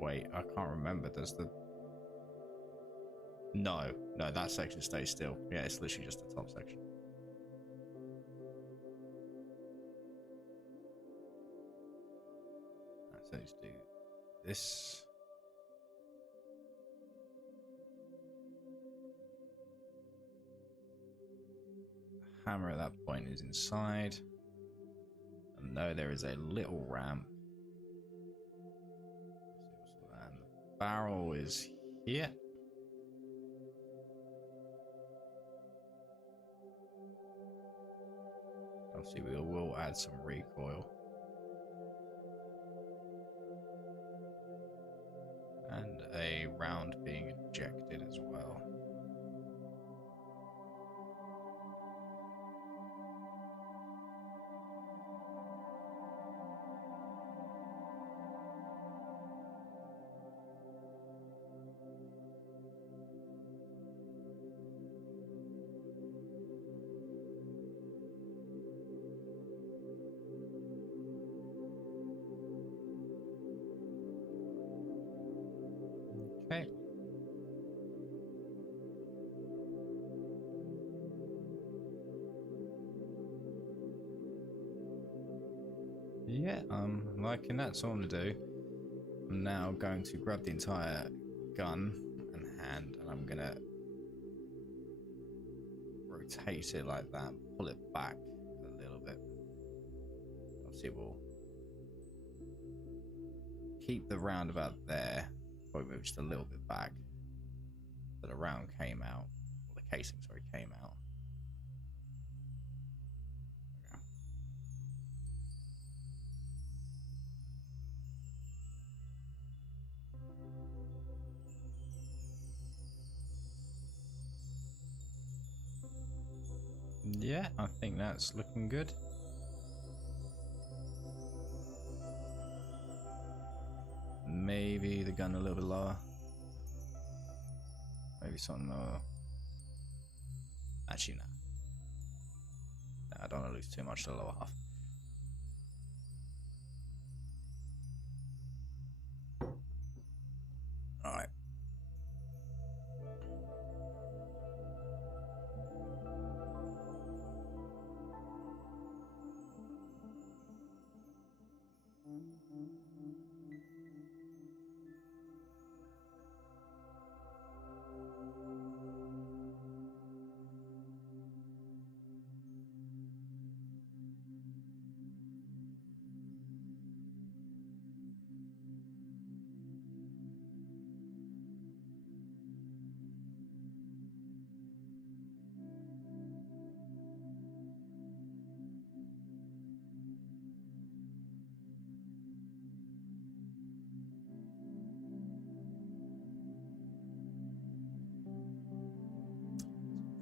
Wait, I can't remember. Does the... No, that section stays still. Yeah, it's literally just the top section. Right, so let's do this. The hammer at that point is inside. And no, there is a little ramp. And the barrel is here. Obviously, we will add some recoil. And a round being ejected as well. Okay. Yeah, I'm liking that. So what I'm gonna do, I'm now going to grab the entire gun and hand, and I'm gonna rotate it like that, pull it back a little bit. Obviously, we'll keep the round about there. Probably move just a little bit back, so the round came out, or the casing, sorry, came out. Yeah, I think that's looking good. Maybe the gun a little bit lower. Maybe something lower. Actually, no. It's too much to the lower half. Alright.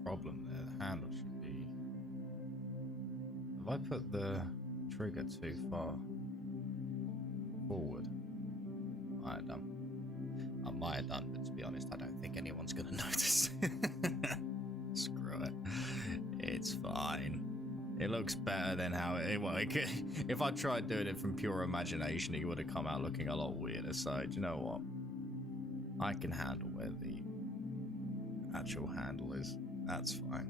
Problem there. The handle should be. Have I put the trigger too far forward? I have done. I might have done, but to be honest, I don't think anyone's gonna notice. Screw it. It's fine. It looks better than how it. Well, it could, if I tried doing it from pure imagination, it would have come out looking a lot weirder. So, do you know what? I can handle where the actual handle is. That's fine.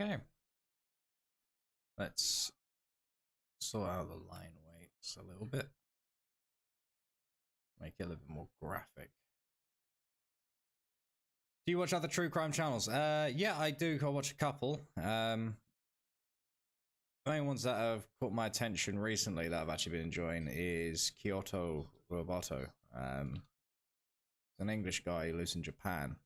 Okay. Let's sort out the line weights a little bit. Make it a little bit more graphic. Do you watch other true crime channels? Yeah, I do. I watch a couple. The main ones that have caught my attention recently that I've actually been enjoying is Kyoto Roboto. An English guy who lives in Japan.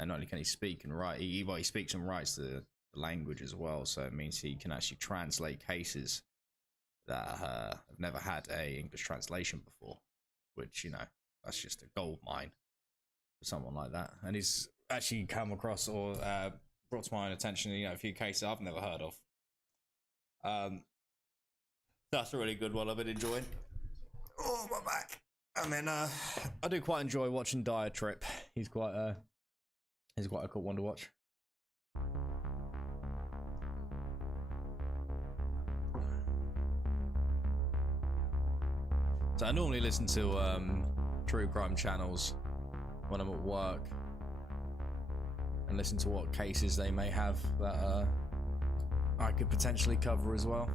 And not only can he speak and write, he speaks and writes the language as well, so it means he can actually translate cases that have never had a English translation before, which, you know, that's just a gold mine for someone like that. And he's actually come across or brought to my own attention, you know, a few cases I've never heard of. That's a really good one I've been enjoying. Oh, my back. And then I do quite enjoy watching Dire Trip. He's quite a cool one to watch. So I normally listen to true crime channels when I'm at work and listen to what cases they may have that I could potentially cover as well.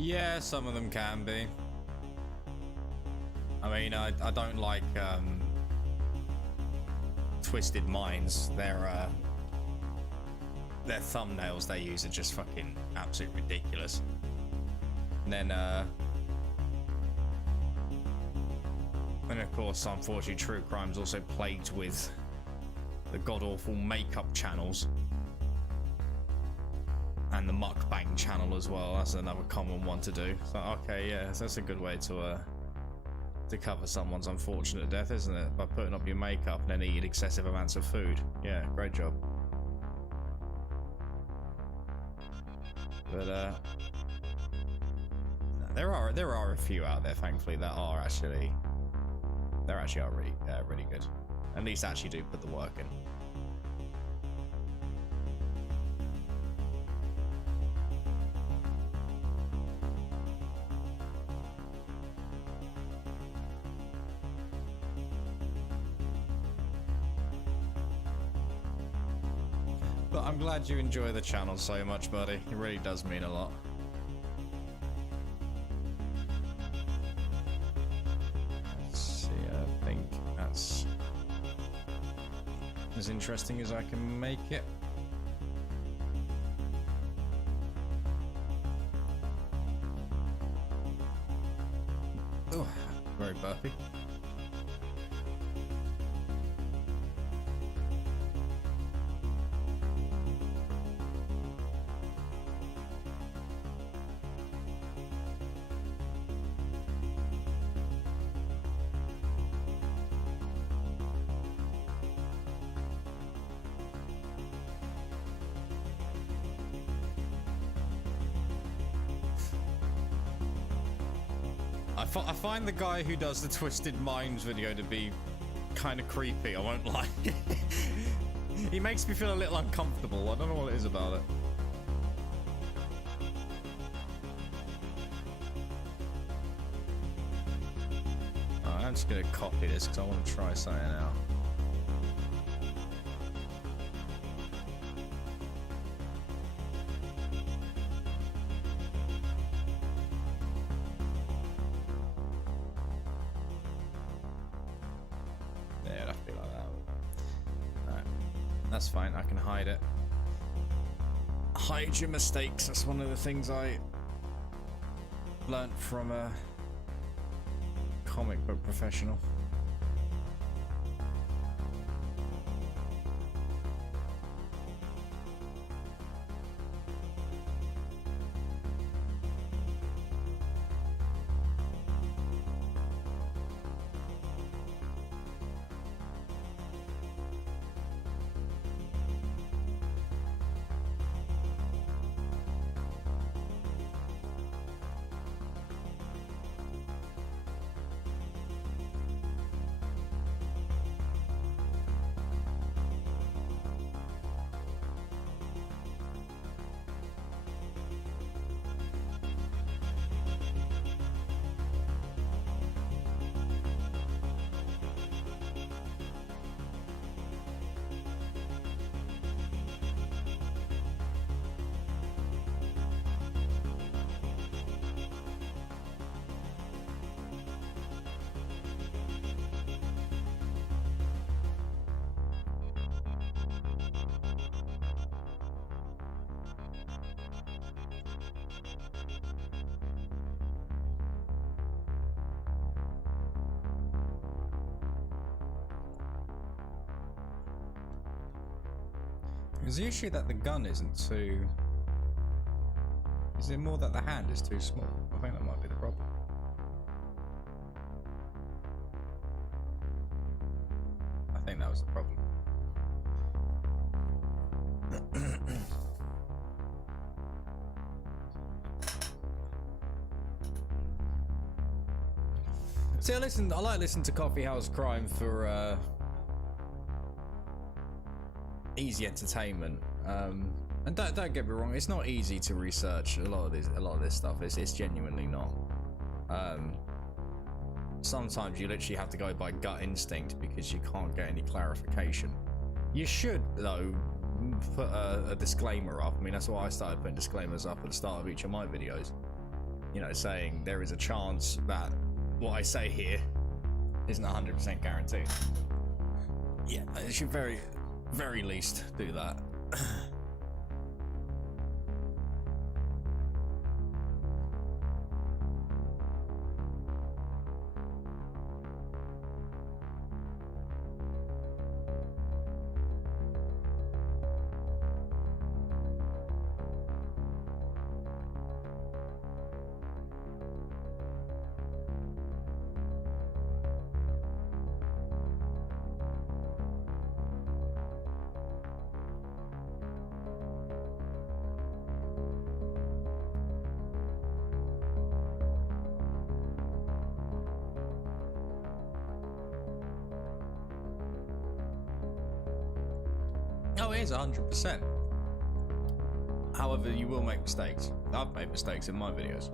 Yeah, some of them can be. I mean, I don't like Twisted Minds. Their thumbnails they use are just fucking absolutely ridiculous. And then of course, unfortunately, true crime's also plagued with the god-awful makeup channels. And the mukbang channel as well. That's another common one to do. So okay, yeah, so that's a good way to cover someone's unfortunate death, isn't it? By putting up your makeup and then eating excessive amounts of food. Yeah, great job. But there are a few out there, thankfully, that are actually really good. At least actually do put the work in. But I'm glad you enjoy the channel so much, buddy. It really does mean a lot. Let's see, I think that's as interesting as I can make it. Oh, very burpy. I find the guy who does the Twisted Minds video to be kind of creepy, I won't lie. He makes me feel a little uncomfortable. I don't know what it is about it. Alright, I'm just gonna copy this because I want to try something out. That's fine, I can hide it. Hide your mistakes, that's one of the things I learnt from a comic book professional. Is the issue that the gun isn't too... Is it more that the hand is too small? I think that might be the problem. I think that was the problem. See, I like listening to Coffee House Crime for easy entertainment. And don't get me wrong, it's not easy to research a lot of this stuff. It's genuinely not. Sometimes you literally have to go by gut instinct because you can't get any clarification. You should, though, put a disclaimer up. I mean, that's why I started putting disclaimers up at the start of each of my videos. You know, saying there is a chance that what I say here isn't 100% guaranteed. Yeah, it should very least do that. Oh, it is 100%. However, you will make mistakes. I've made mistakes in my videos.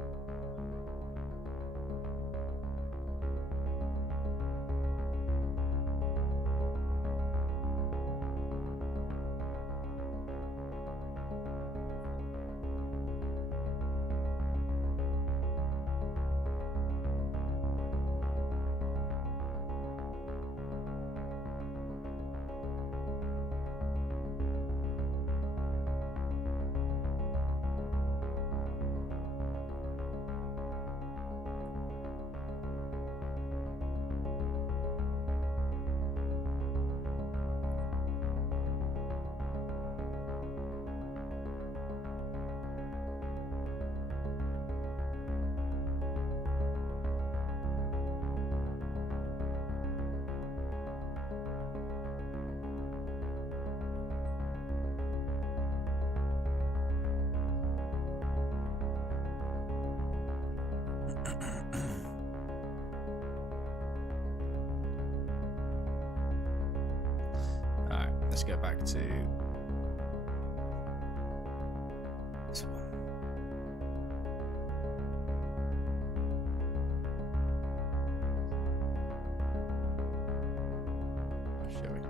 Alright, let's go back to this one. Shall we?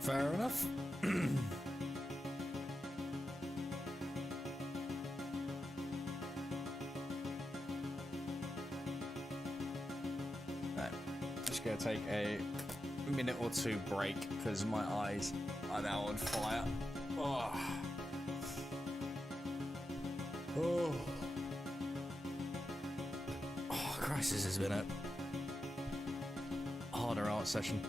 Fair enough. Right. Just gonna take a minute or two break because my eyes are now on fire. Oh. Oh. Oh, Christ, this has been a harder art session.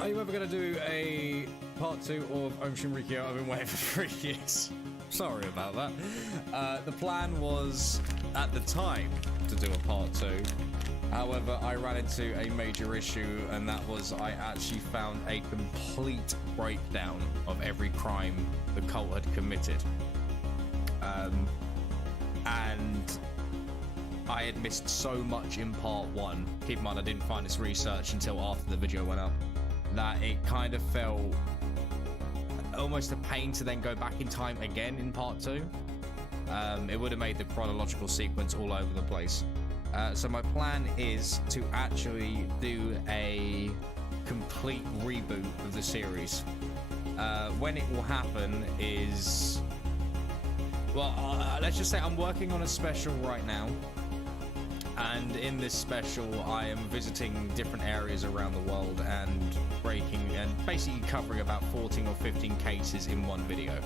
Are you ever going to do a part 2 of Om Shinrikyo? I've been waiting for 3 years. Sorry about that. The plan was, at the time, to do a part 2. However, I ran into a major issue, and that was I actually found a complete breakdown of every crime the cult had committed. And I had missed so much in part 1. Keep in mind, I didn't find this research until after the video went up, that it kind of felt almost a pain to then go back in time again in part 2. It would have made the chronological sequence all over the place. So my plan is to actually do a complete reboot of the series. When it will happen is... Well, let's just say I'm working on a special right now. And in this special, I am visiting different areas around the world and breaking and basically covering about 14 or 15 cases in one video.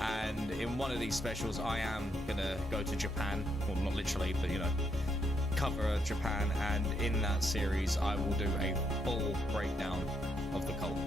And in one of these specials, I am gonna go to Japan, well, not literally, but you know, cover Japan. And in that series, I will do a full breakdown of the cult.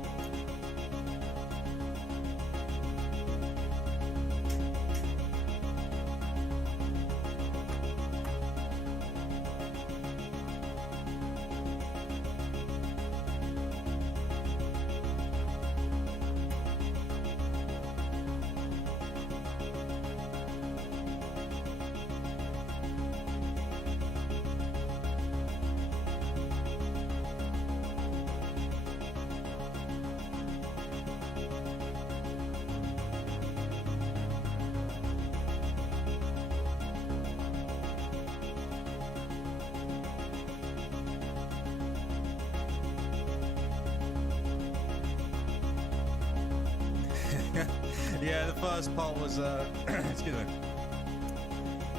Yeah, the first part was, excuse me.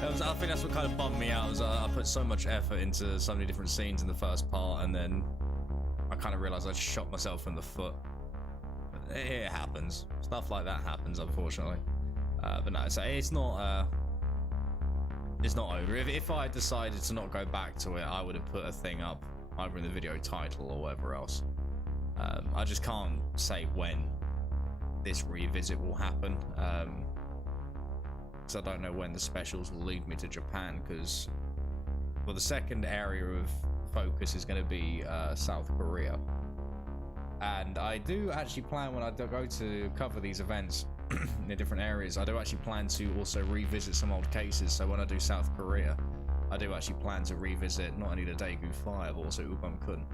I think that's what kind of bummed me out, was I put so much effort into so many different scenes in the first part, and then I kind of realized I shot myself in the foot. It happens. Stuff like that happens, unfortunately. But no, so it's not over. If I decided to not go back to it, I would have put a thing up, either in the video title or whatever else. I just can't say when this revisit will happen, because I don't know when the specials will lead me to Japan, because, well, the second area of focus is going to be South Korea. And I do actually plan, when I go to cover these events in the different areas, I do actually plan to also revisit some old cases. So when I do South Korea, I do actually plan to revisit not only the Daegu 5, but also Ubon-kun,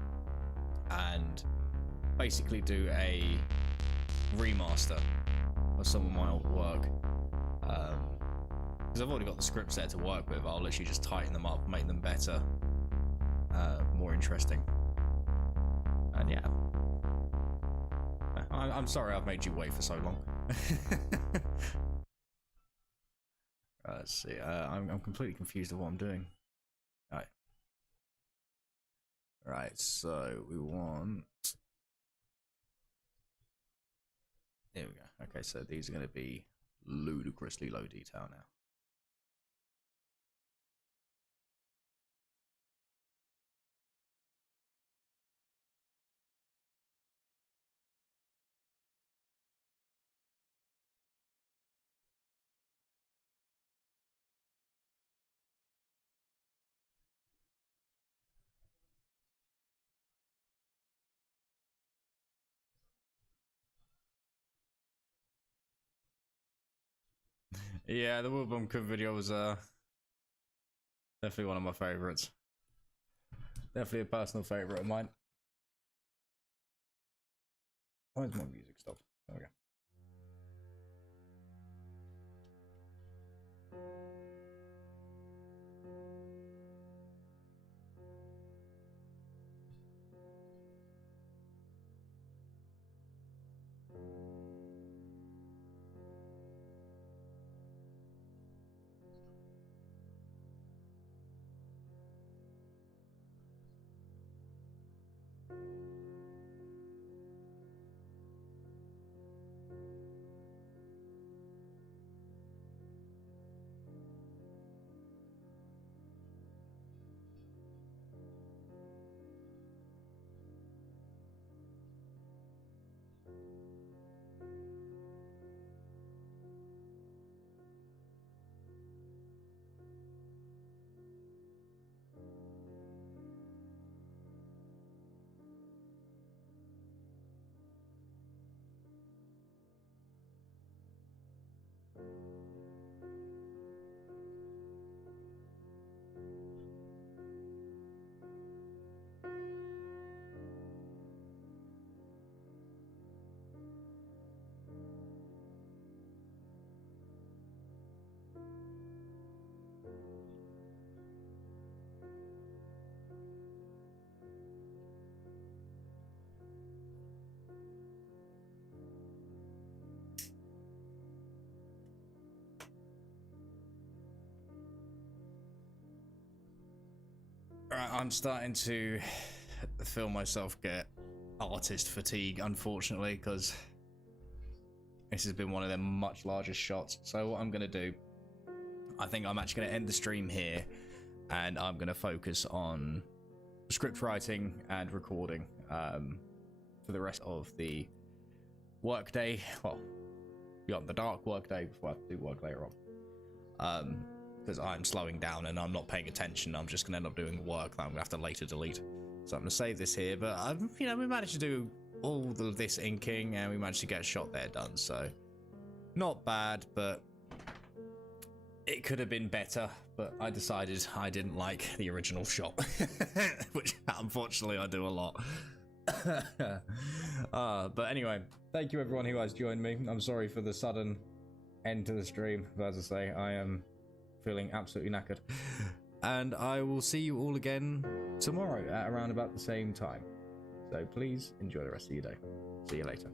and basically do a remaster of some of my old work, because I've already got the scripts there to work with. I'll literally just tighten them up, make them better, more interesting, and yeah. I'm sorry I've made you wait for so long. Let's see, I'm completely confused of what I'm doing. Right, so we want... There we go. Okay, so these are going to be ludicrously low detail now. Yeah, the Wilbum video was definitely one of my favorites. Definitely a personal favorite of mine. Where's my music stopped? There we go. I'm starting to feel myself get artist fatigue, unfortunately, because this has been one of their much larger shots. So what I'm going to do, I think I'm actually going to end the stream here, and I'm going to focus on script writing and recording for the rest of the workday. Well, beyond the dark workday before I have to do work later on. Because I'm slowing down and I'm not paying attention. I'm just going to end up doing work that I'm going to have to later delete. So I'm going to save this here, but we managed to do all of this inking and we managed to get a shot there done. So not bad, but it could have been better. But I decided I didn't like the original shot, which unfortunately I do a lot. But anyway, thank you everyone who has joined me. I'm sorry for the sudden end to the stream, but as I say, I am feeling absolutely knackered, and I will see you all again tomorrow at around about the same time. So please enjoy the rest of your day. See you later.